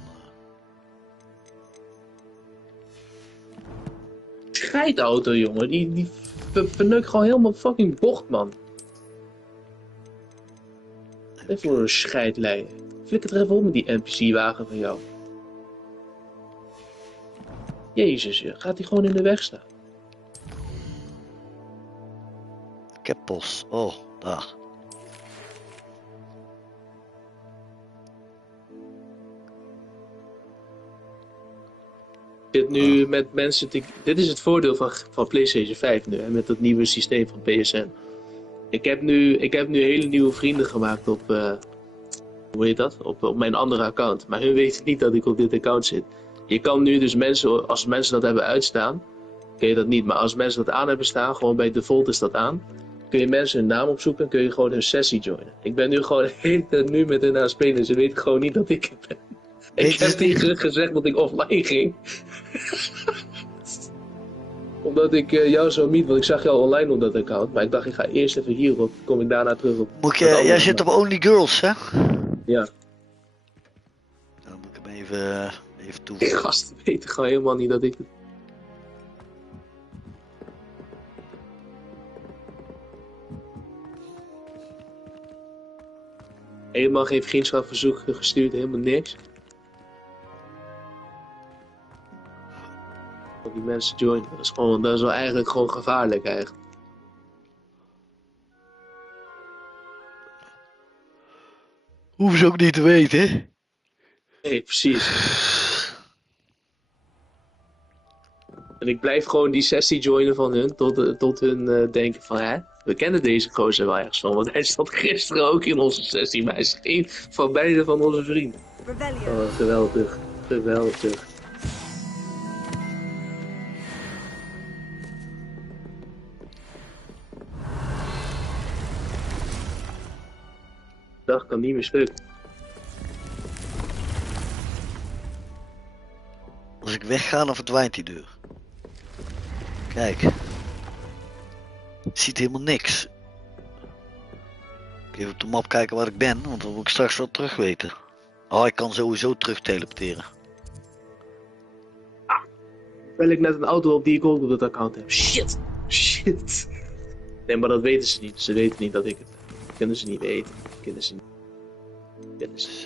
Scheidauto, jongen. Die verneukt gewoon helemaal fucking bocht, man. Even voor een scheidlijn. Flikker er even op met die NPC-wagen van jou. Jezus, gaat hij gewoon in de weg staan? Ik heb post. Oh, daar. Ik zit nu met mensen te... Dit is het voordeel van PlayStation 5 nu, hè, met dat nieuwe systeem van PSN. Ik heb nu hele nieuwe vrienden gemaakt op... hoe heet dat? Op mijn andere account. Maar hun weten niet dat ik op dit account zit. Je kan nu dus mensen, als mensen dat hebben uitstaan, kun je dat niet. Maar als mensen dat aan hebben staan, gewoon bij default is dat aan, kun je mensen hun naam opzoeken en kun je gewoon hun sessie joinen. Ik ben nu gewoon de hele tijd nu met hen aan het spelen. Ze weten gewoon niet dat ik het ben. Ik heb tegen gezegd dat ik offline ging. Omdat ik jou zo meet, want ik zag jou online op dat account. Maar ik dacht, ik ga eerst even hierop, kom ik daarna terug op. Jij zit op Only Girls, hè? Ja. Dan moet ik hem even toevoegen. Die gasten weten gewoon helemaal niet dat ik het... Helemaal geen vriendschapverzoek gestuurd, helemaal niks. Die mensen joinen, dat is wel eigenlijk gewoon gevaarlijk eigenlijk. Hoeven ze ook niet te weten, hè? Nee, precies. En ik blijf gewoon die sessie joinen van hun, tot hun denken van, hè, we kennen deze gozer wel ergens van, want hij zat gisteren ook in onze sessie, maar hij is geen van beide van onze vrienden. Oh, geweldig, geweldig. De dag kan niet meer stuk. Als ik wegga, dan verdwijnt die deur. Kijk. Je ziet helemaal niks. Even op de map kijken waar ik ben, want dan wil ik straks wel terug weten. Oh, ik kan sowieso terug teleporteren. Bel ik net een auto op die ik ook op dat account heb. Shit! Shit! Nee, maar dat weten ze niet. Ze weten niet dat ik het heb. Dat kunnen ze niet weten. Dat kunnen ze niet.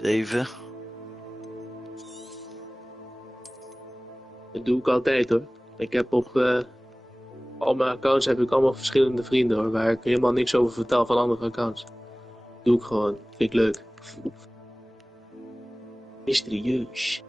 7. Dat doe ik altijd, hoor. Ik heb op al mijn accounts heb ik allemaal verschillende vrienden, hoor, waar ik helemaal niks over vertel van andere accounts. Doe ik gewoon. Vind ik leuk. Mysterieus.